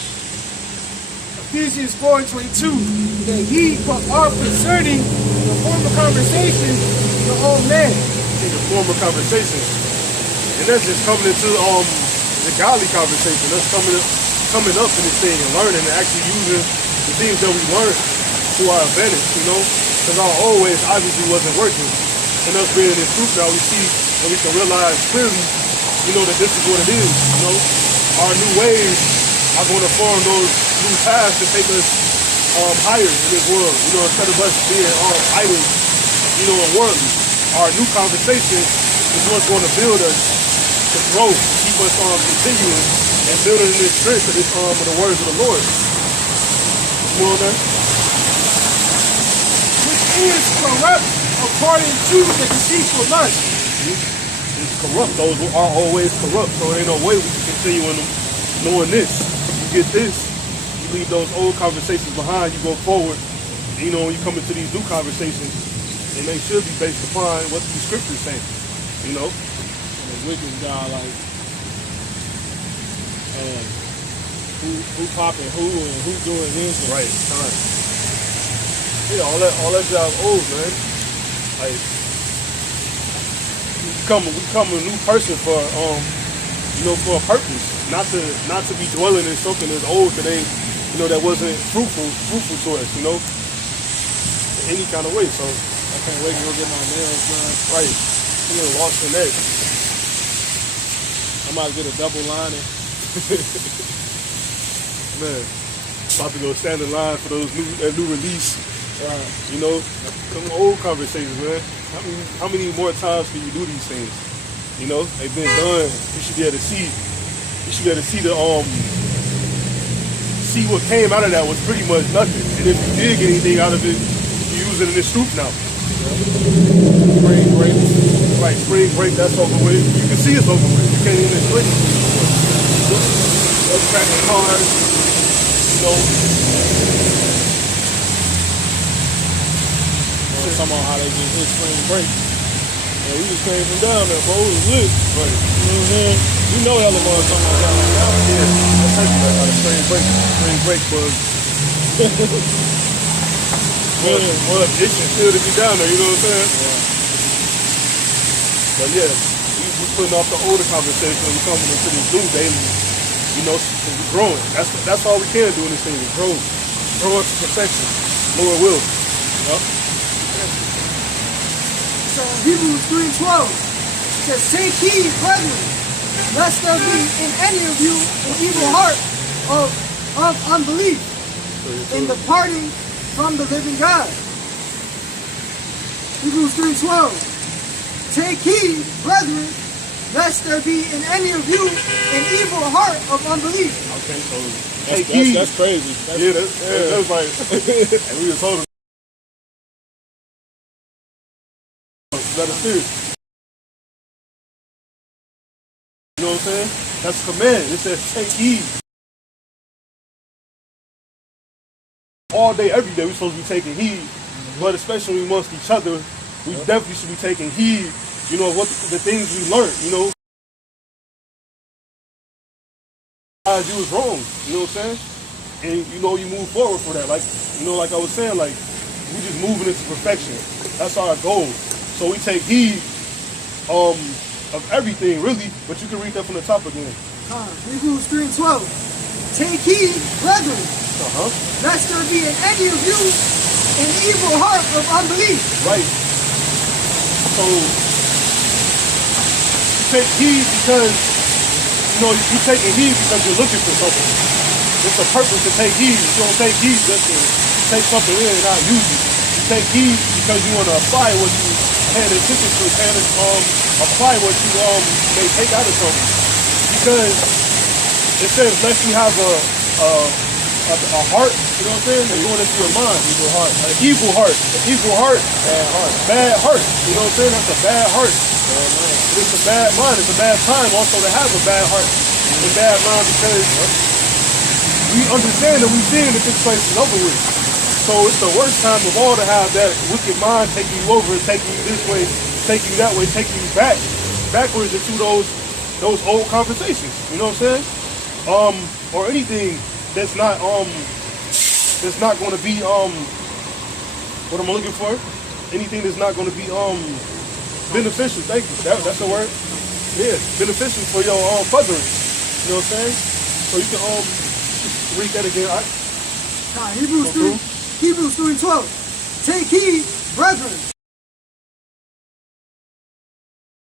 Ephesians 4:22, that ye put off concerning the former conversation, the old man. The former conversation. And that's just coming into the godly conversation. That's coming up in this thing and learning and actually using the things that we learned to our advantage, you know? Because our old ways obviously wasn't working. And us being in truth now, we see and we can realize clearly, you know, that this is what it is, you know? Our new ways are going to form those new paths to take us higher in this world, you know, instead of us being idols, you know, and worldly. Our new conversation is what's going to build us to grow, keep us continuing and building in this strength of the words of the Lord. You know that? Which is corrupt according to the deceitful lust. It's corrupt. Those are always corrupt. So there ain't no way we can continue in them knowing this. You get this, you leave those old conversations behind, you go forward. And, you know, when you come into these new conversations, and they should be based upon what the scriptures say, you know? And the wicked God, like, who popping who and who doing this. Right, time. Yeah, all that job old, man. Like, we become a new person for, you know, for a purpose. Not to be dwelling in something that's old that ain't, you know, that wasn't fruitful to us, you know, in any kind of way. So I can't wait to go get my nails done. right, you know, lost in that. I'm about to get a double lining. Man, about to go stand in line for that new release. Right. You know, some old conversations, man. How many more times can you do these things? You know, they've been done. You should be able to see. You should be able to see see what came out of that was pretty much nothing. And if you did get anything out of it, you use it in this truth now. Spring break. Right, spring break, that's over with. You can see it's over with. You can't even explain it. Cracking cars, you know. Talking about how they just hit spring break. Yeah, we just came from down there, bro. It was lit. Right. You know what I'm saying? You know hella mother talking about down there. Yeah, that's how the spring break was. Well, it should still to be down there, you know what I'm saying? Yeah. But yeah, we putting off the older conversation and we're coming into this new daily, you know, we're growing. That's all we can do in this thing, is grow into perfection. Lord will. You know? So Hebrews 3:12 says, take heed, brethren, lest there be in any of you an evil heart of unbelief in departing from the living God. Hebrews 3:12. Take heed, brethren, lest there be in any of you an evil heart of unbelief. Okay, so That's crazy. That's like, and we were told him, let us do it. You know what I'm saying? That's a command. It says take heed. All day, every day, we're supposed to be taking heed. But especially amongst each other, we definitely should be taking heed, you know, what the things we learned, you know. You was wrong, you know what I'm saying? And you know, you move forward for that. Like, you know, like I was saying, like, we just moving into perfection. That's our goal. So we take heed of everything, really. But you can read that from the top again. Hebrews 3:12. Take heed, brethren, lest there be in any of you an evil heart of unbelief. Right. So you take heed because, you know, you're taking heed because you're looking for something. It's a purpose to take heed. You don't take heed just to take something in and not use it. You take heed because you want to apply what you had intention to, apply what you may take out of something. Because it says, lest you have a heart, you know what I'm saying? They're going into your mind. Evil heart. An evil heart. An evil heart. Bad heart. Bad heart. You know what I'm saying? That's a bad heart. It's a bad mind. It's a bad time also to have a bad heart. It's a bad mind because we understand that we've seen that this place is over with. So it's the worst time of all to have that wicked mind taking you over, taking you this way, taking you that way, taking you backwards into those old conversations. You know what I'm saying? Or anything that's not going to be what I'm looking for. Anything that's not going to be beneficial. Thank you. That's the word. Yeah, beneficial for your furtherance. You know what I'm saying? So you can read that again. Hebrews 3:12. Take heed, brethren,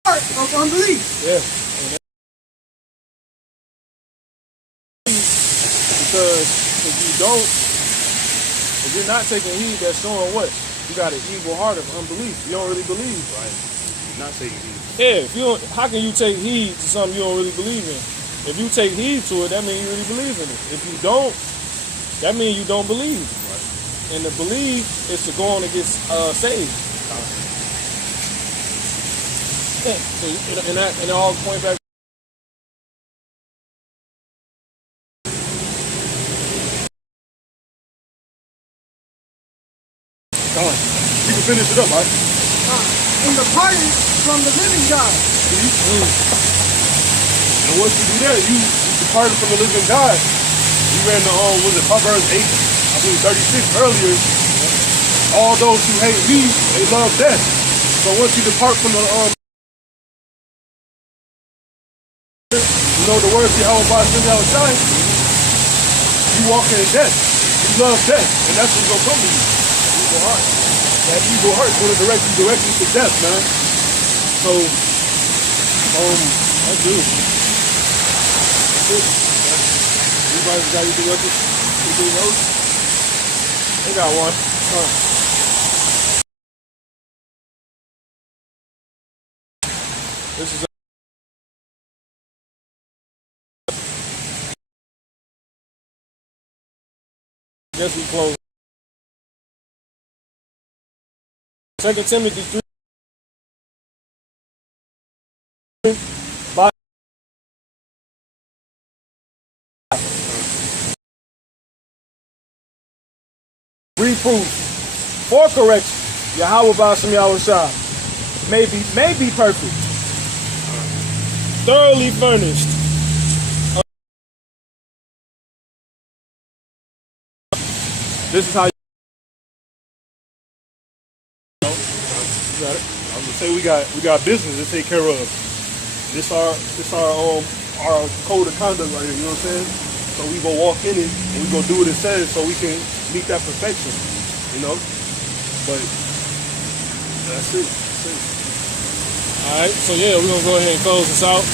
heart of unbelief. Yeah. Because if you're not taking heed, that's showing what? You got an evil heart of unbelief. You don't really believe. Right. You're not taking heed. Yeah, if you don't, how can you take heed to something you don't really believe in? If you take heed to it, that means you really believe in it. If you don't, that means you don't believe. Right. And to believe is to go on and get saved. Yeah. So, and it all point back. You can finish it up, right? In departing from the living God. And once you do that, you departed from the living God. You read the was it Proverbs 8, I believe 36 earlier. All those who hate me, they love death. So once you depart from the you know the words of Rawchaa, you walk in death. You love death, and that's what's gonna come to you. Evil heart. That evil heart is gonna direct you directly to death, man. So that's good. Everybody's got anything else? Anything else? They got one. This is. I guess we close. 2 Timothy 3. Reproof for correction, Yahweh Bashem Yahushua may be perfect, thoroughly furnished. This is how you got it. I was gonna say we got business to take care of. This our code of conduct right here. You know what I'm saying? So we gonna walk in it and we gonna do what it says so we can meet that perfection. You know. But that's it. All right. So yeah, we're gonna go ahead and close this out.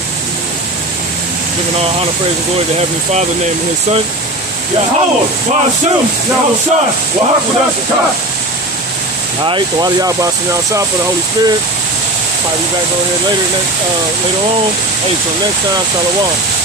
Giving all honor, praise, and glory to Heavenly Father, name of His Son. Yahweh, Bashem, Yahushua, Qadash. All right, the water y'all bought some y'all shop for the Holy Spirit. Might be back on here later on. Hey, till next time, Shalom.